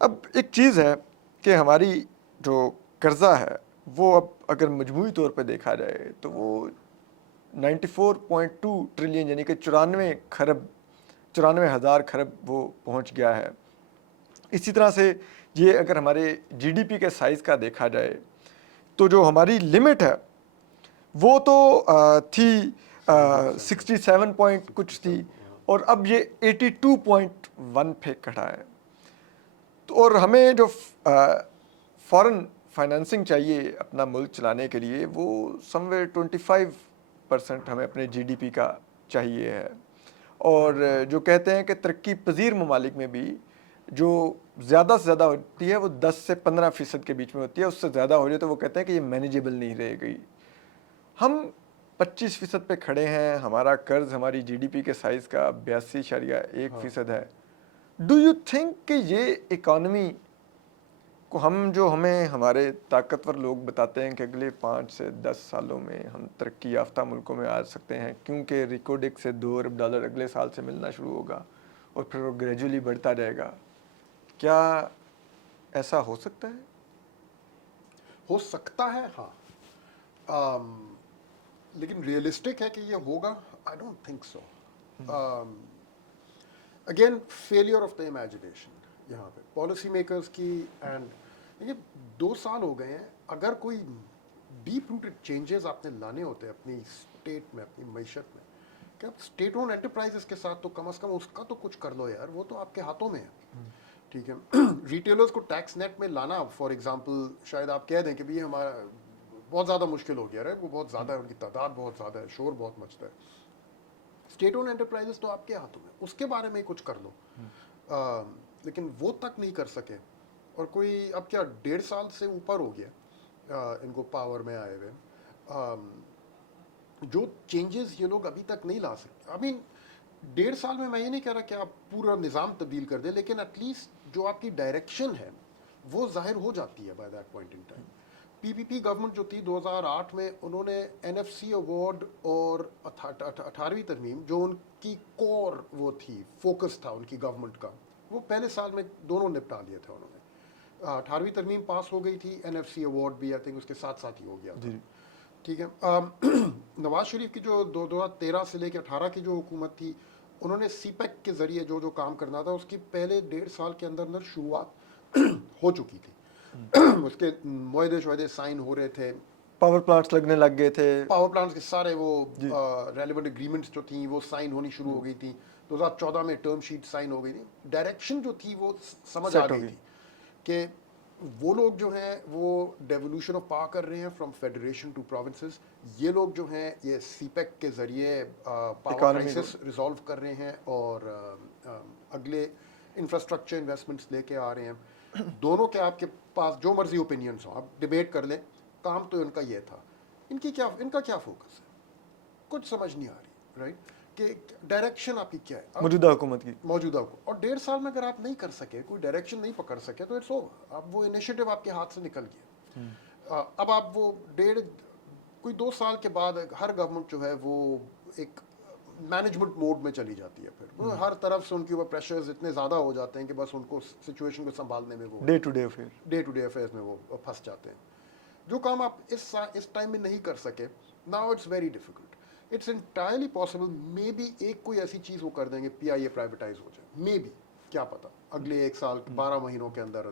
अब एक चीज़ है कि हमारी जो कर्जा है वो अब अगर मजमूई तौर पे देखा जाए तो वो 94.2 ट्रिलियन यानी कि 94,000 खरब वो पहुंच गया है. इसी तरह से ये अगर हमारे GDP के साइज़ का देखा जाए तो जो हमारी लिमिट है वो तो थी 67 पॉइंट कुछ थी, اور اب یہ 82.1 پہ کھڑا ہے. تو اور ہمیں جو فارن فائنانسنگ چاہیے اپنا ملک چلانے کے لیے وہ سم ویئر 25% ہمیں اپنے جی ڈی پی کا چاہیے ہے. اور جو کہتے ہیں کہ ترقی پذیر ممالک میں بھی جو زیادہ سے زیادہ ہوتی ہے وہ 10 سے 15% کے بیچ میں ہوتی ہے. اس سے زیادہ ہو جائے تو وہ کہتے ہیں کہ یہ مینیجیبل نہیں رہے گی. ہم 25% پہ کھڑے ہیں. ہمارا قرض ہماری جی ڈی پی کے سائز کا 82.1% ہے. ڈو یو تھنک کہ یہ اکانومی کو ہمیں ہمارے طاقتور لوگ بتاتے ہیں کہ اگلے 5 سے 10 سالوں میں ہم ترقی یافتہ ملکوں میں آ سکتے ہیں کیونکہ ریکوڈک سے $2 ارب اگلے سال سے ملنا شروع ہوگا اور پھر وہ گریجولی بڑھتا جائے گا. کیا ایسا ہو سکتا ہے؟ ہو سکتا ہے ہاں، لیکن ریئلسٹک ہے کہ یہ ہوگا؟ I don't think so. Again failure of the imagination یہاں پہ پالیسی میکرز کی. اینڈ یہ 2 سال ہو گئے ہیں. اگر کوئی ڈیپ روٹڈ چینجز آپ نے لانے ہوتے ہیں اپنی اسٹیٹ میں, اپنی معیشت میں, کہ آپ اسٹیٹ اون انٹرپرائزز کے ساتھ تو کم از کم اس کا تو کچھ کر لو یار. وہ تو آپ کے ہاتھوں میں ہے. ٹھیک ہے, ریٹیلرز کو ٹیکس نیٹ میں لانا فار ایگزامپل شاید آپ کہہ دیں کہ بھئی ہمارا بہت زیادہ مشکل ہو گیا ہے, وہ بہت زیادہ ہے, ان کی تعداد بہت زیادہ ہے, شور بہت مچتا ہے. اسٹیٹ اون انٹرپرائزز تو آپ کے ہاتھوں میں, اس کے بارے میں کچھ کر لو. لیکن وہ تک نہیں کر سکے. اور کوئی اب کیا 1.5 سال سے اوپر ہو گیا ان کو پاور میں آئے ہوئے. جو چینجز یہ لوگ ابھی تک نہیں لا سکتے. آئی مین 1.5 سال میں یہ نہیں کہہ رہا کہ آپ پورا نظام تبدیل کر دیں, لیکن ایٹ لیسٹ جو آپ کی ڈائریکشن ہے وہ ظاہر ہو جاتی ہے by that point in time. P P P government جو تھی 2008 میں, انہوں نے این ایف سی ایوارڈ اور 18ویں ترمیم جو ان کی کور وہ تھی, فوکس تھا ان کی گورنمنٹ کا, وہ پہلے سال میں دونوں نپٹا لیے تھے انہوں نے. 18ویں ترمیم پاس ہو گئی تھی, این ایف سی ایوارڈ بھی آئی تھنک اس کے ساتھ ساتھ ہی ہو گیا تھا. ٹھیک ہے. نواز شریف کی جو 2013 سے لے کے 18 کی جو حکومت تھی, انہوں نے سی پیک کے ذریعے جو کام کرنا تھا اس کی پہلے 1.5 سال کے اندر شروعات ہو چکی تھی. اس کے معاہدے سائن ہو رہے تھے, پاور پلانٹس لگنے لگ گئے تھے, پاور پلانٹس کے سارے وہ ریلیونٹ اگریمنٹس جو تھیں وہ سائن ہونی شروع ہو گئی تھیں. 2014 میں ٹرم شیٹ سائن ہو گئی تھی. ڈائریکشن جو تھی وہ سمجھ آ گئی تھی کہ وہ لوگ جو ہیں وہ ڈیولوشن آف پاور کر رہے ہیں فرام فیڈریشن ٹو پروونسز. یہ لوگ جو ہیں یہ سی پیک کے ذریعے پاور کرائسس ریزالو کر رہے ہیں اور اگلے انفراسٹرکچر انویسٹمنٹس لے کے آ رہے ہیں. دونوں کے آپ کے پاس جو مرضی اوپینینس ہوں, آپ ڈیبیٹ کر لیں, کام تو ان کا یہ تھا. ان کا کیا فوکس ہے, کچھ سمجھ نہیں آ رہی. رائٹ, کہ ڈائریکشن آپ کی کیا ہے موجودہ حکومت کی, موجودہ کو. اور 1.5 سال میں اگر آپ نہیں کر سکے, کوئی ڈائریکشن نہیں پکڑ سکے تو اٹس اوور. اب وہ انیشیٹو آپ کے ہاتھ سے نکل گیا. اب آپ وہ کوئی 2 سال کے بعد ہر گورنمنٹ جو ہے وہ ایک مینجمنٹ موڈ میں چلی جاتی ہے. پھر ہر طرف سے ان کے اوپر پریشرز اتنے زیادہ ہو جاتے ہیں کہ بس ان کو سچویشن کو سنبھالنے میں وہ ڈے ٹو ڈے افیئرز میں وہ پھنس جاتے ہیں. جو کام آپ اس ٹائم میں نہیں کر سکے, now it's very difficult. It's entirely possible maybe ایک کوئی ایسی چیز وہ کر دیں گے, پی آئی اے پرائیویٹائز ہو جائے, مے بی, کیا پتا, اگلے 1 سال 12 مہینوں کے اندر.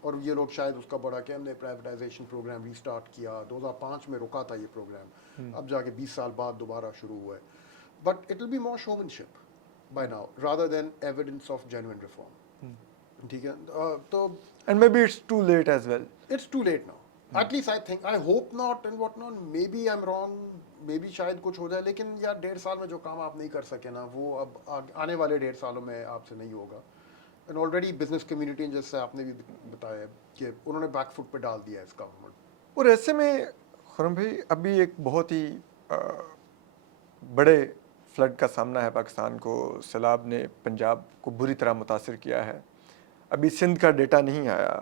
اور یہ لوگ شاید اس کا بڑا کہ ہم نے پرائیویٹائزیشن پروگرام ریسٹارٹ کیا, 2005 میں رکا تھا یہ پروگرام, اب جا کے 20 سال بعد دوبارہ شروع ہوا ہے. But it will be more showmanship by now rather than evidence of genuine reform. ٹھیک ہے, تو and maybe it's too late as well. It's too late now. At least I think, I hope not and what not, maybe I am wrong, maybe شاید کچھ ہو جائے. لیکن یار 1.5 سال میں جو کام آپ نہیں کر سکے نا, وہ اب آنے والے 1.5 سالوں میں آپ سے نہیں ہوگا. اینڈ آلریڈی بزنس کمیونٹی جیسے آپ نے بھی بتایا کہ انہوں نے بیک فٹ پہ ڈال دیا ہے اس گورنمنٹ. اور ایسے میں خرم بھائی ابھی ایک بہت ہی بڑے فلڈ کا سامنا ہے پاکستان کو. سیلاب نے پنجاب کو بری طرح متاثر کیا ہے. ابھی سندھ کا ڈیٹا نہیں آیا,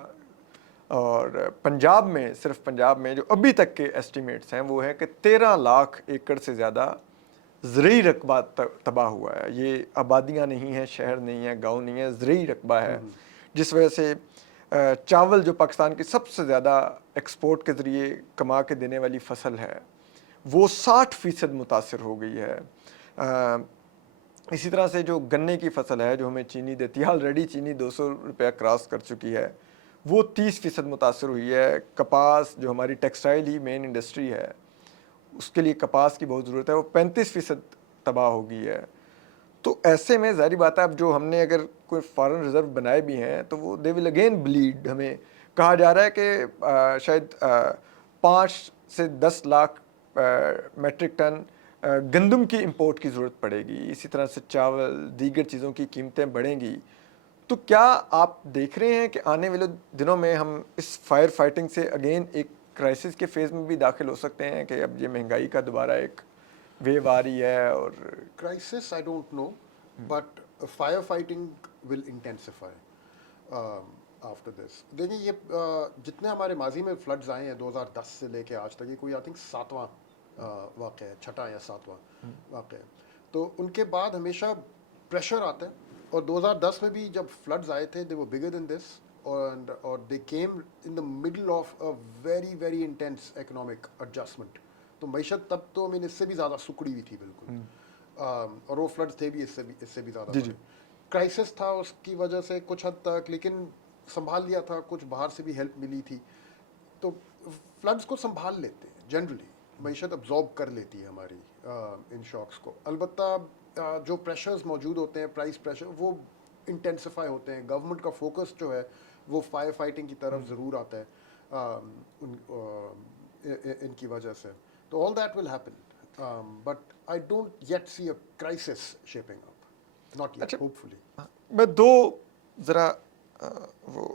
اور پنجاب میں, صرف پنجاب میں جو ابھی تک کے ایسٹیمیٹس ہیں وہ ہے کہ 13 لاکھ ایکڑ سے زیادہ زرعی رقبہ تباہ ہوا ہے. یہ آبادیاں نہیں ہیں, شہر نہیں ہیں, گاؤں نہیں ہیں, زرعی رقبہ ہے, جس وجہ سے چاول جو پاکستان کی سب سے زیادہ ایکسپورٹ کے ذریعے کما کے دینے والی فصل ہے وہ 60% متاثر ہو گئی ہے. اسی طرح سے جو گنے کی فصل ہے جو ہمیں چینی دیتی ہے, آلریڈی چینی 200 روپیہ کراس کر چکی ہے, وہ 30% متاثر ہوئی ہے. کپاس جو ہماری ٹیکسٹائل ہی مین انڈسٹری ہے, اس کے لیے کپاس کی بہت ضرورت ہے, وہ 35% تباہ ہو گئی ہے. تو ایسے میں ظاہری بات ہے اب جو ہم نے اگر کوئی فارن ریزرو بنائے بھی ہیں تو وہ دے ول اگین بلیڈ. ہمیں کہا جا رہا ہے کہ شاید 5 سے 10 لاکھ میٹرک ٹن گندم کی امپورٹ کی ضرورت پڑے گی. اسی طرح سے چاول دیگر چیزوں کی قیمتیں بڑھیں گی. تو کیا آپ دیکھ رہے ہیں کہ آنے والے دنوں میں ہم اس فائر فائٹنگ سے اگین ایک کرائسس کے فیز میں بھی داخل ہو سکتے ہیں کہ اب یہ مہنگائی کا دوبارہ ایک ویو آ رہی ہے؟ اور crisis I don't know, but firefighting will intensify after this. دیکھیں یہ جتنے ہمارے ماضی میں فلڈز آئے ہیں 2010 سے لے کے آج تک یہ کوئی آئی تھنک 7واں واقعہ ہے, 6واں یا 7واں واقعہ ہے. تو ان کے بعد ہمیشہ پریشر آتا ہے, اور 2010 میں بھی جب فلڈز آئے تھے they were bigger than this, اور they came in the middle of a very very intense economic adjustment. تو معیشت تب تو اس سے بھی زیادہ سکڑی ہوئی تھی بالکل, اور وہ فلڈز تھے بھی اس سے بھی زیادہ کرائسس تھا اس کی وجہ سے کچھ حد تک, لیکن سنبھال لیا تھا, کچھ باہر سے بھی ہیلپ ملی تھی. تو فلڈز کو سنبھال لیتے ہیں جنرلی, معیشت ابزارب کر لیتی ہے ہماری ان شاکس کو. البتہ جو پریشرز موجود ہوتے ہیں, پرائس پریشر, وہ انٹینسیفائی ہوتے ہیں. گورنمنٹ کا فوکس جو ہے وہ فائر فائٹنگ کی طرف ضرور آتا ہے ان کی وجہ سے. تو all that will happen, but I don't yet see a crisis shaping up, not yet, hopefully. میں دو ذرا وہ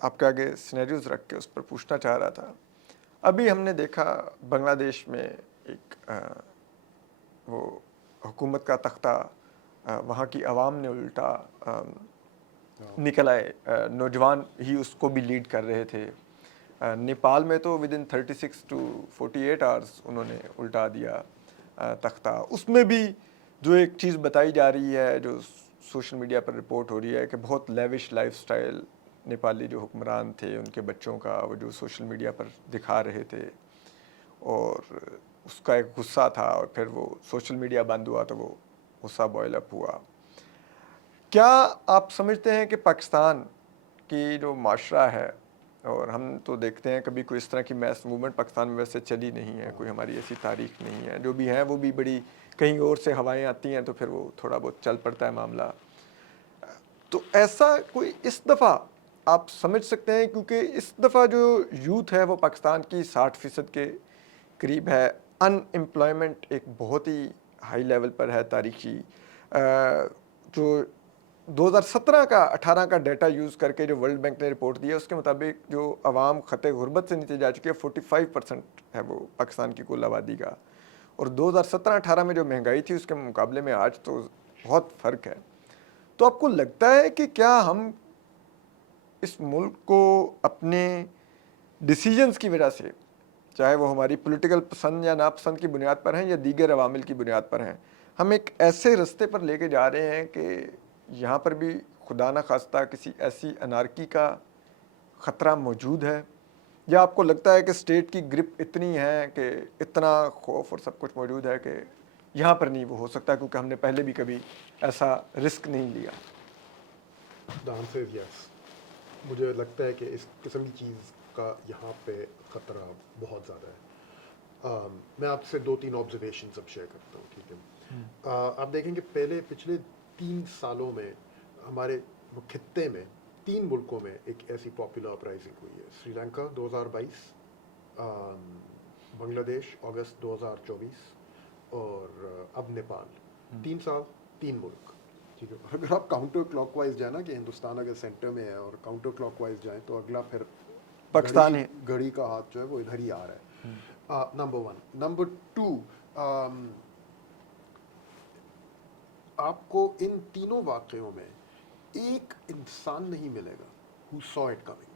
آپ کے آگے سینیریوز رکھ کے اس پر پوچھنا چاہ رہا تھا. ابھی ہم نے دیکھا بنگلہ دیش میں ایک وہ حکومت کا تختہ وہاں کی عوام نے الٹا نکل آئے, نوجوان ہی اس کو بھی لیڈ کر رہے تھے. نیپال میں تو ود ان 36 to 48 hours انہوں نے الٹا دیا تختہ. اس میں بھی جو ایک چیز بتائی جا رہی ہے, جو سوشل میڈیا پر رپورٹ ہو رہی ہے, کہ بہت لیوش لائف سٹائل نیپالی جو حکمران تھے ان کے بچوں کا وہ جو سوشل میڈیا پر دکھا رہے تھے, اور اس کا ایک غصہ تھا, اور پھر وہ سوشل میڈیا بند ہوا تو وہ غصہ بوائل اپ ہوا. کیا آپ سمجھتے ہیں کہ پاکستان کی جو معاشرہ ہے, اور ہم تو دیکھتے ہیں کبھی کوئی اس طرح کی میس موومنٹ پاکستان میں ویسے چلی نہیں ہے, کوئی ہماری ایسی تاریخ نہیں ہے, جو بھی ہیں وہ بھی بڑی کہیں اور سے ہوائیں آتی ہیں تو پھر وہ تھوڑا بہت چل پڑتا ہے معاملہ. تو ایسا کوئی اس دفعہ آپ سمجھ سکتے ہیں, کیونکہ اس دفعہ جو یوتھ ہے وہ پاکستان کی 60% کے قریب ہے, ان امپلائمنٹ ایک بہت ہی ہائی لیول پر ہے تاریخی. جو 2017 کا 18 کا ڈیٹا یوز کر کے جو ورلڈ بینک نے رپورٹ دیا, اس کے مطابق جو عوام خطے غربت سے نیچے جا چکی ہے 45% ہے وہ پاکستان کی کل آبادی کا, اور 2017-18 میں جو مہنگائی تھی اس کے مقابلے میں آج تو بہت فرق ہے. تو آپ کو لگتا ہے کہ کیا ہم اس ملک کو اپنے ڈیسیجنز کی وجہ سے, چاہے وہ ہماری پولیٹیکل پسند یا ناپسند کی بنیاد پر ہیں یا دیگر عوامل کی بنیاد پر ہیں, ہم ایک ایسے رستے پر لے کے جا رہے ہیں کہ یہاں پر بھی خدا نہ خواستہ کسی ایسی انارکی کا خطرہ موجود ہے, یا آپ کو لگتا ہے کہ اسٹیٹ کی گرپ اتنی ہے کہ اتنا خوف اور سب کچھ موجود ہے کہ یہاں پر نہیں وہ ہو سکتا, کیونکہ ہم نے پہلے بھی کبھی ایسا رسک نہیں لیا؟ The answer is yes. مجھے لگتا ہے کہ اس قسم کی چیز کا یہاں پہ خطرہ بہت زیادہ ہے. میں آپ سے 2-3 آبزرویشنز اب شیئر کرتا ہوں, ٹھیک ہے؟ آپ دیکھیں کہ پچھلے 3 سالوں میں ہمارے خطے میں 3 ملکوں میں ایک ایسی پاپولر اپرائزنگ ہوئی ہے. سری لنکا 2022, بنگلہ دیش اگست 2024, اور اب نیپال. 3 سال 3 ملک, ٹھیک ہے. اگر آپ کاؤنٹر کلاک وائز جائیں نا, کہ ہندوستان اگر سینٹر میں ہے اور کاؤنٹر کلاک وائز جائیں, تو اگلا پھر پاکستان ہے, گھڑی کا ہاتھ جو ہے وہ ادھر ہی آ رہا ہے. نمبر 1. نمبر 2, آپ کو ان تینوں واقعوں میں ایک انسان نہیں ملے گا who saw it coming.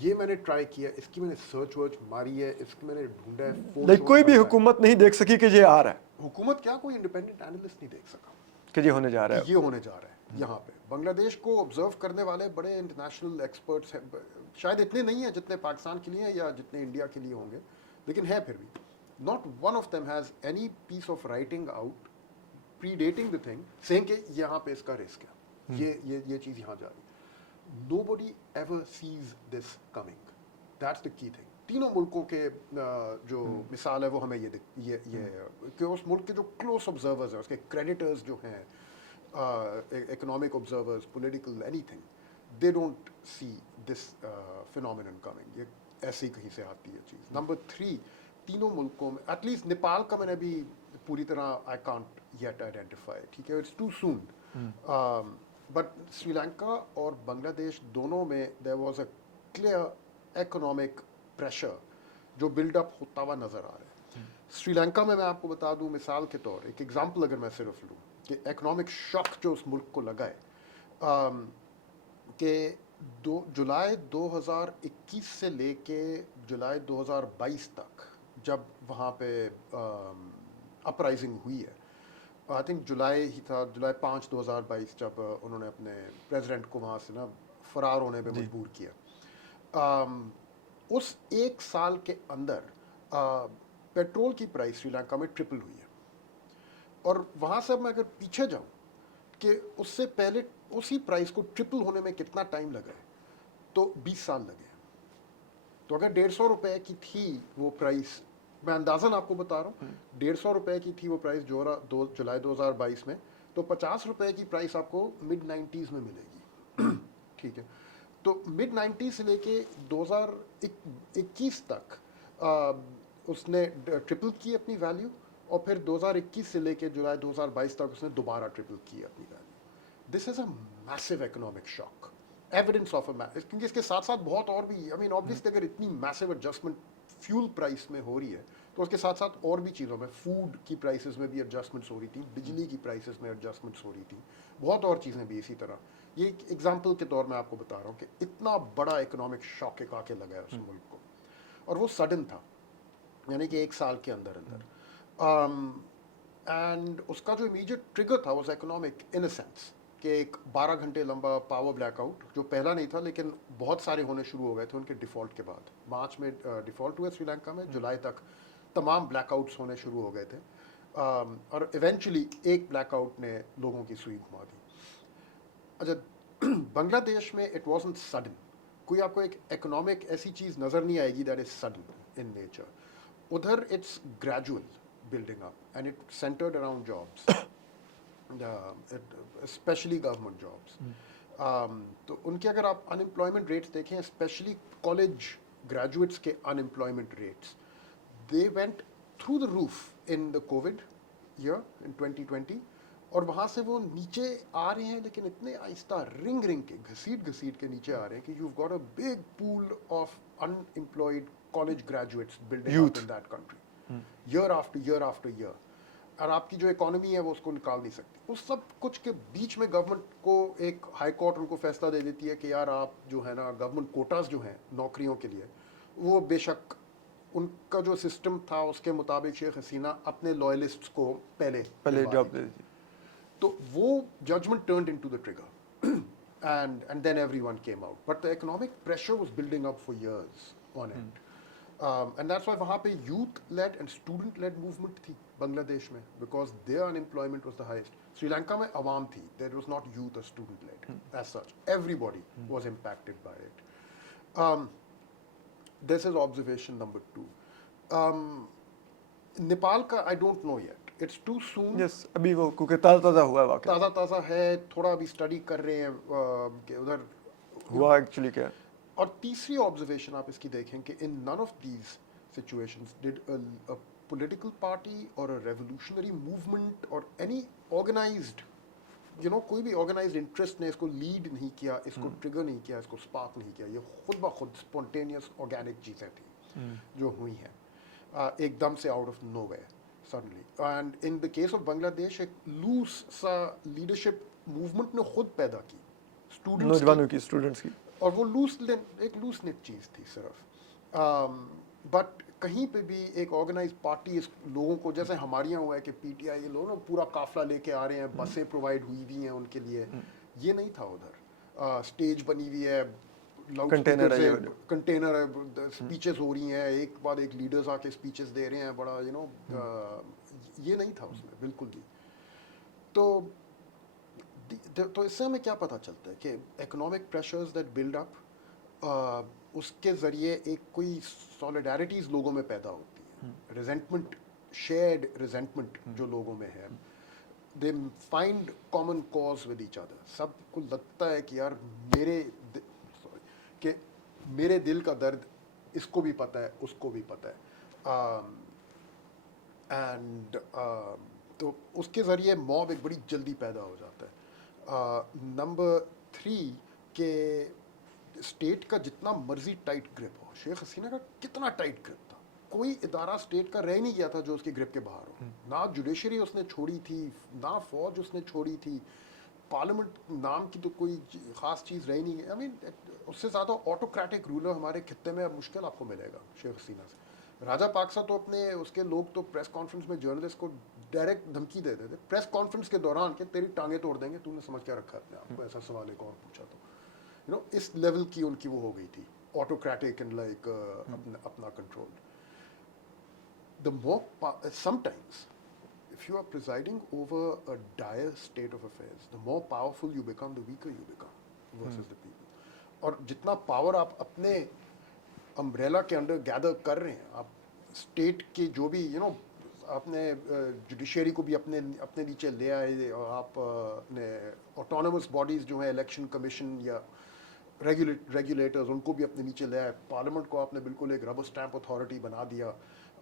یہ میں نے ٹرائی کیا, اس کی میں نے سرچ ورچ ماری ہے, اس کی میں نے ڈھونڈا ہے. کوئی بھی حکومت نہیں دیکھ سکی کہ یہ آ رہا ہے, حکومت کیا, کوئی انڈیپینڈنٹ اینالسٹ نہیں دیکھ سکا کہ یہ ہونے جا رہا ہے. یہ ہونے جا رہا ہے یہاں پہ. بنگلہ دیش کو آبزرو کرنے والے بڑے انٹرنیشنل ایکسپرٹس ہیں, شاید اتنے نہیں ہیں جتنے پاکستان کے لیے ہیں یا جتنے انڈیا کے لیے ہوں گے, لیکن ہے پھر بھی. Not one of them has any piece of writing out predating the thing saying کہ یہاں پہ اس کا رسک ہے, یہ چیز یہاں جا رہی ہے. Nobody ever sees this coming. That's the key thing. तीनों मुल्कों के जो मिसाल है वो हमें ये कि उस मुल्क के जो क्लोज ऑब्जर्वर्स हैं, उसके क्रेडिटर्स जो हैं, economic observers, political anything, they don't see this phenomenon coming. ये ऐसे ही कहीं से आती है चीज़. नंबर 3, तीनों मुल्कों में एटलीस्ट नेपाल का मैंने अभी पूरी तरह आई कांट येट आइडेंटिफाई, ठीक है, it's too soon. But Sri Lanka और बांग्लादेश दोनों में there was a clear economic pressure जो बिल्डअप होता हुआ नज़र आ रहा है. श्रीलंका में मैं आपको बता दूं मिसाल के तौर, एक एग्जांपल अगर मैं सिर्फ लूँ कि इकोनॉमिक शॉक जो उस मुल्क को लगा है कि जुलाई 2021 से लेके जुलाई 2022 तक जब वहाँ पे अपराइजिंग हुई है, आई थिंक जुलाई ही था, जुलाई 5 2022 जब उन्होंने अपने प्रेसिडेंट को वहाँ से ना फरार होने पे मजबूर किया. उस एक साल के अंदर पेट्रोल की प्राइस श्रीलंका में ट्रिपल हुई है. और वहाँ से मैं अगर पीछे जाऊँ कि उससे पहले उसी प्राइस को ट्रिपल होने में कितना टाइम लगा है, तो 20 साल लगे. तो अगर 150 रुपए की थी वो प्राइस, मैं अंदाज़न आपको बता रहा हूँ, 150 रुपए की थी वो प्राइस जुलाई 2022 में, तो 50 रुपए की प्राइस आपको मिड 90s में मिलेगी. ठीक है, तो मिड 90s से लेके 2021 तक उसने ट्रिपल की अपनी वैल्यू, और फिर 2021 से लेके जुलाई 2022 तक उसने दोबारा ट्रिपल की अपनी value. This is a massive economic shock, evidence of a क्योंकि इसके साथ साथ बहुत और भी, आई मीन ऑब्वियसली अगर इतनी मैसिव एडजस्टमेंट फ्यूल प्राइस में हो रही है तो उसके साथ साथ और भी चीज़ों में, फूड की प्राइसेस में भी एडजस्टमेंट्स हो रही थी, बिजली की प्राइसेस में एडजस्टमेंट्स हो रही थी, बहुत और चीज़ें भी इसी तरह. ये एक एग्जांपल के तौर में आपको बता रहा हूँ कि इतना बड़ा इकोनॉमिक शॉक एक आके लगा है उस मुल्क को, और वो सडन था, यानी कि एक साल के अंदर अंदर. एंड उसका जो इमीडिएट ट्रिगर था वो इकोनॉमिक इन अ सेंस कि एक 12 घंटे लंबा पावर ब्लैकआउट, जो पहला नहीं था लेकिन बहुत सारे होने शुरू हो गए थे उनके डिफ़ॉल्ट के बाद. मार्च में डिफ़ॉल्ट हुआ श्रीलंका में, जुलाई तक तमाम ब्लैकआउट्स होने शुरू हो गए थे, और इवेंचुअली एक ब्लैकआउट ने लोगों की सुई घुमा दी. अच्छा, बांग्लादेश में इट वाज़न्ट सडन. कोई आपको एक इकोनॉमिक ऐसी चीज़ नज़र नहीं आएगी that is sudden in nature. उधर it's gradual building up, and it centered around jobs, especially government jobs. तो उनके अगर आप अनएम्प्लॉयमेंट रेट्स देखें, स्पेशली कॉलेज ग्रेजुएट्स के unemployment rates, they went through the roof in the Covid year in 2020, और वहाँ से वो नीचे आ रहे हैं, लेकिन इतने आहिस्ता रिंग के घसीट के नीचे आ रहे हैं कि you've got a big pool of unemployed college graduates building up in that country. Year after year, और आपकी जो इकोनॉमी है वो उसको निकाल नहीं सकती. उस सब कुछ के बीच में गवर्नमेंट को एक हाई कोर्ट उनको फैसला दे देती है कि यार आप जो है ना गवर्नमेंट कोटास जो हैं नौकरियों के लिए, वो बेशक उनका जो सिस्टम था उसके मुताबिक शेख हसीना अपने लॉयलिस्ट्स को पहले जॉब दे दीजिए. तो वो judgement turned into the trigger, and then everyone came out, but the economic pressure was building up for years on it. And that's why वहाँ पे youth-led and student-led movement थी बांग्लादेश में, because their unemployment was the highest. Sri Lanka में आवाम थी, there was not youth or student-led as such. Everybody was impacted by it. This is observation number 2. Nepal का I don't know yet. It's too soon. Yes, अभी वो क्योंकि ताज़ा हुआ है वाक़ई. ताज़ा है, थोड़ा अभी स्टडी कर रहे हैं कि उधर हुआ एक्चुअली क्या. और तीसरी ऑब्जर्वेशन आप इसकी देखें कि in none of these situations did a political party और अ रेवोल्यूशनरी मूवमेंट और एनी ऑर्गेनाइज्ड, कोई भी ऑर्गेनाइज्ड इंटरेस्ट ने इसको लीड नहीं किया, इसको ट्रिगर नहीं किया, इसको स्पार्क नहीं किया. ये खुद ब खुद स्पॉन्टेनियस ऑर्गेनिक चीज़ें थी जो हुई हैं एकदम से out of nowhere suddenly. And in the case of Bangladesh एक लूज सा लीडरशिप मूवमेंट ने खुद पैदा की, नौजवानों की, स्टूडेंट्स की, और वो एक लूज निट चीज़ थी सिर्फ. बट कहीं पे भी एक ऑर्गेनाइज पार्टी इस लोगों को, जैसे हमारे यहाँ हुआ है कि पीटीआई ये लोग ना पूरा काफिला लेके आ रहे हैं, बसें प्रोवाइड हुई हुई हैं उनके लिए, ये नहीं था उधर. स्टेज बनी हुई है, कंटेनर है, स्पीचेस हो रही हैं, एक बाद एक लीडर्स आके स्पीचेस दे रहे हैं, बड़ा ये नहीं था उसमें बिल्कुल भी. तो इससे हमें क्या पता चलता है कि economic pressures that build up اس کے ذریعے ایک کوئی سولیڈیرٹیز لوگوں میں پیدا ہوتی ہیں, ریزنٹمنٹ, شیئرڈ ریزنٹمنٹ جو لوگوں میں ہے, they find common cause with each other. سب کو لگتا ہے کہ یار میرے دل کا درد اس کو بھی پتہ ہے, اس کو بھی پتہ ہے, اینڈ تو اس کے ذریعے موب ایک بڑی جلدی پیدا ہو جاتا ہے. نمبر 3 کہ اسٹیٹ کا جتنا مرضی ٹائٹ گرپ ہو, شیخ حسینہ کا کتنا ٹائٹ گرپ تھا, کوئی ادارہ اسٹیٹ کا رہ نہیں گیا تھا جو اس کی گرپ کے باہر ہو. نہ جوڈیشری اس نے چھوڑی تھی, نہ فوج اس نے چھوڑی تھی, پارلیمنٹ نام کی تو کوئی خاص چیز رہی نہیں ہے. آئی مین اس سے زیادہ آٹوکریٹک رولر ہمارے خطے میں اب مشکل آپ کو ملے گا شیخ حسینہ سے. راجہ پاکسا تو اپنے اس کے لوگ تو پریس کانفرنس میں جرنلسٹ کو ڈائریکٹ دھمکی دے دیتے پریس کانفرنس کے دوران کہ تیری ٹانگیں توڑ دیں گے, تو نے سمجھ کیا رکھا اپنے آپ کو, ایسا سوال ایک اور پوچھا تو اس لیول کی ان کی وہ ہو گئی تھی, آٹوکریٹک اینڈ لائک اپنا control. The more sometimes if you are presiding over a dire state of affairs, the more powerful you become, the weaker you become versus the people. اور جتنا پاور آپ اپنے امبریلا کے under گیدر کر رہے ہیں, آپ اسٹیٹ کے جو بھی آپ نے جوڈیشری کو بھی اپنے نیچے لے آئے, اور آپ نے آٹونومس باڈیز جو ہیں الیکشن کمیشن یا ریگولیٹرز ان کو بھی اپنے نیچے لے آئے, پارلیمنٹ کو آپ نے بالکل ایک ربر اسٹیمپ اتھارٹی بنا دیا.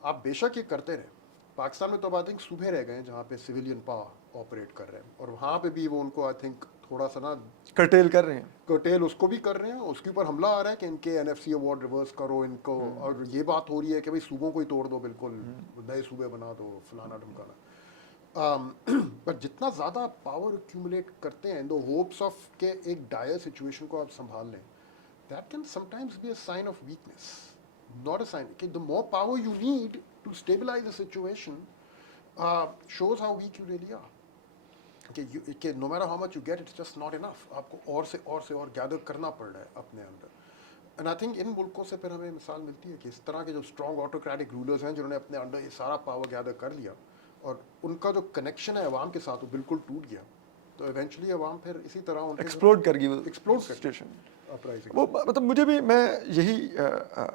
آپ بے شک یہ کرتے رہے. پاکستان میں تو اب آئی تھنک صوبے رہ گئے ہیں جہاں پہ سویلین پاور آپریٹ کر رہے ہیں, اور وہاں پہ بھی وہ ان کو آئی تھنک تھوڑا سا نا کرٹیل کر رہے ہیں, کرٹیل اس کو بھی کر رہے ہیں. اس کے اوپر حملہ آ رہا ہے کہ ان کے NFC ایوارڈ ریورس کرو ان کو, اور یہ بات ہو رہی ہے کہ بھائی صوبوں کو ہی توڑ دو, بالکل نئے صوبے بنا دو, فلانا ڈھمکانا. پر جتنا زیادہ پاور ایکیومولیٹ کرتے ہیں ان دا ہوپس آف کہ ایک ڈائر سچویشن کو آپ سنبھال لیں, that can sometimes be a sign of weakness, not a sign. The more power you need to stabilize the situation shows how weak you really are. کہ no matter how much you get, it's just not enough. آپ کو اور سے اور گیدر کرنا پڑ رہا ہے اپنے اندر. اینڈ آئی تھنک ان ملکوں سے پھر ہمیں مثال ملتی ہے کہ اس طرح کے جو اسٹرانگ آٹوکریٹک رولرز ہیں جنہوں نے اپنے انڈر یہ سارا پاور گیدر کر لیا, اور ان کا جو کنیکشن ہے عوام کے ساتھ وہ بالکل ٹوٹ گیا, تو ایونچولی عوام پھر اسی طرح ایکسپلوڈ کر گئی وہ سچویشن. وہ مطلب مجھے بھی, میں یہی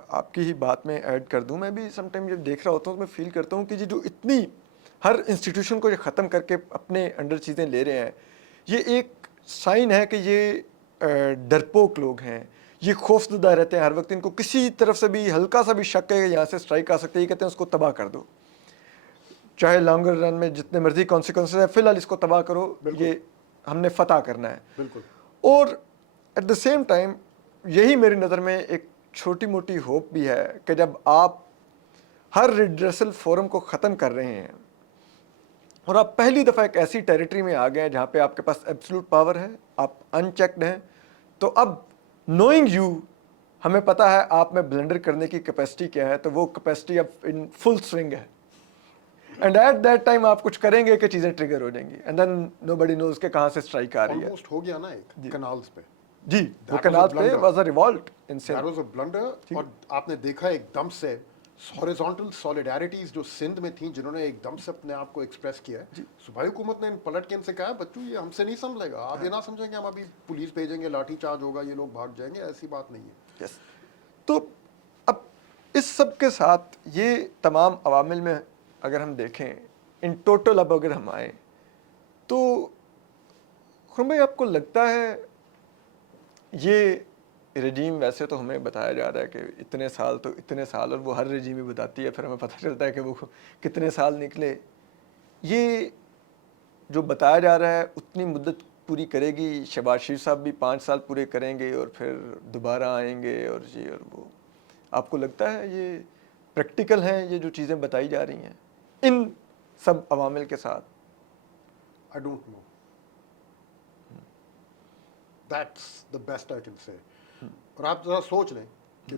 آپ کی ہی بات میں ایڈ کر دوں, میں بھی سم ٹائم جب دیکھ رہا ہوتا ہوں تو میں فیل کرتا ہوں کہ یہ جو اتنی ہر انسٹیٹیوشن کو یہ ختم کر کے اپنے انڈر چیزیں لے رہے ہیں, یہ ایک سائن ہے کہ یہ ڈرپوک لوگ ہیں, یہ خوف زدہ رہتے ہیں ہر وقت. ان کو کسی طرف سے بھی ہلکا سا بھی شک ہے کہ یہاں سے اسٹرائک آ سکتے ہیں, یہ کہتے ہیں اس کو تباہ کر دو, چاہے لانگر رن میں جتنے مرضی کانسیکوینسز ہیں, فی الحال اس کو تباہ کرو, یہ ہم نے فتح کرنا ہے. بالکل. اور ایٹ دا سیم ٹائم یہی میری نظر میں ایک چھوٹی موٹی ہوپ بھی ہے کہ جب آپ ہر ریڈریسل فورم کو ختم کر رہے ہیں اور آپ پہلی دفعہ ایک ایسی ٹیریٹری میں آ گئے ہیں جہاں پہ آپ کے پاس ایبسولوٹ پاور ہے, آپ ان چیکڈ ہیں, تو اب نوئنگ یو ہمیں پتہ ہے آپ میں بلنڈر کرنے کی کیپیسٹی کیا ہے, تو وہ کیپیسٹی اب ان فل سوئنگ ہے. اینڈ ایٹ دیٹ ٹائم آپ کچھ کریں گے کہ چیزیں ٹریگر ہو جائیں گی, اینڈ دین نو بڈی نوز کہ کہاں سے اسٹرائک آ رہی ہے. آلموسٹ ہو گیا نا ایک کنالز پہ. جی وہ کنال پہ واز اے ریوالٹ ان سے, دیٹ واز اے بلنڈر. اور آپ نے دیکھا ایک دم سے ہاریزونٹل سولیڈیرٹیز جو سندھ میں تھیں جنہوں نے ایک دم سے اپنے آپ کو ایکسپریس کیا ہے. صوبائی حکومت نے پلٹ کے ان سے کہا بچوں یہ ہم سے نہیں سنبھلے گا, آپ یہ نہ سمجھیں کہ ہم ابھی پولیس بھیجیں گے, لاٹھی چارج ہوگا, یہ لوگ بھاگ جائیں گے, ایسی بات نہیں ہے. تو اب اس سب کے ساتھ یہ تمام عوامل میں اگر ہم دیکھیں ان ٹوٹل, اب اگر ہم آئیں تو خرم بھائی آپ کو لگتا ہے یہ رجیم, ویسے تو ہمیں بتایا جا رہا ہے کہ اتنے سال تو اتنے سال, اور وہ ہر رجیم ہی بتاتی ہے, پھر ہمیں پتہ چلتا ہے کہ وہ کتنے سال نکلے, یہ جو بتایا جا رہا ہے اتنی مدت پوری کرے گی. شہباز شریف صاحب بھی 5 سال پورے کریں گے اور پھر دوبارہ آئیں گے, اور یہ اور وہ. آپ کو لگتا ہے یہ پریکٹیکل ہیں یہ جو چیزیں بتائی جا رہی ہیں ان سب عوامل کے ساتھ؟ I don't know. That's the best I can say. اور آپ ذرا سوچ لیں کہ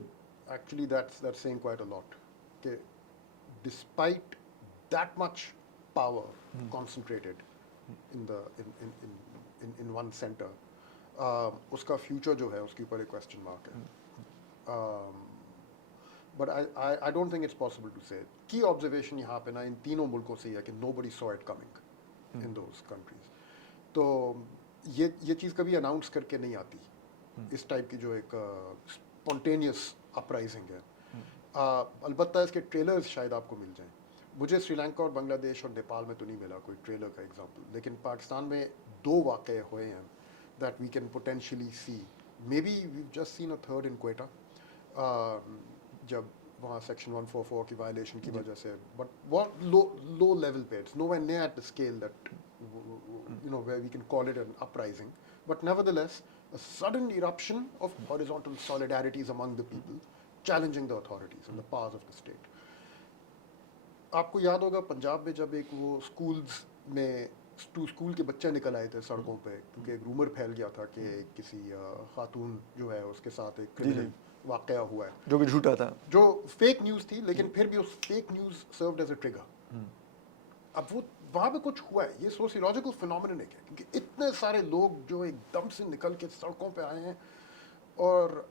actually that's saying quite a lot کہ despite that much power concentrated in one center, اس کا فیوچر جو ہے اس کے اوپر ایک کویسچن مارک ہے. But I don't think it's possible to say. کی آبزرویشن یہاں پہ نا ان تینوں ملکوں سے یہ ہے کہ nobody saw it coming in those countries. تو یہ چیز کبھی اناؤنس کر کے نہیں آتی, اس ٹائپ کی جو ایک स्पॉन्टेनियस अपराइजिंग है। अलबत्ता इसके ट्रेलर्स शायद आपको मिल जाएं। मुझे श्रीलंका और बांग्लादेश और नेपाल में तो नहीं मिला कोई ट्रेलर का एग्जांपल, लेकिन पाकिस्तान में 2 वाक़े हुए हैं that we can potentially see. Maybe we just seen a third in Quetta, जब वहाँ सेक्शन 144 की वायलेशन की वजह से, बट बहुत लो लेवल पे, it's nowhere near at the scale that where we can call it an uprising, but nevertheless a sudden eruption of horizontal solidarities among the people challenging the authorities and the powers of the state. आपको याद होगा पंजाब में जब एक वो school के बच्चे निकल आए थे सड़कों पे, क्योंकि एक रूमर फैल गया था कि किसी खातून जो है उसके साथ एक क्रिमिनल वाकया हुआ है, जो कि झूठा था, जो फेक न्यूज़ थी, लेकिन फिर भी उस fake news served as a trigger. अब वो वहाँ पे कुछ हुआ है, ये सोशियोलॉजिकल फिनोमिनन है क्या, क्योंकि इतने सारे लोग जो एकदम से निकल के सड़कों पे आए हैं और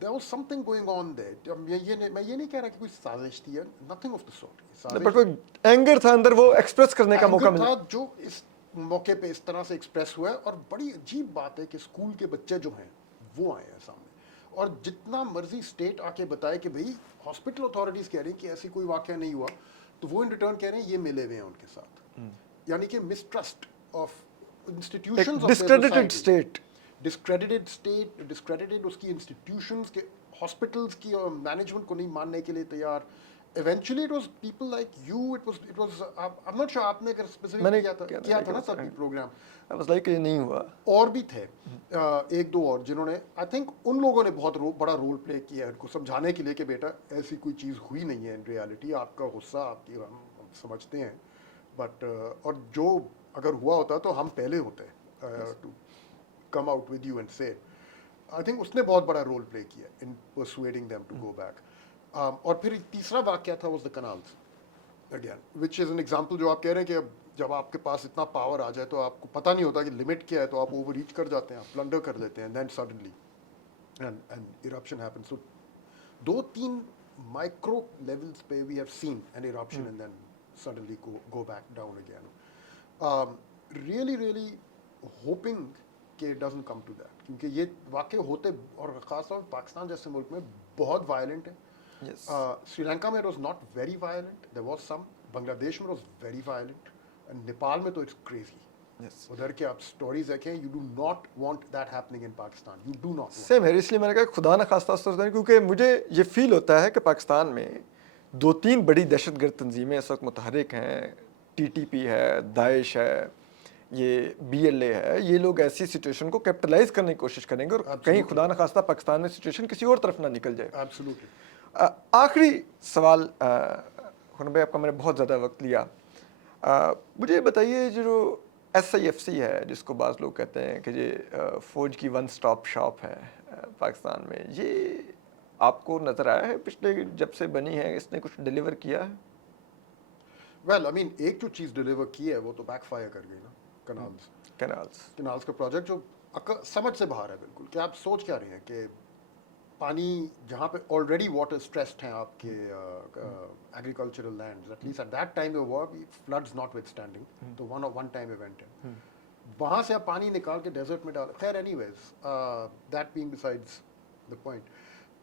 there was something going on there. मैं ये नहीं कह रहा कि कोई साजिश थी, nothing of the sort. But कोई एंगर था अंदर, वो एक्सप्रेस करने का मौका मिला था जो इस मौके पे इस तरह से एक्सप्रेस हुआ है। और बड़ी अजीब बात है कि स्कूल के बच्चे जो हैं वो आए हैं सामने, और जितना मर्जी स्टेट आके बताए कि भाई हॉस्पिटल अथॉरिटीज़ कह रही हैं कि ऐसी कोई वाक़या नहीं हुआ, तो वो इन रिटर्न कह रहे हैं ये मिले हुए हैं उनके साथ। यानी कि mistrust of institutions, discredited state, discredited उसकी इंस्टीट्यूशंस के, हॉस्पिटल्स की और मैनेजमेंट को नहीं मानने के लिए तैयार। Eventually it was people like you, it was I'm not sure आपने अगर स्पेसिफिक किया था ना सब प्रोग्राम, I was like ये नहीं हुआ। और भी थे 1-2 और जिन्होंने, आई थिंक उन लोगों ने बहुत बड़ा रोल प्ले किया है उनको समझाने के लिए कि बेटा ऐसी कोई चीज़ हुई नहीं है इन रियलिटी, आपका गुस्सा आपकी हम समझते हैं, बट और जो अगर हुआ होता तो हम पहले होते to come out with you and say. I think उसने बहुत बड़ा रोल प्ले किया in persuading them to go back. और फिर तीसरा वाक़या था was the canals again, which is an example जो आप कह रहे हैं कि अब जब आपके पास इतना पावर आ जाए तो आपको पता नहीं होता कि लिमिट क्या है, तो आप ओवर रीच कर जाते हैं, आप प्लंडर कर देते हैं, then suddenly and eruption happens. So 2-3 micro levels पे we have seen an eruption and then suddenly go back down again. Really hoping कि it doesn't come to that, क्योंकि ये वाक़े होते, और ख़ासतौर पर पाकिस्तान जैसे मुल्क में बहुत वायलेंट है। श्रीलंका में it was not very violent, there was some, Bangladesh में it was very violent, and Nepal में तो इट्स क्रेजी। उधर के आप स्टोरीज देखें, you do not want that happening in Pakistan, you do not. Same है, इसलिए मैंने कहा खुदा ना खास्ता उस, क्योंकि मुझे ये फील होता है कि पाकिस्तान में 2-3 बड़ी दहशतगर्द तंजीमें इस वक्त मुतहरिक हैं, TTP है, दाइश है, ये BLA है। ये लोग ऐसी सिचुएशन को कैपिटलाइज करने की कोशिश करेंगे और कहीं खुदा न खास्ता पाकिस्तान में सिचुएशन किसी और तरफ ना निकल जाए। एब्सोल्युटली। आखिरी सवाल, खुन भाई आपका मैंने बहुत ज़्यादा वक्त लिया, मुझे बताइए जो SIFC है, जिसको बाज़ लोग कहते हैं कि ये फ़ौज की 1 स्टॉप शॉप है पाकिस्तान में, ये आपको नज़र आया है पिछले जब से बनी है, इसने कुछ डिलीवर किया है? वेल आई मीन एक जो चीज़ डिलीवर की है वो तो बैकफायर कर गई ना, कनाल्स का प्रोजेक्ट जो समझ से बाहर है बिल्कुल। कि आप सोच क्या रहे हैं कि पानी जहाँ पे ऑलरेडी वाटर स्ट्रेस्ड हैं आपके agricultural lands, at least at that time वो फ्लड्स नॉट विद स्टैंडिंग, तो वन टाइम इवेंट है, वहाँ से आप पानी निकाल के डेजर्ट में डाल, खैर anyways that being besides the point.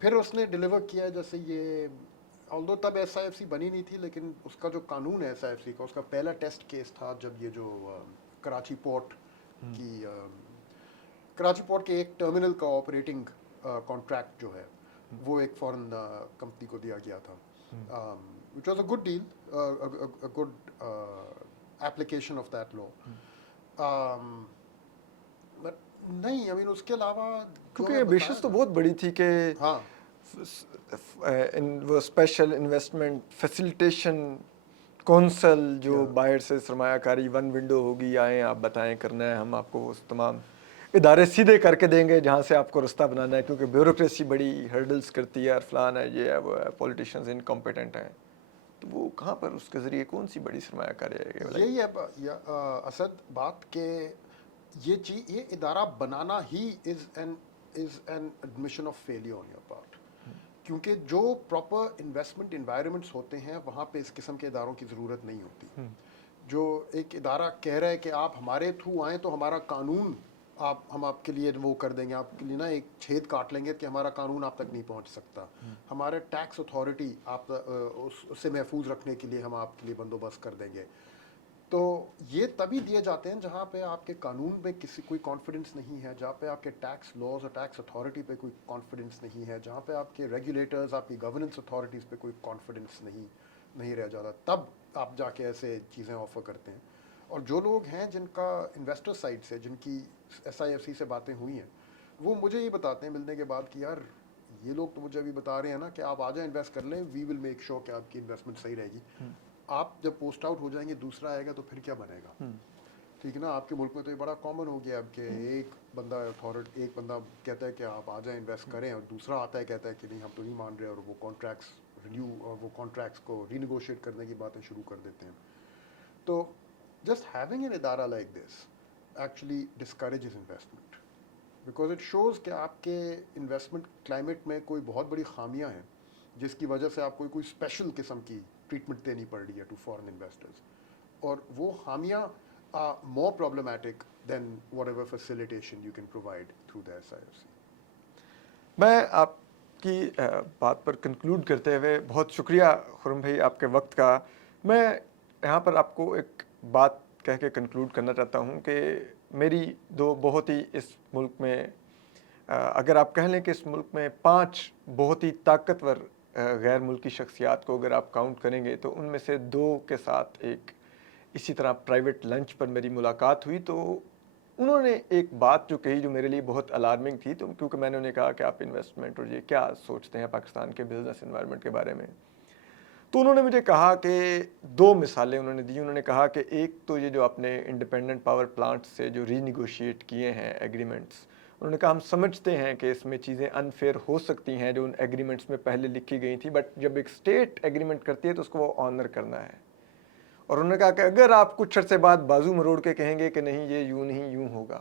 फिर उसने डिलीवर किया है, जैसे ये ऑल्दो तब SIFC बनी नहीं थी, लेकिन उसका जो कानून है SIFC का, उसका पहला टेस्ट केस था जब ये जो कराची पोर्ट के एक टर्मिनल का ऑपरेटिंग कॉन्ट्रैक्ट जो है वो एक फॉरेन कंपनी को दिया गया था, which was a good deal, a good application of that law. But नहीं, आई मीन उसके अलावा क्योंकि एम्बिशंस तो बहुत बड़ी थी कि हाँ वो स्पेशल इन्वेस्टमेंट फैसिलिटेशन कौंसल जो बाहर से सरमायाकारी 1 विंडो होगी, आए आप बताएं करना है, हम आपको उस तमाम इदारे सीधे करके देंगे जहाँ से आपको रास्ता बनाना है, क्योंकि ब्यूरोक्रेसी बड़ी हर्डल्स करती है और फलान है, ये है वो है, पॉलिटिशियंस इनकॉम्पिटेंट हैं, तो वो कहाँ पर उसके ज़रिए कौन सी बड़ी सरमायाकारी है? यही है असद बात के ये इदारा बनाना ही is an admission of failure on your part, क्योंकि जो प्रॉपर इन्वेस्टमेंट इन्वायरमेंट्स होते हैं वहाँ पे इस किस्म के इदारों की ज़रूरत नहीं होती। जो एक इदारा कह रहा है कि आप हमारे थ्रू आएँ तो हमारा कानून آپ ہم آپ کے لیے وہ کر دیں گے, آپ کے لیے نا ایک چھید کاٹ لیں گے کہ ہمارا قانون آپ تک نہیں پہنچ سکتا, ہمارے ٹیکس اتھارٹی آپ اس سے محفوظ رکھنے کے لیے ہم آپ کے لیے بندوبست کر دیں گے. تو یہ تبھی دیے جاتے ہیں جہاں پہ آپ کے قانون پہ کوئی کانفیڈنس نہیں ہے, جہاں پہ آپ کے ٹیکس لاز اور ٹیکس اتھارٹی پہ کوئی کانفیڈنس نہیں ہے, جہاں پہ آپ کے ریگولیٹرز, آپ کی گورننس اتھارٹیز پہ کوئی کانفیڈنس نہیں رہ جاتا, تب آپ جا کے ایسے چیزیں آفر کرتے ہیں. اور جو لوگ ہیں جن کا انویسٹر سائڈ سے, جن کی SIFC سے باتیں ہوئی ہیں, وہ مجھے یہ بتاتے ہیں ملنے کے بعد کہ یار یہ لوگ تو مجھے ابھی بتا رہے ہیں نا کہ آپ آ جائیں انویسٹ کر لیں, وی ول میک شیور کہ آپ کی انویسٹمنٹ صحیح رہے گی. آپ جب پوسٹ آؤٹ ہو جائیں گے دوسرا آئے گا تو پھر کیا بنے گا؟ ٹھیک ہے نا, آپ کے ملک میں تو یہ بڑا کامن ہو گیا اب کہ ایک بندہ کہتا ہے کہ آپ آ جائیں انویسٹ کریں, اور دوسرا آتا ہے کہتا ہے کہ نہیں ہم تو نہیں مان رہے, اور وہ کانٹریکٹس رینیو اور وہ کانٹریکٹس کو ری نیگوشیٹ کرنے کی باتیں شروع کر دیتے ہیں. تو just having an ادارہ like this actually discourages investment because it shows کہ آپ کے انویسٹمنٹ کلائمیٹ میں کوئی بہت بڑی خامیاں ہیں جس کی وجہ سے آپ کو کوئی اسپیشل قسم کی ٹریٹمنٹ دینی پڑ رہی ہے ٹو فارن انویسٹرز, اور وہ خامیاں are more problematic than whatever facilitation you can provide through the SIFC. میں آپ کی بات پر کنکلوڈ کرتے ہوئے بہت شکریہ خرم بھائی آپ کے وقت کا. میں یہاں پر آپ کو ایک بات کہہ کے کنکلوڈ کرنا چاہتا ہوں کہ میری دو بہت ہی اس ملک میں, اگر آپ کہہ لیں کہ اس ملک میں 5 بہت ہی طاقتور غیر ملکی شخصیات کو اگر آپ کاؤنٹ کریں گے تو ان میں سے 2 کے ساتھ ایک اسی طرح پرائیویٹ لنچ پر میری ملاقات ہوئی, تو انہوں نے ایک بات جو کہی جو میرے لیے بہت الارمنگ تھی, تو کیونکہ میں نے انہیں کہا کہ آپ انویسٹمنٹ اور یہ کیا سوچتے ہیں پاکستان کے بزنس انوائرمنٹ کے بارے میں, تو انہوں نے مجھے کہا کہ 2 مثالیں انہوں نے دی. انہوں نے کہا کہ ایک تو یہ جو اپنے انڈیپینڈنٹ پاور پلانٹ سے جو ری نیگوشیٹ کیے ہیں ایگریمنٹس, انہوں نے کہا ہم سمجھتے ہیں کہ اس میں چیزیں انفیئر ہو سکتی ہیں جو ان ایگریمنٹس میں پہلے لکھی گئی تھیں, بٹ جب ایک اسٹیٹ ایگریمنٹ کرتی ہے تو اس کو وہ آنر کرنا ہے. اور انہوں نے کہا کہ اگر آپ کچھ عرصے بعد بازو مروڑ کے کہیں گے کہ نہیں یہ یوں نہیں یوں ہوگا,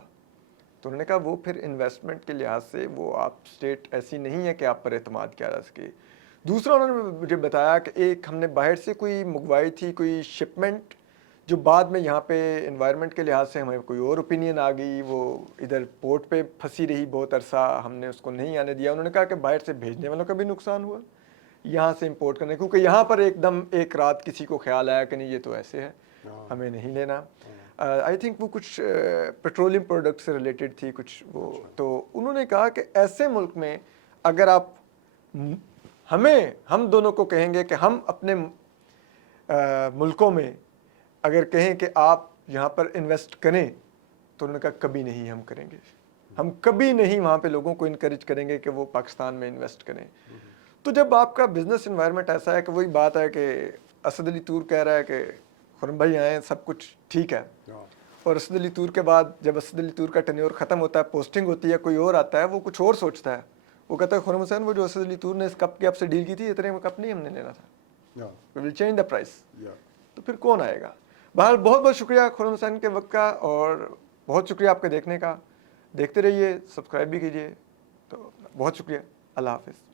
تو انہوں نے کہا وہ پھر انویسٹمنٹ کے لحاظ سے وہ آپ اسٹیٹ ایسی نہیں ہے کہ آپ پر اعتماد کیا جا سکے. دوسرا انہوں نے مجھے بتایا کہ ایک ہم نے باہر سے کوئی منگوائی تھی کوئی شپمنٹ, جو بعد میں یہاں پہ انوائرمنٹ کے لحاظ سے ہمیں کوئی اور اوپینین آ گئی, وہ ادھر پورٹ پہ پھنسی رہی بہت عرصہ, ہم نے اس کو نہیں آنے دیا. انہوں نے کہا کہ باہر سے بھیجنے والوں کا بھی نقصان ہوا, یہاں سے امپورٹ کرنے, کیونکہ یہاں پر ایک دم ایک رات کسی کو خیال آیا کہ نہیں یہ تو ایسے ہے ہمیں نہیں لینا. آئی تھنک وہ کچھ پیٹرولیم پروڈکٹ سے ریلیٹڈ تھی کچھ وہ, تو انہوں نے کہا کہ ایسے ملک میں اگر آپ ہم دونوں کو کہیں گے کہ ہم اپنے ملکوں میں اگر کہیں کہ آپ یہاں پر انویسٹ کریں, تو انہوں نے کہا کبھی نہیں ہم کریں گے, ہم کبھی نہیں وہاں پہ لوگوں کو انکریج کریں گے کہ وہ پاکستان میں انویسٹ کریں. تو جب آپ کا بزنس انوائرمنٹ ایسا ہے کہ وہی بات ہے کہ اسد علی طور کہہ رہا ہے کہ خرم بھائی آئے سب کچھ ٹھیک ہے, اور اسد علی طور کے بعد جب اسد علی طور کا ٹینیور ختم ہوتا ہے, پوسٹنگ ہوتی ہے, کوئی اور آتا ہے, وہ کچھ اور سوچتا ہے, وہ کہتا ہے خرم حسین وہ جو اسد علی طور نے اس کپ کی آپ سے ڈیل کی تھی اتنے میں کپ نہیں ہم نے لینا تھا, we will change the price. تو پھر کون آئے گا؟ بہرحال بہت بہت شکریہ خرم حسین کے وقت کا, اور بہت شکریہ آپ کے دیکھنے کا. دیکھتے رہیے, سبسکرائب بھی کیجیے. تو بہت شکریہ, اللہ حافظ.